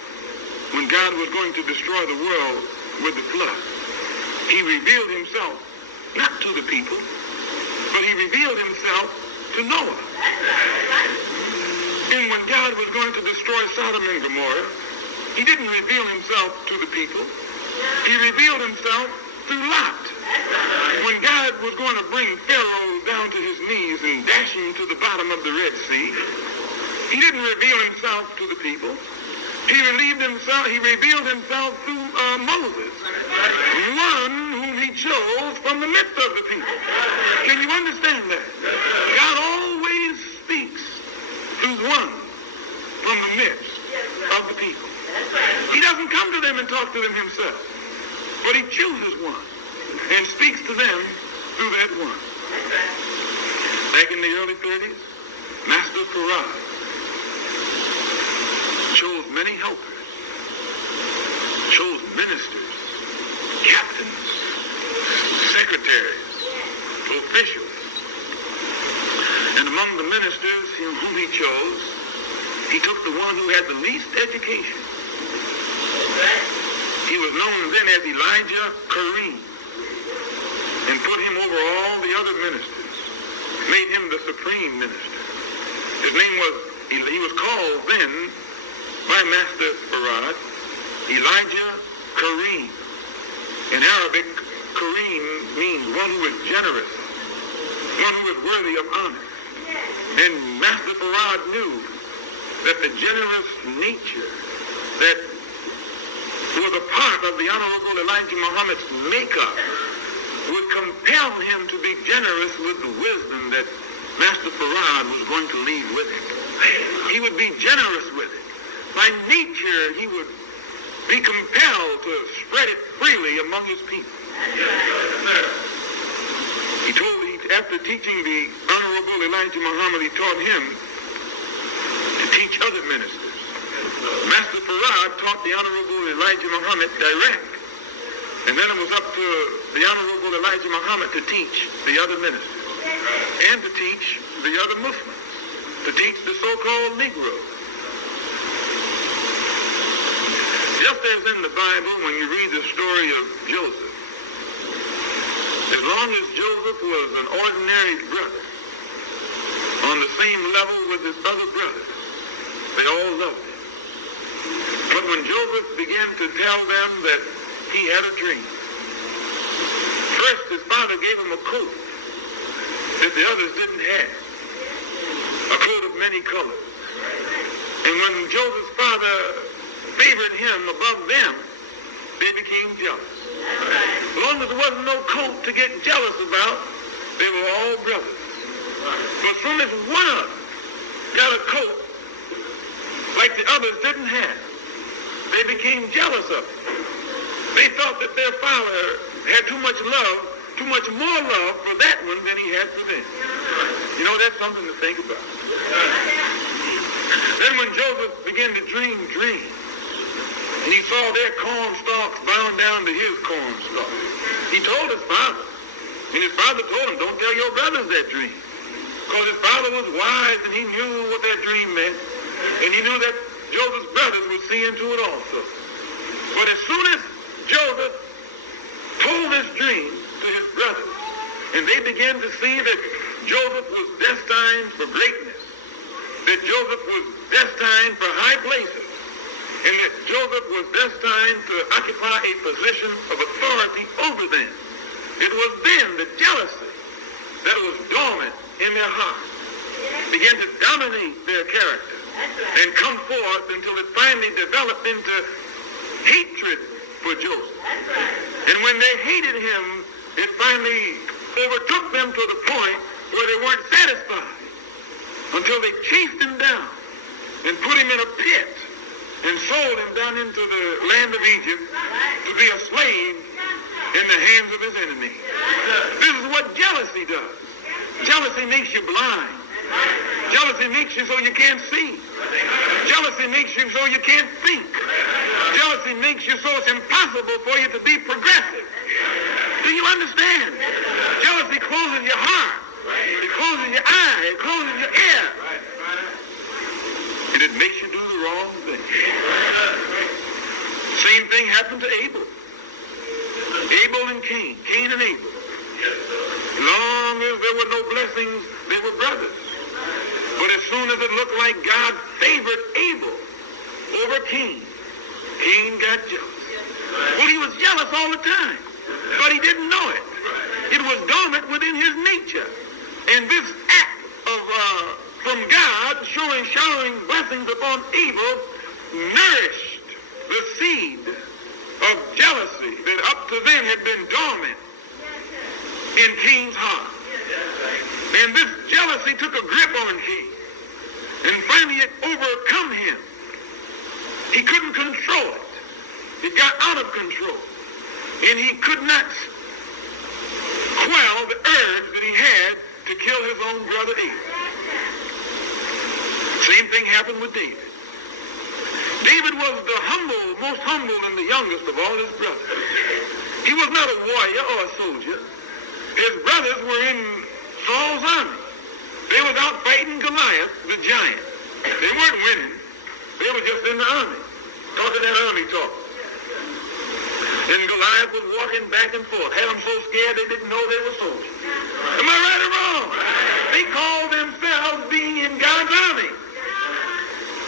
when God was going to destroy the world with the flood. He revealed himself not to the people, but he revealed himself to Noah. And when God was going to destroy Sodom and Gomorrah, he didn't reveal himself to the people. He revealed himself through Lot. When God was going to bring Pharaoh down to his knees and dash him to the bottom of the Red Sea, he didn't reveal himself to the people. He revealed himself through Moses, one whom he chose from the midst of the people. Can you understand that? God always speaks through one from the midst of the people. He doesn't come to them and talk to them himself, but he chooses one and speaks to them through that one. Back in the early 30s, Master Farad chose many helpers, chose ministers, captains, secretaries, officials. And among the ministers whom he chose, he took the one who had the least education. He was known then as Elijah Kareem, and put him over all the other ministers, made him the supreme minister. His name was, he was called then by Master Farad, Elijah Kareem. In Arabic, Kareem means one who is generous, one who is worthy of honor. And Master Farad knew that the generous nature that was a part of the Honorable Elijah Muhammad's makeup would compel him to be generous with the wisdom that Master Farad was going to leave with him. He would be generous with it. By nature, he would be compelled to spread it freely among his people. He told me, after teaching the Honorable Elijah Muhammad, he taught him to teach other ministers. Master Farad taught the Honorable Elijah Muhammad direct. And then it was up to the Honorable Elijah Muhammad to teach the other ministers and to teach the other Muslims, to teach the so-called Negroes. Just as in the Bible, when you read the story of Joseph, as long as Joseph was an ordinary brother, on the same level with his other brothers, they all loved him. But when Joseph began to tell them that he had a dream, first his father gave him a coat that the others didn't have, a coat of many colors. And when Joseph's father favored him above them, they became jealous. As long as there wasn't no coat to get jealous about, they were all brothers. But as soon as one got a coat like the others didn't have, they became jealous of it. They thought that their father had too much more love for that one than he had for them. You know, that's something to think about. Then when Joseph began to dream dreams, and he saw their corn stalks bound down to his corn stalks, he told his father. And his father told him, don't tell your brothers that dream. Because his father was wise and he knew what that dream meant. And he knew that Joseph's brothers would see into it also. But as soon as Joseph told this dream to his brothers, and they began to see that Joseph was destined for greatness, that Joseph was destined for high places, and that Joseph was destined to occupy a position of authority over them, it was then the jealousy that was dormant in their hearts began to dominate their character and come forth until it finally developed into hatred for Joseph. And when they hated him, it finally overtook them to the point where they weren't satisfied until they chased him down and put him in a pit and sold him down into the land of Egypt to be a slave in the hands of his enemy. This is what jealousy does. Jealousy makes you blind. Jealousy makes you so you can't see. Jealousy makes you so you can't think. Jealousy makes you so it's impossible for you to be progressive. Do you understand? Jealousy closes your heart. It closes your eye. It closes your ear. And it makes you do the wrong thing. Same thing happened to Abel. Abel and Cain. Cain and Abel. Long as there were no blessings, they were brothers. But as soon as it looked like God favored Abel over Cain, Cain got jealous. Well, he was jealous all the time, but he didn't know it. It was dormant within his nature. And this act of from God showering blessings upon Abel nourished the seed of jealousy that up to then had been dormant in Cain's heart. And this jealousy took a grip on Cain. And finally it overcome him. He couldn't control it. It got out of control. And he could not quell the urge that he had to kill his own brother Abel. Same thing happened with David. David was the most humble and the youngest of all his brothers. He was not a warrior or a soldier. His brothers were in Saul's army. They was out fighting Goliath, the giant. They weren't winning. They were just in the army, talking that army talk. And Goliath was walking back and forth. Had them so scared they didn't know they were soldiers. Am I right or wrong? They called themselves being in God's army.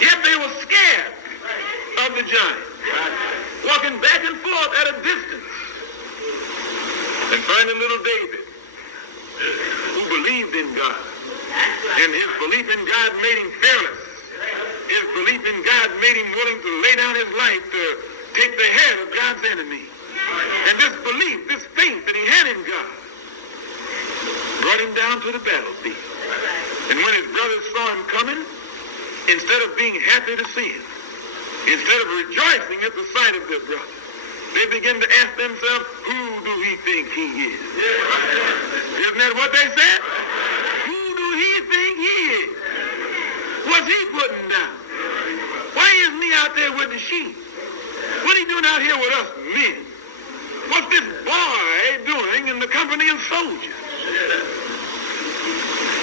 Yet they were scared of the giant, walking back and forth at a distance. And finally little David, who believed in God, and his belief in God made him fearless. his belief in God made him willing to lay down his life to take the head of God's enemy. And this belief, this faith that he had in God, brought him down to the battlefield. And when his brothers saw him coming, instead of being happy to see him, instead of rejoicing at the sight of their brother, they begin to ask themselves, who do he think he is? Isn't that what they said? Who do he think he is? What's he putting down? Why isn't he out there with the sheep? What are he doing out here with us men? What's this boy doing in the company of soldiers?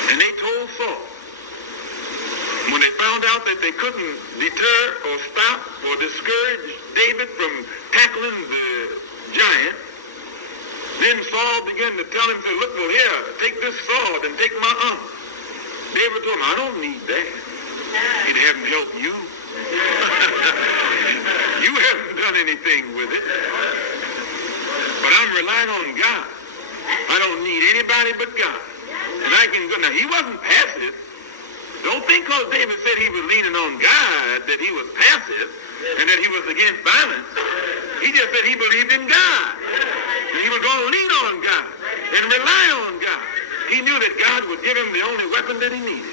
And they told Saul, when they found out that they couldn't deter or stop or discourage David from tackling the giant, then Saul began to tell him, say, look, well, here, take this sword and take my armor. David told him, I don't need that. It hasn't helped you. You haven't done anything with it. But I'm relying on God. I don't need anybody but God. And I can go. Now, he wasn't passive. Don't think because David said he was leaning on God that he was passive and that he was against violence. He just said he believed in God. And he was going to lean on God and rely on God. He knew that God would give him the only weapon that he needed.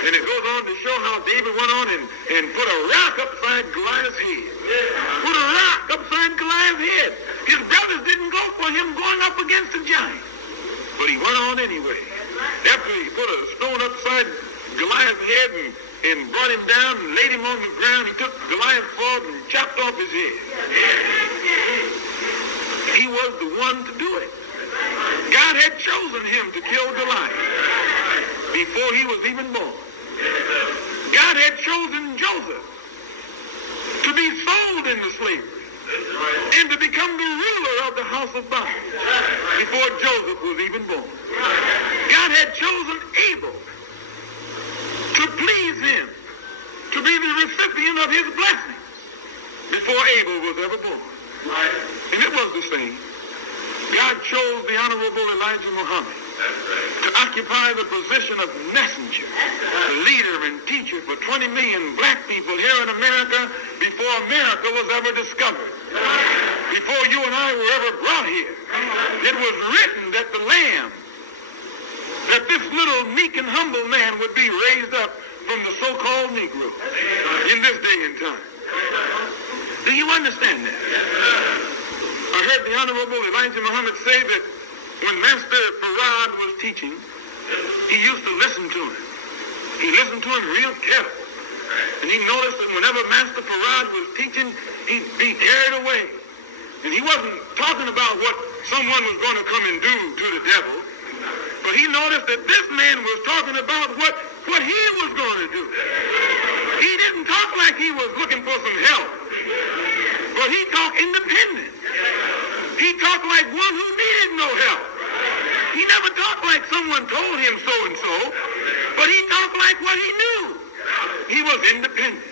And it goes on to show how David went on and put a rock upside Goliath's head. Put a rock upside Goliath's head. His brothers didn't go for him going up against the giant. But he went on anyway. After he put a stone upside Goliath's head and brought him down and laid him on the ground, he took Goliath's sword and chopped off his head. He was the one to do it. God had chosen him to kill Goliath before he was even born. God had chosen Joseph to be sold into slavery and to become the ruler of the house of bondage before Joseph was even born. God had chosen Abel to please him, to be the recipient of his blessings before Abel was ever born. And it was the same. God chose the Honorable Elijah Muhammad to occupy the position of messenger, leader, and teacher for 20 million black people here in America before America was ever discovered. Before you and I were ever brought here, it was written that the Lamb, that this little meek and humble man would be raised up from the so-called Negro in this day and time. Do you understand that? I heard the Honorable Elijah Muhammad say that when Master Farad was teaching, he used to listen to him. He listened to him real careful. And he noticed that whenever Master Farad was teaching, he'd be carried away. And he wasn't talking about what someone was going to come and do to the devil, but he noticed that this man was talking about what he was going to do. He didn't talk like he was looking for some help, but he talked independent. He talked like one who needed no help. He never talked like someone told him so-and-so, but he talked like what he knew. He was independent.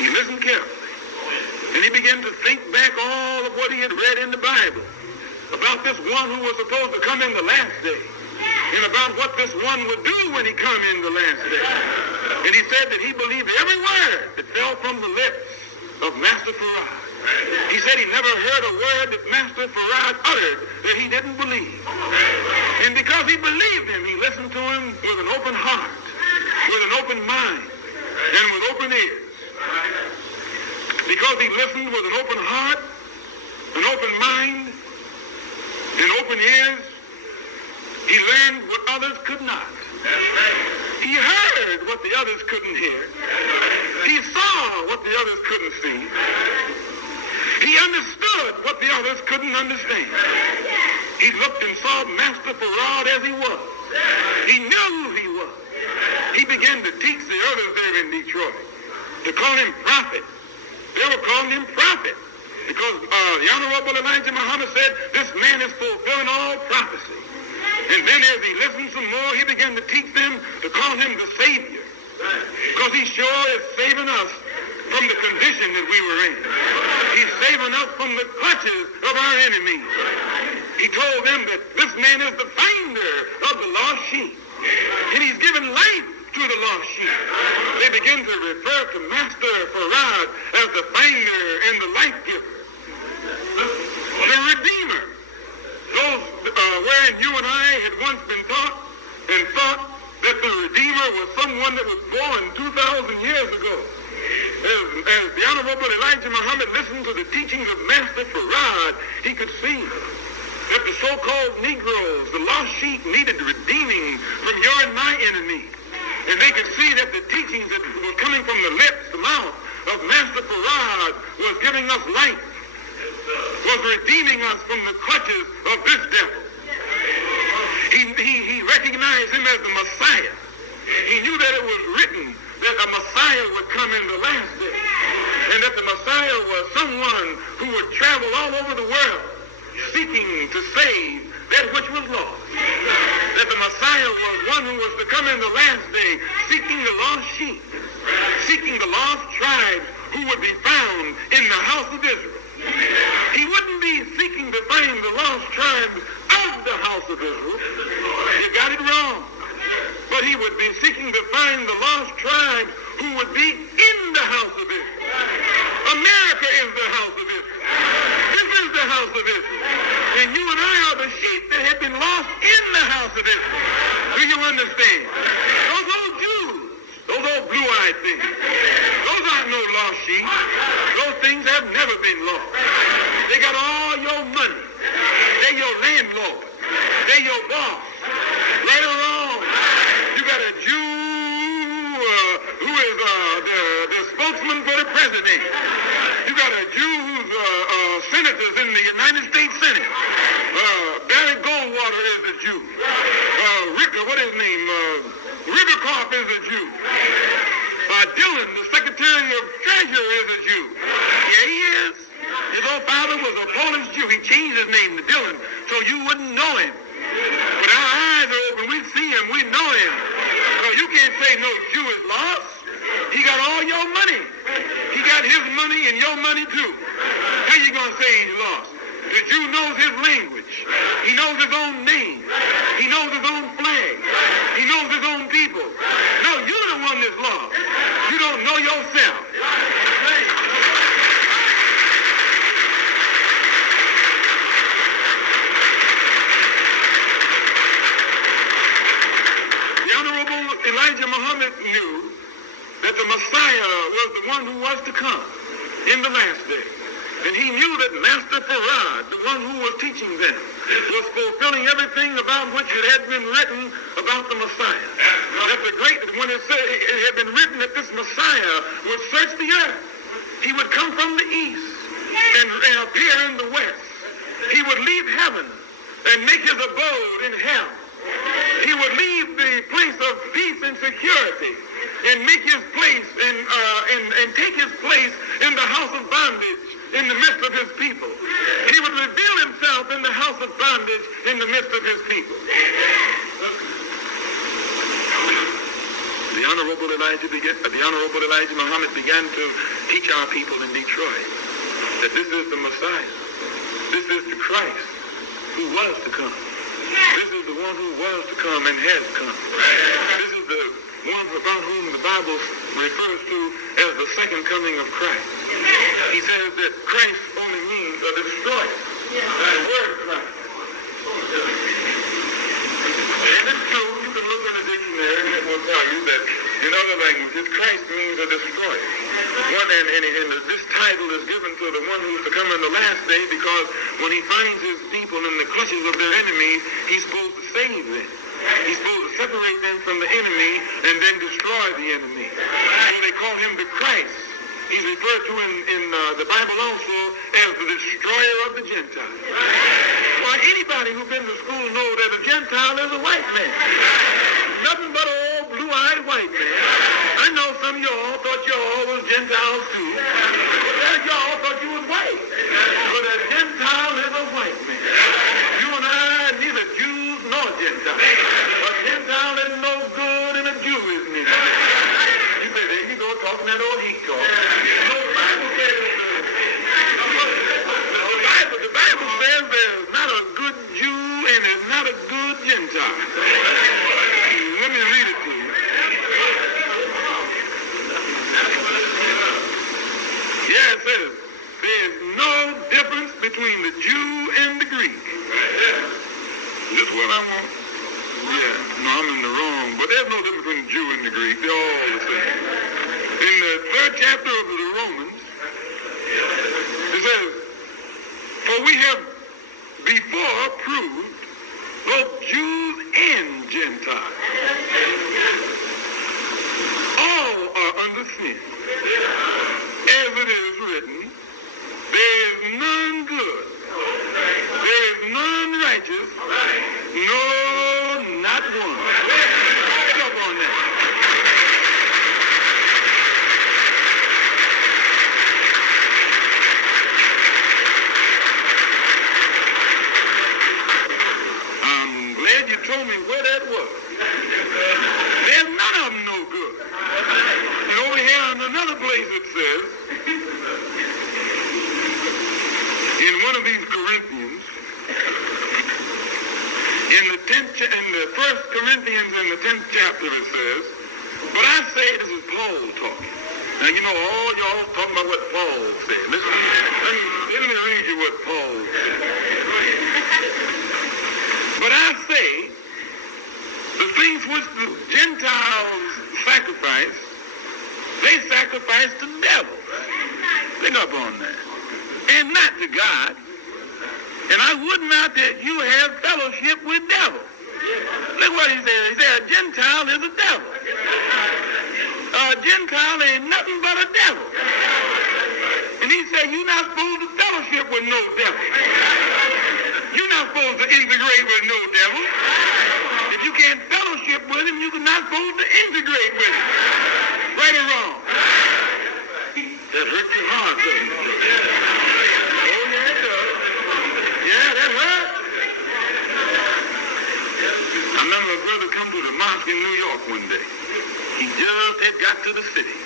He listened carefully, and he began to think back all of what he had read in the Bible about this one who was supposed to come in the last day, and about what this one would do when he come in the last day. And he said that he believed every word that fell from the lips of Master Farad. He said he never heard a word that Master Farad uttered that he didn't believe. And because he believed him, he listened to him with an open heart, with an open mind, and with open ears. Because he listened with an open heart, an open mind, and open ears, he learned what others could not. He heard what the others couldn't hear. He saw what the others couldn't see. He understood what the others couldn't understand. He looked and saw Master Farad as he was. He knew who he was. He began to teach the others there in Detroit to call him prophet. They were calling him prophet because the Honorable Elijah Muhammad said this man is fulfilling all prophecy. And then as he listened some more, he began to teach them to call him the Savior, because he sure is saving us from the condition that we were in. He's saving us from the clutches of our enemies. He told them that this man is the finder of the lost sheep, and he's given life to the lost sheep. They begin to refer to Master Farad as the finder and the life giver, the Redeemer. Those wherein you and I had once been taught and thought that the Redeemer was someone that was born 2,000 years ago. As the Honorable Elijah Muhammad listened to the teachings of Master Farad, he could see that the so-called Negroes, the lost sheep, needed redeeming from your and my enemy. And they could see that the teachings that were coming from the lips, the mouth of Master Farad was giving us life, was redeeming us from the clutches of this devil. He recognized him as the Messiah. He knew that it was written that a Messiah would come in the last day, and that the Messiah was someone who would travel all over the world seeking to save that which was lost. That the Messiah was one who was to come in the last day seeking the lost sheep, seeking the lost tribes who would be found in the house of Israel. He wouldn't be seeking to find the lost tribes of the house of Israel. You got it wrong. But he would be seeking to find the lost tribes who would be in the house of Israel. America is the house of Israel. This is the house of Israel. And you and I are the sheep that have been lost in the house of Israel. Do you understand? Those old Jews, those old blue-eyed things, those aren't no lost sheep. Those things have never been lost. They got all your money. They're your landlord. They're your boss. Right or wrong, you got a Jew who is the spokesman for the president. You got a Jew who's senators in the United States Senate. Barry Goldwater is a Jew. What is his name? Rivercorp is a Jew. Dillon, the Secretary of Treasury, is a Jew. Yeah, he is. His old father was a Polish Jew. He changed his name to Dillon so you wouldn't know him. But our eyes are open. We see him. We know him. So you can't say no Jew is lost. He got all your money. He got his money and your money too. How you going to say he's lost? The Jew knows his language. He knows his own name. He knows his own flag. He knows his own people. No, you're the one that's lost. You don't know yourself. Elijah Muhammad knew that the Messiah was the one who was to come in the last day. And he knew that Master Farad, the one who was teaching them, was fulfilling everything about which it had been written about the Messiah. That when it said it had been written that this Messiah would search the earth. He would come from the east and appear in the west. He would leave heaven and make his abode in hell. He would leave the place of peace and security and make his place and take his place in the house of bondage in the midst of his people. He would reveal himself in the house of bondage in the midst of his people. The Honorable Elijah Muhammad began to teach our people in Detroit that this is the Messiah. This is the Christ who was to come. This is the one who was to come and has come. This is the one about whom the Bible refers to as the second coming of Christ. He says that Christ only means a destroyer. The word Christ. And it's true, you can look in the dictionary and it will tell you that in other languages, Christ means a destroyer. This title is given to the one who's to come in the last day because when he finds his people in the clutches of their enemies, he's supposed to save them. He's supposed to separate them from the enemy and then destroy the enemy. So they call him the Christ. He's referred to in the Bible also as the destroyer of the Gentiles. Well, anybody who's been to school knows that a Gentile is a white man. Nothing but an old blue-eyed white man. I know some of y'all thought y'all was Gentiles too. But y'all thought you was white. But a Gentile is a white man. You and I, neither Jews nor Gentiles. A Gentile isn't no good and a Jew isn't either. You say, there you go, talking that old heat talk. No, the Bible says, the Bible says there's not a good Jew and there's not a good Gentile. Let me read it to you. I'm in the wrong, but there's no difference between the Jew and the Greek. They're all the same. In the 3rd chapter of the Romans, it says, for we have before proved both Jews and Gentiles. All are under sin. As it is written, there is none good. There is none righteous. No, not one. Pick up on that. I'm glad you told me where that was. There's none of them no good. And over here in another place it says, in one of these Corinthians, in the 1 Corinthians in the 10th chapter it says, but I say, this is Paul talking. Now you know all y'all talking about what Paul said. Listen, let me read you what Paul said. But I say, the things which the Gentiles sacrifice, they sacrifice to devils. Pick up on that. And not to God. And I would not that you have fellowship with devils. Look what he said. He said a Gentile is a devil. A Gentile ain't nothing but a devil. And he said you're not supposed to fellowship with no devil. You're not supposed to integrate with no devil. If you can't fellowship with him, you're not supposed to integrate with him. Right or wrong? That hurts your heart, doesn't it? Oh, yeah, it does. Yeah, that hurts. I remember a brother come to the mosque in New York one day. He just had got to the city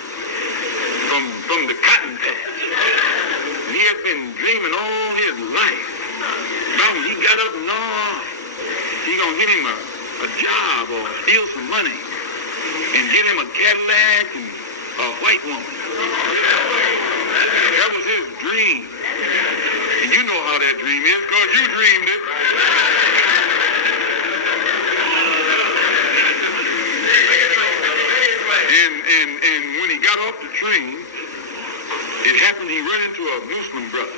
from the cotton patch. He had been dreaming all his life about when he got up north, he gonna get him a job or steal some money and get him a Cadillac and a white woman. That was his dream. And you know how that dream is because you dreamed it. And when he got off the train, it happened he ran into a Muslim brother.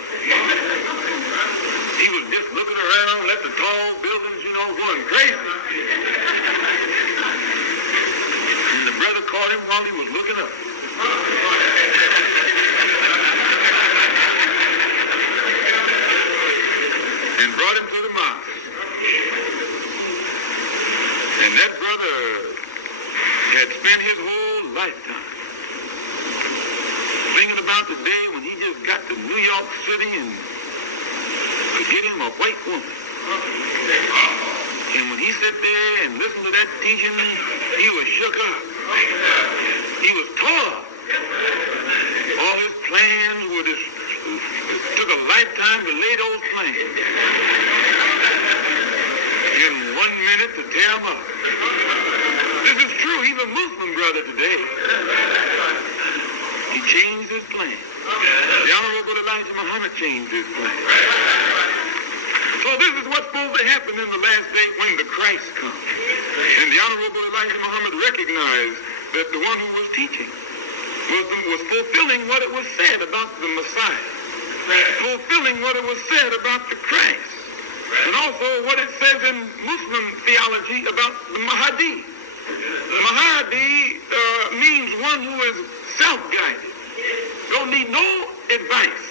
He was just looking around at the tall buildings, going crazy. And the brother caught him while he was looking up. And brought him to the mosque. And that brother had spent his whole lifetime thinking about the day when he just got to New York City and could get him a white woman. And when he sat there and listened to that teaching, he was shook up. He was tore up. All his plans were just, took a lifetime to lay those plans. In 1 minute to tear them up. This is true. He's a Muslim brother today. He changed his plan. The Honorable Elijah Muhammad changed his plan. So this is what's supposed to happen in the last day when the Christ comes. And the Honorable Elijah Muhammad recognized that the one who was teaching was fulfilling what it was said about the Messiah. Fulfilling what it was said about the Christ. And also what it says in Muslim theology about the Mahdi. Mahdi means one who is self-guided. Don't need no advice.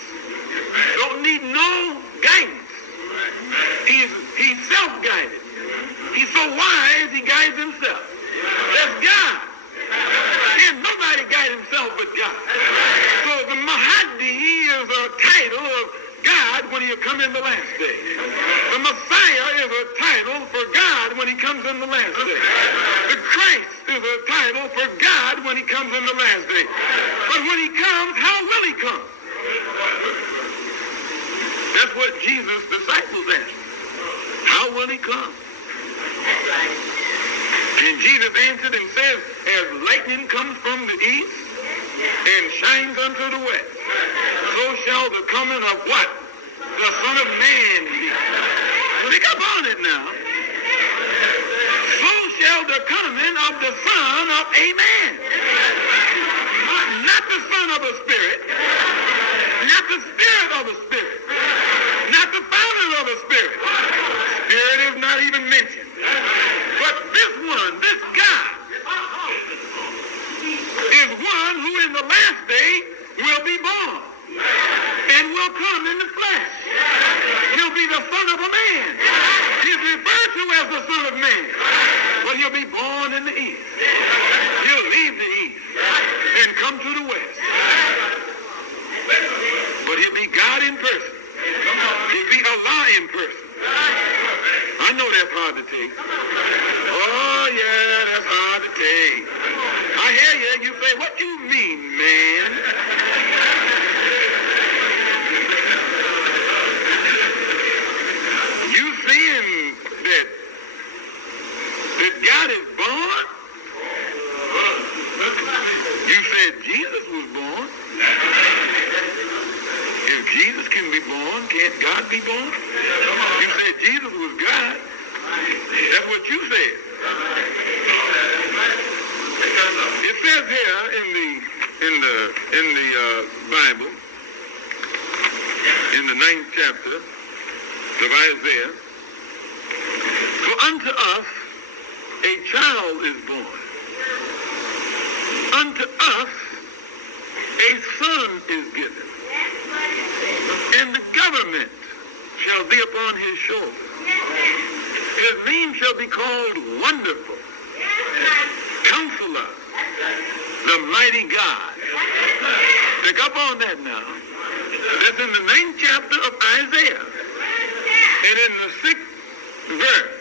Don't need no guidance. He's self-guided. He's so wise, he guides himself. That's God. Can't nobody guide himself but God. So the Mahdi is a title of God when he'll come in the last day. The Messiah is a title for God when he comes in the last day. The Christ is a title for God when he comes in the last day. But when he comes, how will he come? That's what Jesus' disciples asked. How will he come? And Jesus answered and said, as lightning comes from the east and shines unto the west, so shall the coming of what? The Son of Man be. Pick up on it now. So shall the of the Son of a man. Not the Son of a spirit. Not the Spirit of a spirit. Not the founder of a spirit. Spirit is not even mentioned. But this one, this God, is one who in the last day will be born and will come in the flesh. He'll be the Son of a man. He's referred to as the Son of Man. But he'll be born in the east. He'll leave the east and come to the west. But he'll be God in person. He'll be Allah in person. I know that's hard to take. Oh, yeah, that's hard to take. I hear you. You say, what you mean, man? You seeing that God is born? You said Jesus was born. If Jesus can be born, can't God be born? You said Jesus was God. That's what you said. It says here in the Bible, in the 9th chapter of Isaiah, for unto us a child is born. Unto us a son is given. And the government shall be upon his shoulder. His name shall be called Wonderful, Counselor, the Mighty God. Pick up on that now. That's in the 9th chapter of Isaiah. And in the 6th verse,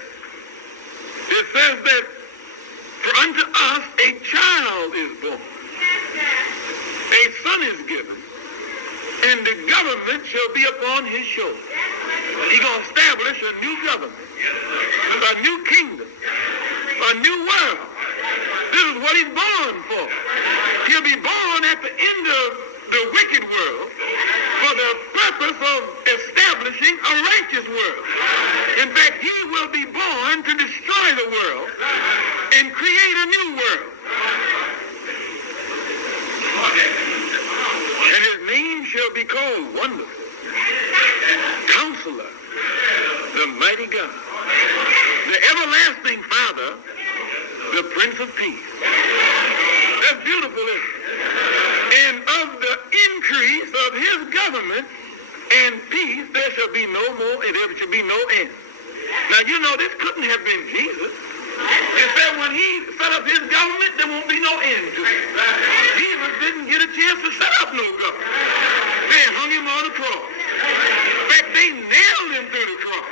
it says that for unto us a child is born, a son is given, and the government shall be upon his shoulder. He's going to establish a new government, a new kingdom, a new world. This is what he's born for. He'll be born at the end of the wicked world for the purpose of establishing a righteous world. In fact, he will be born to destroy the world and create a new world. And his name shall be called Wonderful, Counselor, the Mighty God, the Everlasting Father, the Prince of Peace. That's beautiful, isn't it? And of the increase of his government and peace, there shall be no more, and there shall be no end. Now, you know, this couldn't have been Jesus. It said when he set up his government, there won't be no end to it. Jesus didn't get a chance to set up no government. They hung him on the cross. In fact, they nailed him to the cross.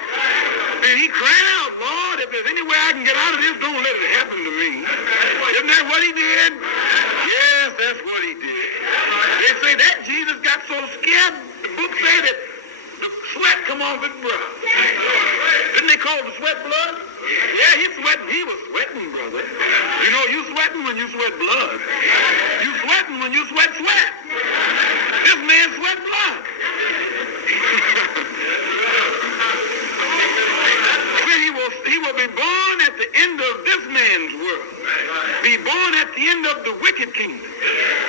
And he cried out, Lord, if there's any way I can get out of this, don't let it happen to me. Isn't that what he did? Yes, that's what he did. They say that Jesus got so scared, the book said that the sweat come off his brow. Didn't they call the sweat blood? Yeah, he was sweating, brother. You know, you sweating when you sweat blood. You sweating when you sweat sweat. This man sweat blood. He will be born at the end of this man's world. Be born at the end of the wicked kingdom.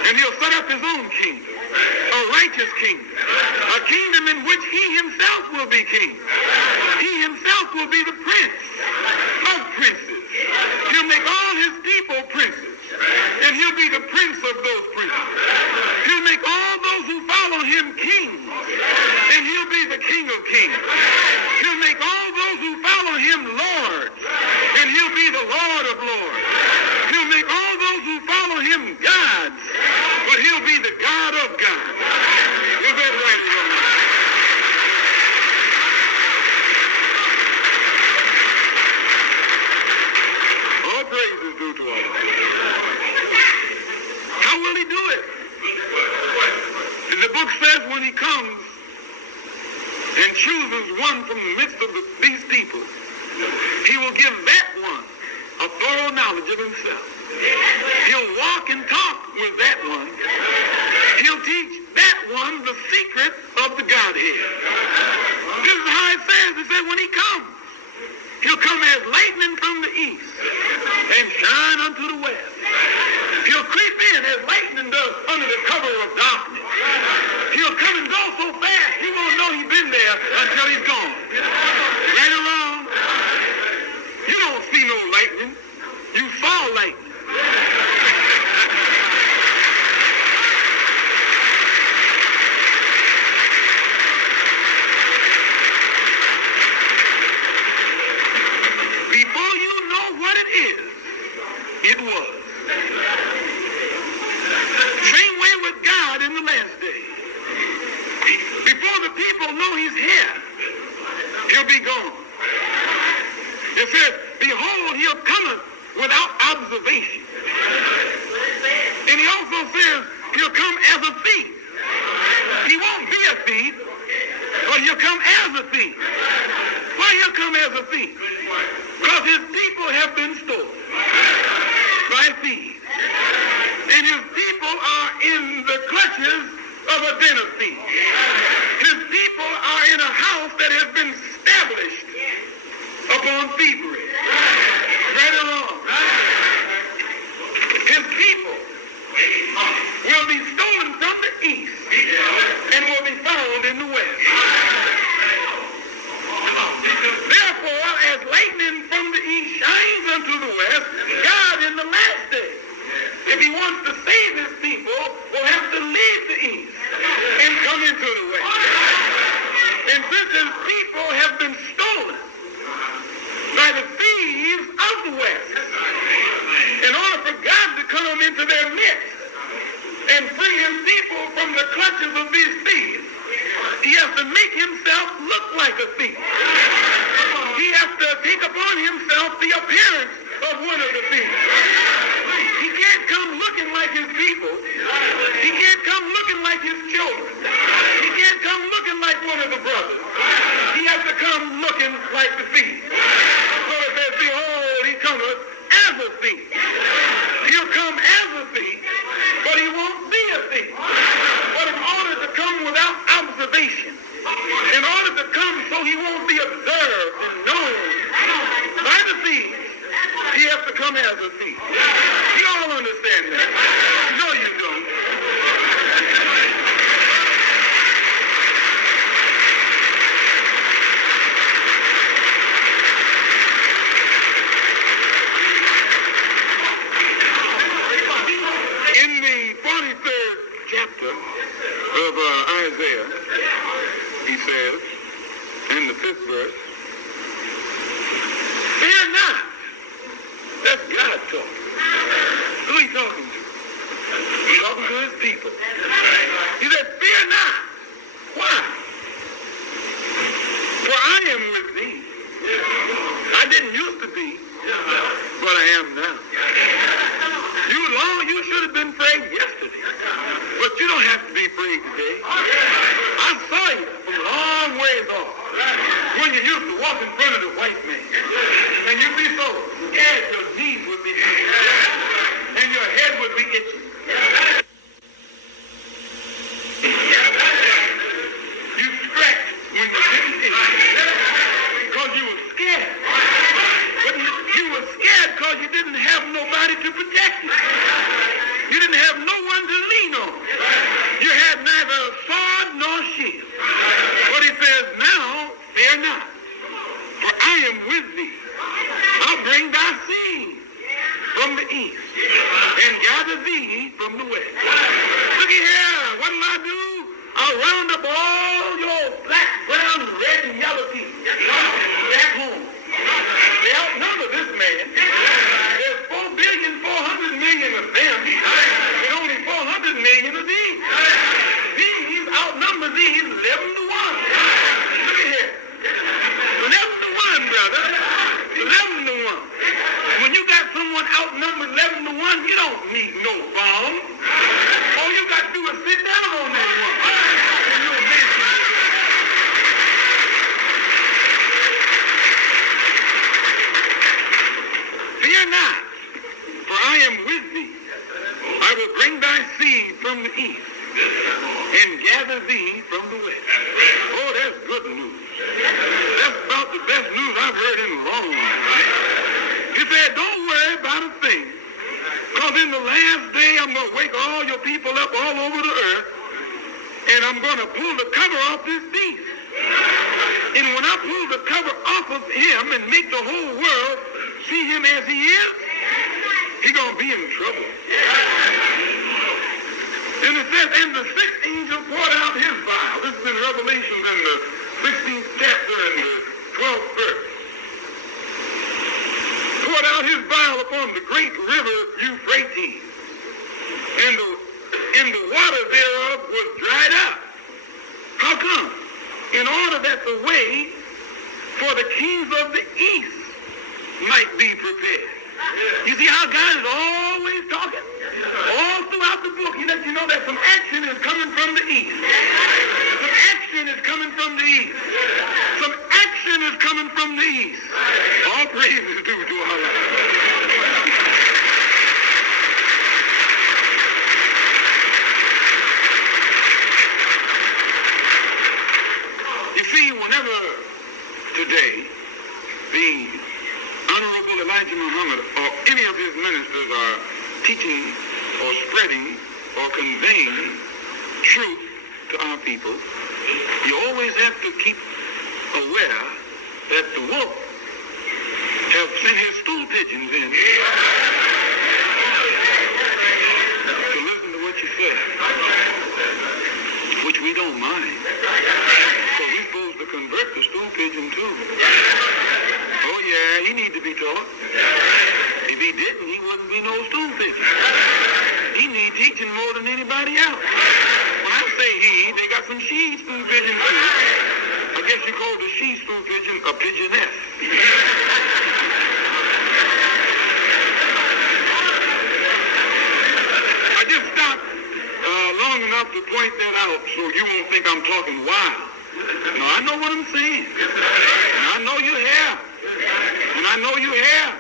And he'll set up his own kingdom. A righteous kingdom. A kingdom in which he himself will be king. He himself will be the prince of princes. He'll make all his people princes. And he'll be the prince of those princes. He'll make all those who follow him kings. And he'll be the king of kings. He'll make all those who follow him lords. And he'll be the Lord of lords. He'll make all those who follow him gods. But he'll be the God of gods. Is that right? All praise is due to Allah. How will he do it? The book says when he comes and chooses one from the midst of these people, he will give that one a thorough knowledge of himself. He'll walk and talk with that one. He'll teach that one the secret of the Godhead. This is how it says. It says when he comes, he'll He'll come as lightning from the east and shine unto the west. He'll creep in as lightning does under the cover of darkness. He'll come and go so fast you won't know he's been there until he's gone. Right or wrong? You don't see no lightning. You saw lightning. Before you know what it is, it was. Same way with God in the last day. Before the people know he's here, he'll be gone. It says, behold, he'll come without observation. And he also says he'll come as a thief. He won't be a thief, but he'll come as a thief. Why he'll come as a thief? Because his people have been stolen by thieves. And his people are in the clutches of a den of thieves. His people are in a house that has been established upon thievery. Right or wrong? His people will be stolen from the east and will be found in the west. Therefore, as lightning from the east shines unto the west, God in the last day, if he wants to save his people, will have to leave the east and come into the west. And since his people have been stolen by the thieves of the west, in order for God to come into their midst and free his people from the clutches of these thieves, he has to make himself look like a thief. He has to take upon himself the appearance of one of the thieves. He can't come looking like his people. He can't come looking like his children. He can't come looking like one of the brothers. He has to come looking like the thief. So it says, behold, he cometh as a thief. He'll come as a thief, but he won't be a thief. But in order to come without observation, in order to come so he won't be observed and known by the thieves, he has to come as a thief. You all understand that? No, you don't. In the 43rd chapter of Isaiah, he says, in the 5th verse, fear not. That's God talking. Who he talking to? He's talking to his people. He said, fear not. Why? For I am with thee. I didn't used to be, but I am now. You should have been afraid yesterday, but you don't have to be afraid today. I saw you from a long ways off when you used to walk in front of the white man, and you'd be so scared your knees would be and your head would be itching. You scratched when you didn't itch because you were scared. But you were scared because you didn't have nobody to protect you. You didn't have no one to lean on. You had neither sword nor shield. But he says, now, fear not, for I am with thee. I'll bring thy seed from the east and gather thee from the west. Look here, what will I do? I'll round up all your black, brown, red, and yellow people back home. They outnumber this man. There's 4,400,000,000 of them, and only 400 million of these. These outnumber these 11 to 1. Look at here. 11 to 1, brother. 11 to 1. When you got someone outnumbered 11 to 1, you don't need no bomb. All you got to do is sit down on that one. And you'll make it. Fear not, for I am with thee. I will bring thy seed from the east and gather thee from the west. Oh, that's good news. That's about the best news I've heard in a long time. in the last day, I'm going to wake all your people up all over the earth, and I'm going to pull the cover off this beast. And when I pull the cover off of him and make the whole world see him as he is, he's going to be in trouble. And it says, and the sixth angel poured out his vial. This is in Revelation in the 16th chapter and the 12th verse. Poured out his vial upon the great river Euphrates. And the water thereof was dried up. How come? In order that the way for the kings of the east might be prepared. You see how God is always talking? All throughout the book, he lets you know that some action is coming from the east. Some action is coming from the east. Some action is coming from the east. All praise is due to Allah. You see, whenever today the Honorable Elijah Muhammad or any of his ministers are teaching or spreading or conveying truth to our people, you always have to keep aware that the wolf have sent his stool pigeons in to listen to what you say, which we don't mind. So we're supposed to convert the stool pigeon too. Oh yeah, he needs to be taught. If he didn't, he wouldn't be no stool pigeon. He needs teaching more than anybody else. When I say he, they got some she stool pigeons too. I guess you call the she stool pigeon a pigeoness. I just stopped long enough to point that out so you won't think I'm talking wild. No, I know what I'm saying. And I know you're here. And I know you're here.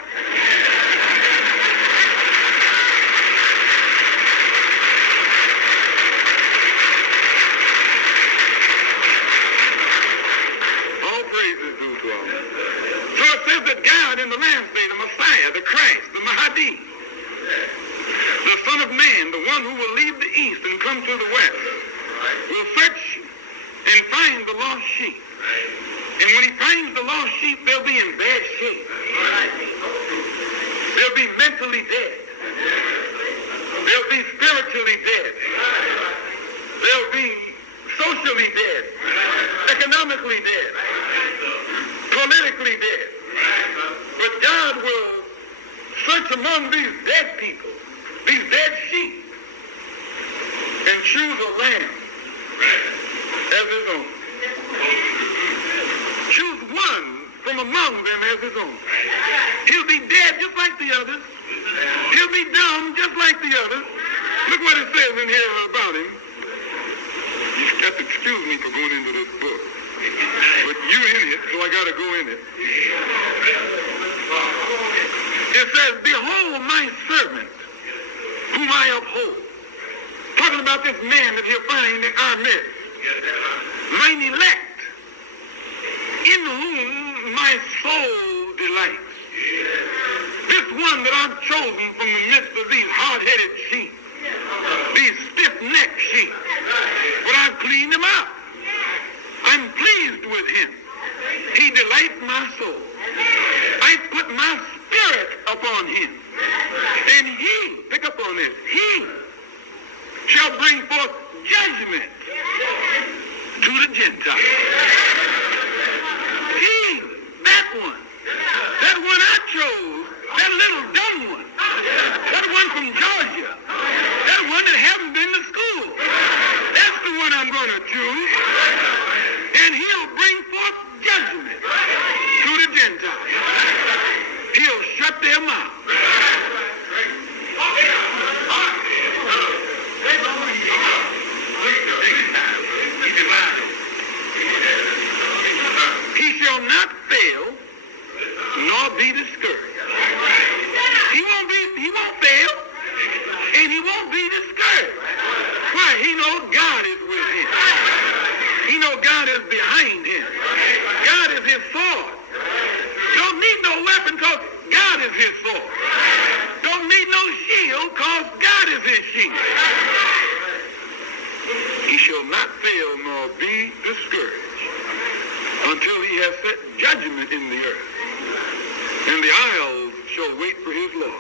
All praise is due to Allah. So it says that God in the last day, the Messiah, the Christ, the Mahdi, the Son of Man, the one who will leave the east and come to the west, will search and find the lost sheep. And when he finds the lost sheep, they'll be in bad shape. They'll be mentally dead. They'll be spiritually dead. They'll be socially dead. Economically dead. Politically dead. But God will search among these dead people, these dead sheep, and choose a lamb as his own. Choose one from among them as his own. He'll be dead just like the others. He'll be dumb just like the others. Look what it says in here about him. You have to excuse me for going into this book. But you're in it, so I got to go in it. It says, behold my servant, whom I uphold. Talking about this man that he'll find in our midst. Mine elect, in whom my soul delights. This one that I've chosen from the midst of these hard-headed sheep, these stiff-necked sheep, but I've cleaned him up. I'm pleased with him. He delights my soul. I put my spirit upon him. And he, pick up on this, he shall bring forth judgment to the Gentiles. He, that one I chose, that little dumb one, that one from Georgia, that one that haven't been to school, that's the one I'm going to choose. And he'll bring forth judgment to the Gentiles. He'll shut their mouth. He shall not fail nor be discouraged. He won't fail, and he won't be discouraged. Why? He knows God is with him. He knows God is behind him. God is his sword. Don't need no weapon because God is his sword. Don't need no shield. will, because God is his shield. He shall not fail nor be discouraged until he has set judgment in the earth, and the isles shall wait for his law.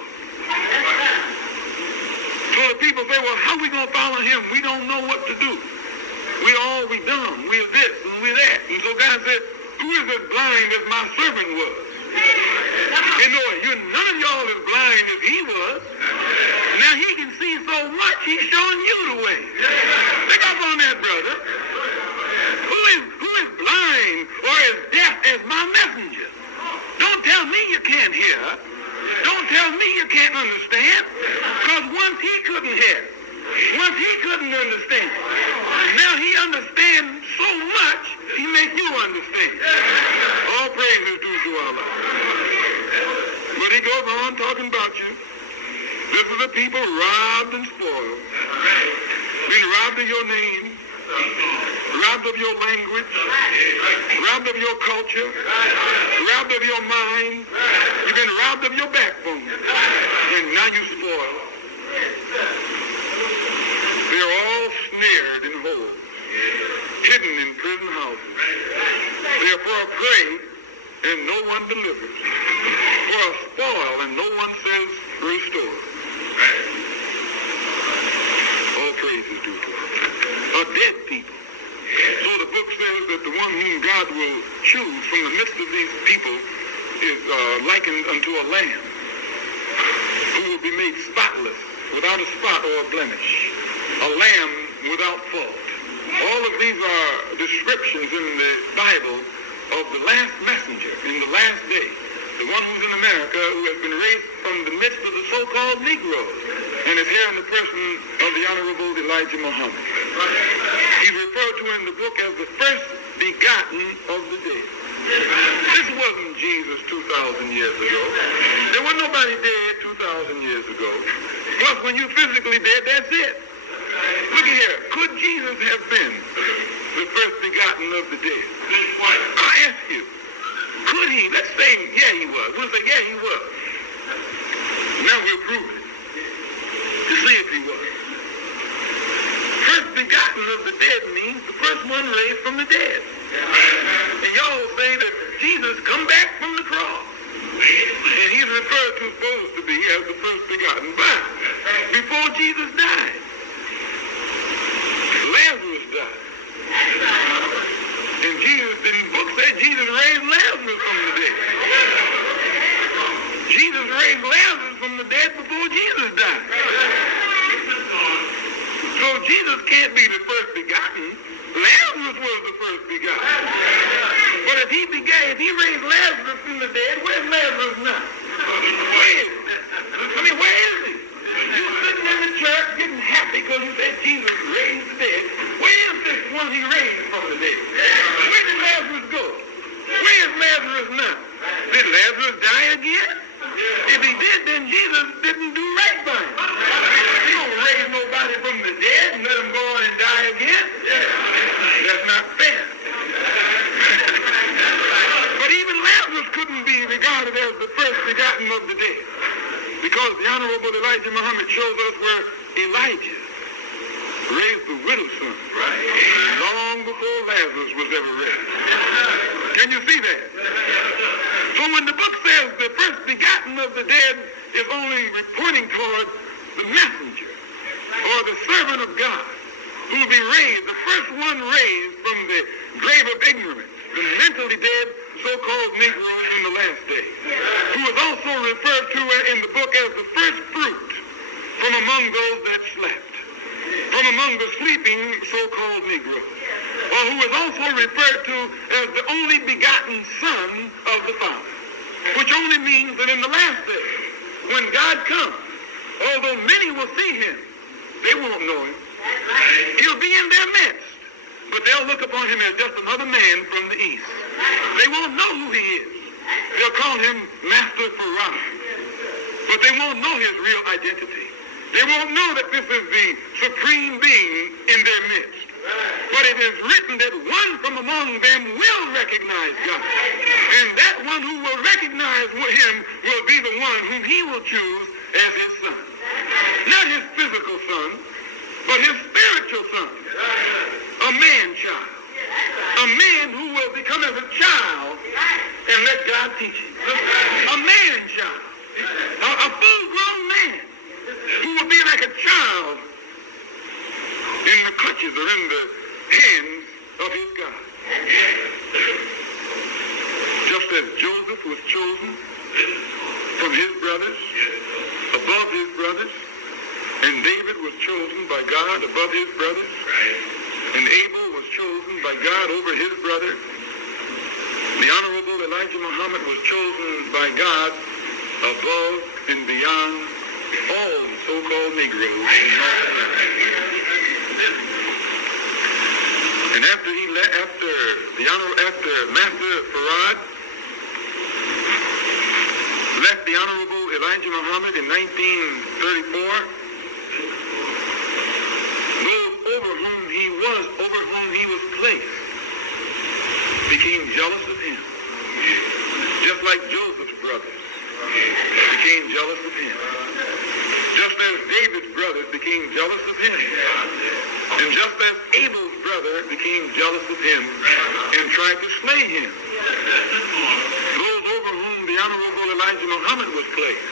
So the people say, well, how are we going to follow him? We don't know what to do. We dumb. We are this and we that. And so God said, who is as blind as my servant was? And none of y'all as blind as he was. Now he can see so much, he's showing you the way. Pick up on that, brother. Who is blind or as deaf as my messenger? Don't tell me you can't hear. Don't tell me you can't understand. Because once he couldn't hear. Once he couldn't understand. Now he understands so much, he makes you understand. All praise is due to Allah. But he goes on talking about you. This is a people robbed and spoiled. Been robbed of your name. Robbed of your language. Robbed of your culture. Robbed of your mind. You've been robbed of your backbone. And now you spoiled. They're all snared in holes, hidden in prison houses. They are for a prey, and no one delivers. For a spoil, and no one says restore. All praise is due to us. A dead people. So the book says that the one whom God will choose from the midst of these people is likened unto a lamb who will be made spotless, without a spot or a blemish. A lamb without fault. All of these are descriptions in the Bible of the last messenger in the last day. The one who's in America, who has been raised from the midst of the so-called Negroes and is here in the person of the Honorable Elijah Muhammad. He's referred to in the book as the first begotten of the dead. This wasn't Jesus 2,000 years ago. There was nobody dead 2,000 years ago. Plus, when you're physically dead, that's it. Look at here. Could Jesus have been the first begotten of the dead? I ask you, could he? Let's say, yeah, he was. We'll say, yeah, he was. Now we'll prove it to see if he was. First begotten of the dead means the first one raised from the dead. And y'all say that Jesus come back from the cross. And he's referred to, supposed to be, as the first begotten. But before Jesus died, Lazarus died. And Jesus, in the book said Jesus raised Lazarus from the dead. Jesus raised Lazarus from the dead before Jesus died. So Jesus can't be the first begotten. Lazarus was the first begotten. But if he raised Lazarus from the dead, where's Lazarus now? Where is he? I mean, where is he? You're sitting in the church getting happy because you said Jesus raised the dead. Where is this one he raised from the dead? Where did Lazarus go? Where is Lazarus now? Did Lazarus die again? If he did, then Jesus didn't do right by him. He don't raise nobody from the dead and let him go on and die again. That's not fair. But even Lazarus couldn't be regarded as the first begotten of the dead, because the Honorable Elijah Muhammad shows us where Elijah raised the widow's son long before Lazarus was ever raised. Can you see that? So when the book says the first begotten of the dead is only pointing toward the messenger or the servant of God who will be raised, the first one raised from the grave of ignorance, the mentally dead so-called Negroes in the last day, who is also referred to in the book as the first fruit from among those that slept, from among the sleeping so-called Negroes, or who is also referred to as the only begotten Son of the Father, which only means that in the last day, when God comes, although many will see him, they won't know him. He'll be in their midst, but they'll look upon him as just another man from the east. They won't know who he is. They'll call him Master Farah, but they won't know his real identity. They won't know that this is the supreme being in their midst. But it is written that one from among them will recognize God. And that one who will recognize him will be the one whom he will choose as his son. teaching. A man-child. A full-grown man who would be like a child in the clutches or in the hands of his God. Just as Joseph was chosen from his brothers, above his brothers, and David was chosen by God above his brothers, and Abel was chosen by God over his brother, the Honorable Elijah Muhammad was chosen by God above and beyond all the so-called Negroes in North America. And after Master Farad left the Honorable Elijah Muhammad in 1934, those over whom he was placed became jealous of him, just like Joseph's brothers became jealous of him, just as David's brothers became jealous of him, and just as Abel's brother became jealous of him and tried to slay him. Those over whom the Honorable Elijah Muhammad was placed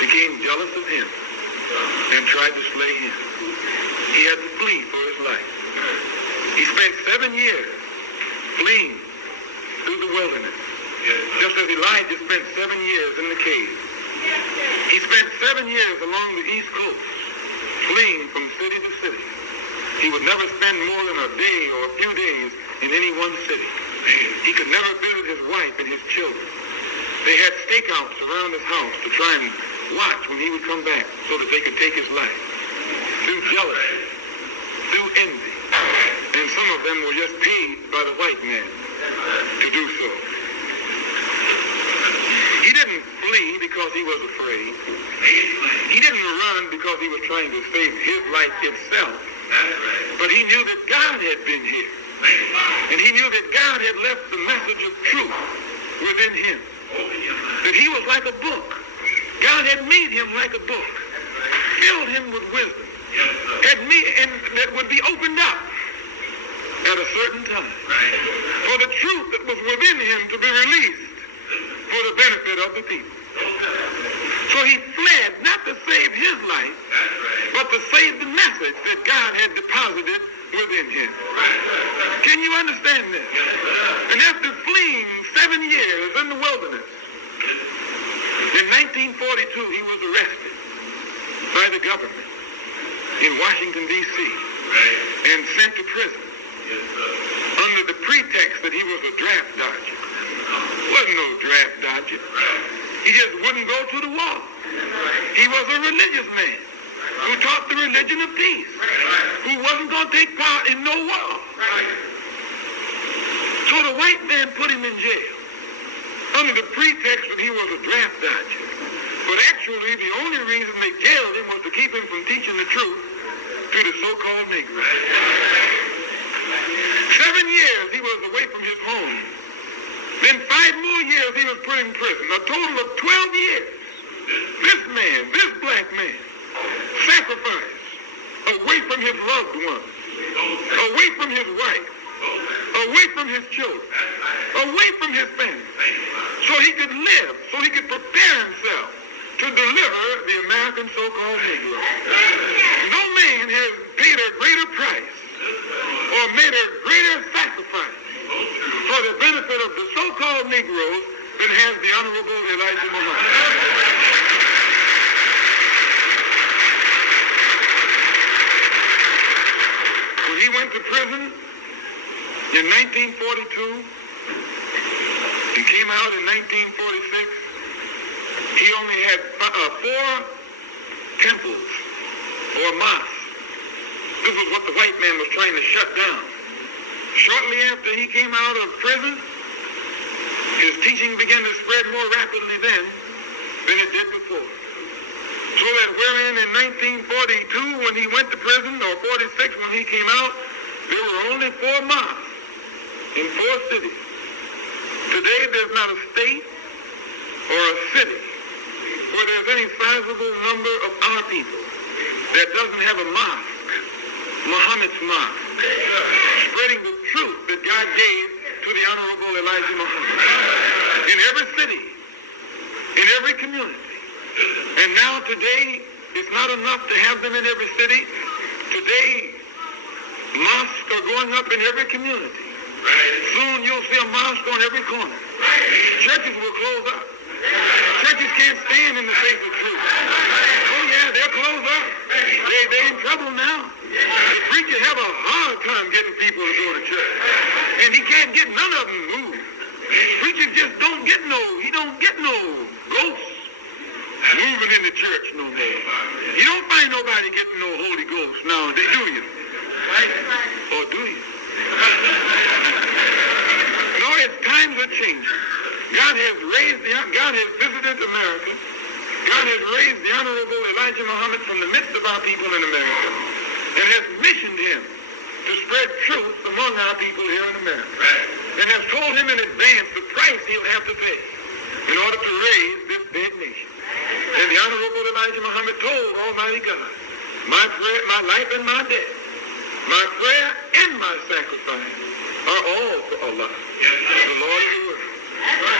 became jealous of him and tried to slay him. He had to flee for his life. He spent 7 years fleeing through the wilderness, just as Elijah spent 7 years in the cave. He spent 7 years along the East Coast, fleeing from city to city. He would never spend more than a day or a few days in any one city. He could never visit his wife and his children. They had stakeouts around his house to try and watch when he would come back so that they could take his life. Through jealousy, through envy. And some of them were just paid by the white man to do so. He didn't flee because he was afraid. He didn't run because he was trying to save his life itself. But he knew that God had been here. And he knew that God had left the message of truth within him. That he was like a book. God had made him like a book. Filled him with wisdom. And that would be opened up at a certain time. For the truth that was within him to be released for the benefit of the people. So he fled not to save his life, but to save the message that God had deposited within him. Can you understand this? And after fleeing 7 years in the wilderness, in 1942 he was arrested by the government in Washington, D.C. and sent to prison under the pretext that he was a draft dodger. Wasn't no draft dodger. He just wouldn't go to the war. He was a religious man who taught the religion of peace, who wasn't going to take part in no war. So the white man put him in jail under the pretext that he was a draft dodger. But actually, the only reason they jailed him was to keep him from teaching the truth to the so-called Negroes. 7 years he was away from his home. Then 5 more years he was put in prison. A total of 12 years. This man, this black man, sacrificed away from his loved ones, away from his wife, away from his children, away from his family, so he could live, so he could prepare himself to deliver the American so-called Negro. No man has paid a greater price or made a greater sacrifice for the benefit of the so-called Negroes than has the Honorable Elijah Muhammad. When he went to prison in 1942 and came out in 1946, he only had 4 temples or mosques. This was what the white man was trying to shut down. Shortly after he came out of prison, his teaching began to spread more rapidly then than it did before. So that wherein in 1942 when he went to prison, or 46 when he came out, there were only 4 mosques in 4 cities. Today there's not a state or a city where there's any sizable number of our people that doesn't have a mosque, Muhammad's mosque, spreading the truth that God gave to the Honorable Elijah Muhammad. in every city, in every community. And now today, it's not enough to have them in every city. Today, mosques are going up in every community. Soon you'll see a mosque on every corner. Churches will close up. Churches can't stand in the face of truth. Oh yeah, they'll close up. They're in trouble now. The preacher have a hard time getting people to go to church. And he can't get none of them moved. Preachers just don't get no ghosts moving in the church no more. You don't find nobody getting no Holy Ghost nowadays, do you? Or do you? No, it's times are changing. God has visited America. God has raised the Honorable Elijah Muhammad from the midst of our people in America and has missioned him to spread truth among our people here in America. And has told him in advance the price he'll have to pay in order to raise this dead nation. And the Honorable Elijah Muhammad told Almighty God, my prayer, my life and my death, my prayer and my sacrifice are all for Allah, the Lord of the world.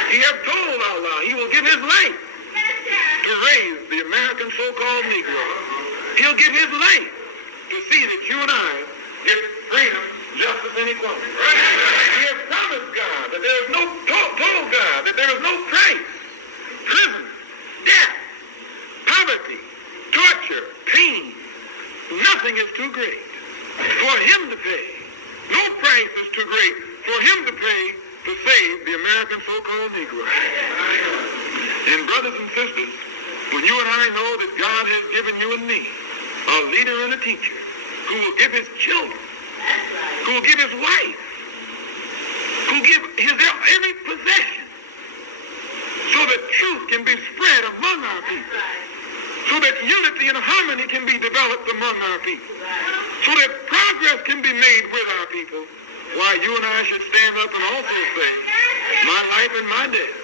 He has told Allah he will give his life to raise the American so-called Negro. He'll give his life to see that you and I get freedom, justice, and equality. He has promised God that there is no total God, that there is no price, prison, death, poverty, torture, pain. Nothing is too great for him to pay. No price is too great for him to pay to save the American so-called Negro. And brothers and sisters, when you and I know that God has given you and me a leader and a teacher who will give his children, who will give his wife, who will give his every possession so that truth can be spread among our people, so that unity and harmony can be developed among our people, so that progress can be made with our people, why you and I should stand up and also say, my life and my death,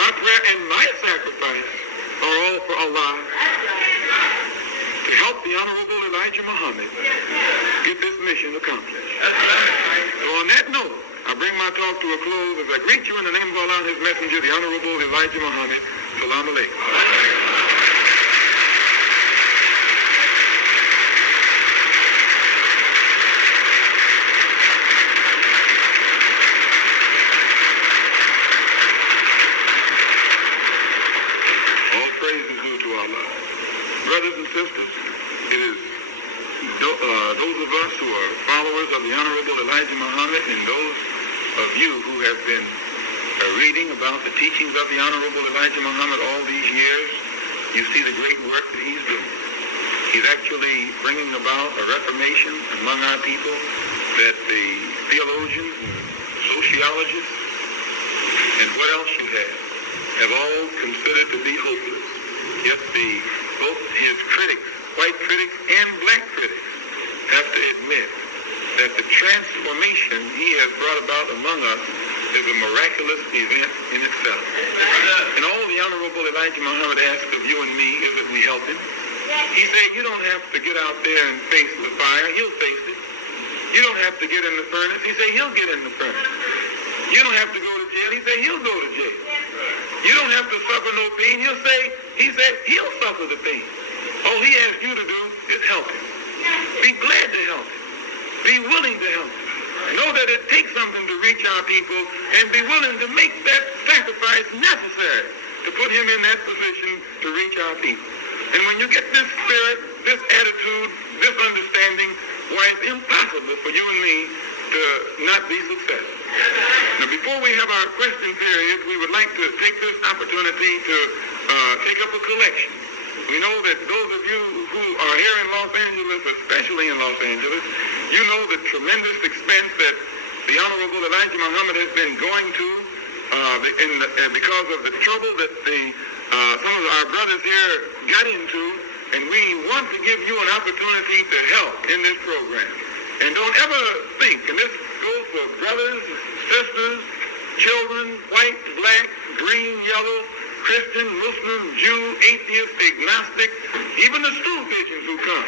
my prayer and my sacrifice are all for Allah, to help the Honorable Elijah Muhammad get this mission accomplished. So on that note, I bring my talk to a close as I greet you in the name of Allah and his messenger, the Honorable Elijah Muhammad. Salam alaikum. Brothers and sisters, it is those of us who are followers of the Honorable Elijah Muhammad and those of you who have been reading about the teachings of the Honorable Elijah Muhammad all these years, you see the great work that he's doing. He's actually bringing about a reformation among our people that the theologians and sociologists and what else you have all considered to be hopeless. Yet both his critics, white critics and black critics, have to admit that the transformation he has brought about among us is a miraculous event in itself. And all the Honorable Elijah Muhammad asks of you and me is that we help him. He said, you don't have to get out there and face the fire. He'll face it. You don't have to get in the furnace. He said, he'll get in the furnace. You don't have to go to jail. He said, he'll go to jail. You don't have to suffer no pain. He said, he'll suffer the pain. All he asks you to do is help him. Be glad to help him. Be willing to help him. Know that it takes something to reach our people and be willing to make that sacrifice necessary to put him in that position to reach our people. And when you get this spirit, this attitude, this understanding, why it's impossible for you and me to not be successful. Now, before we have our question period, we would like to take this opportunity to take up a collection. We know that those of you who are here in Los Angeles, especially in Los Angeles, you know the tremendous expense that the Honorable Elijah Muhammad has been going to because of the trouble that some of our brothers here got into, and we want to give you an opportunity to help in this program. And don't ever think, and this goes for brothers, sisters, children, white, black, green, yellow, Christian, Muslim, Jew, atheist, agnostic, even the stool pigeons who come.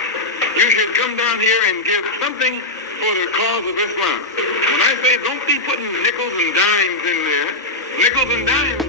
You should come down here and give something for the cause of Islam. When I say don't be putting nickels and dimes in there, nickels and dimes.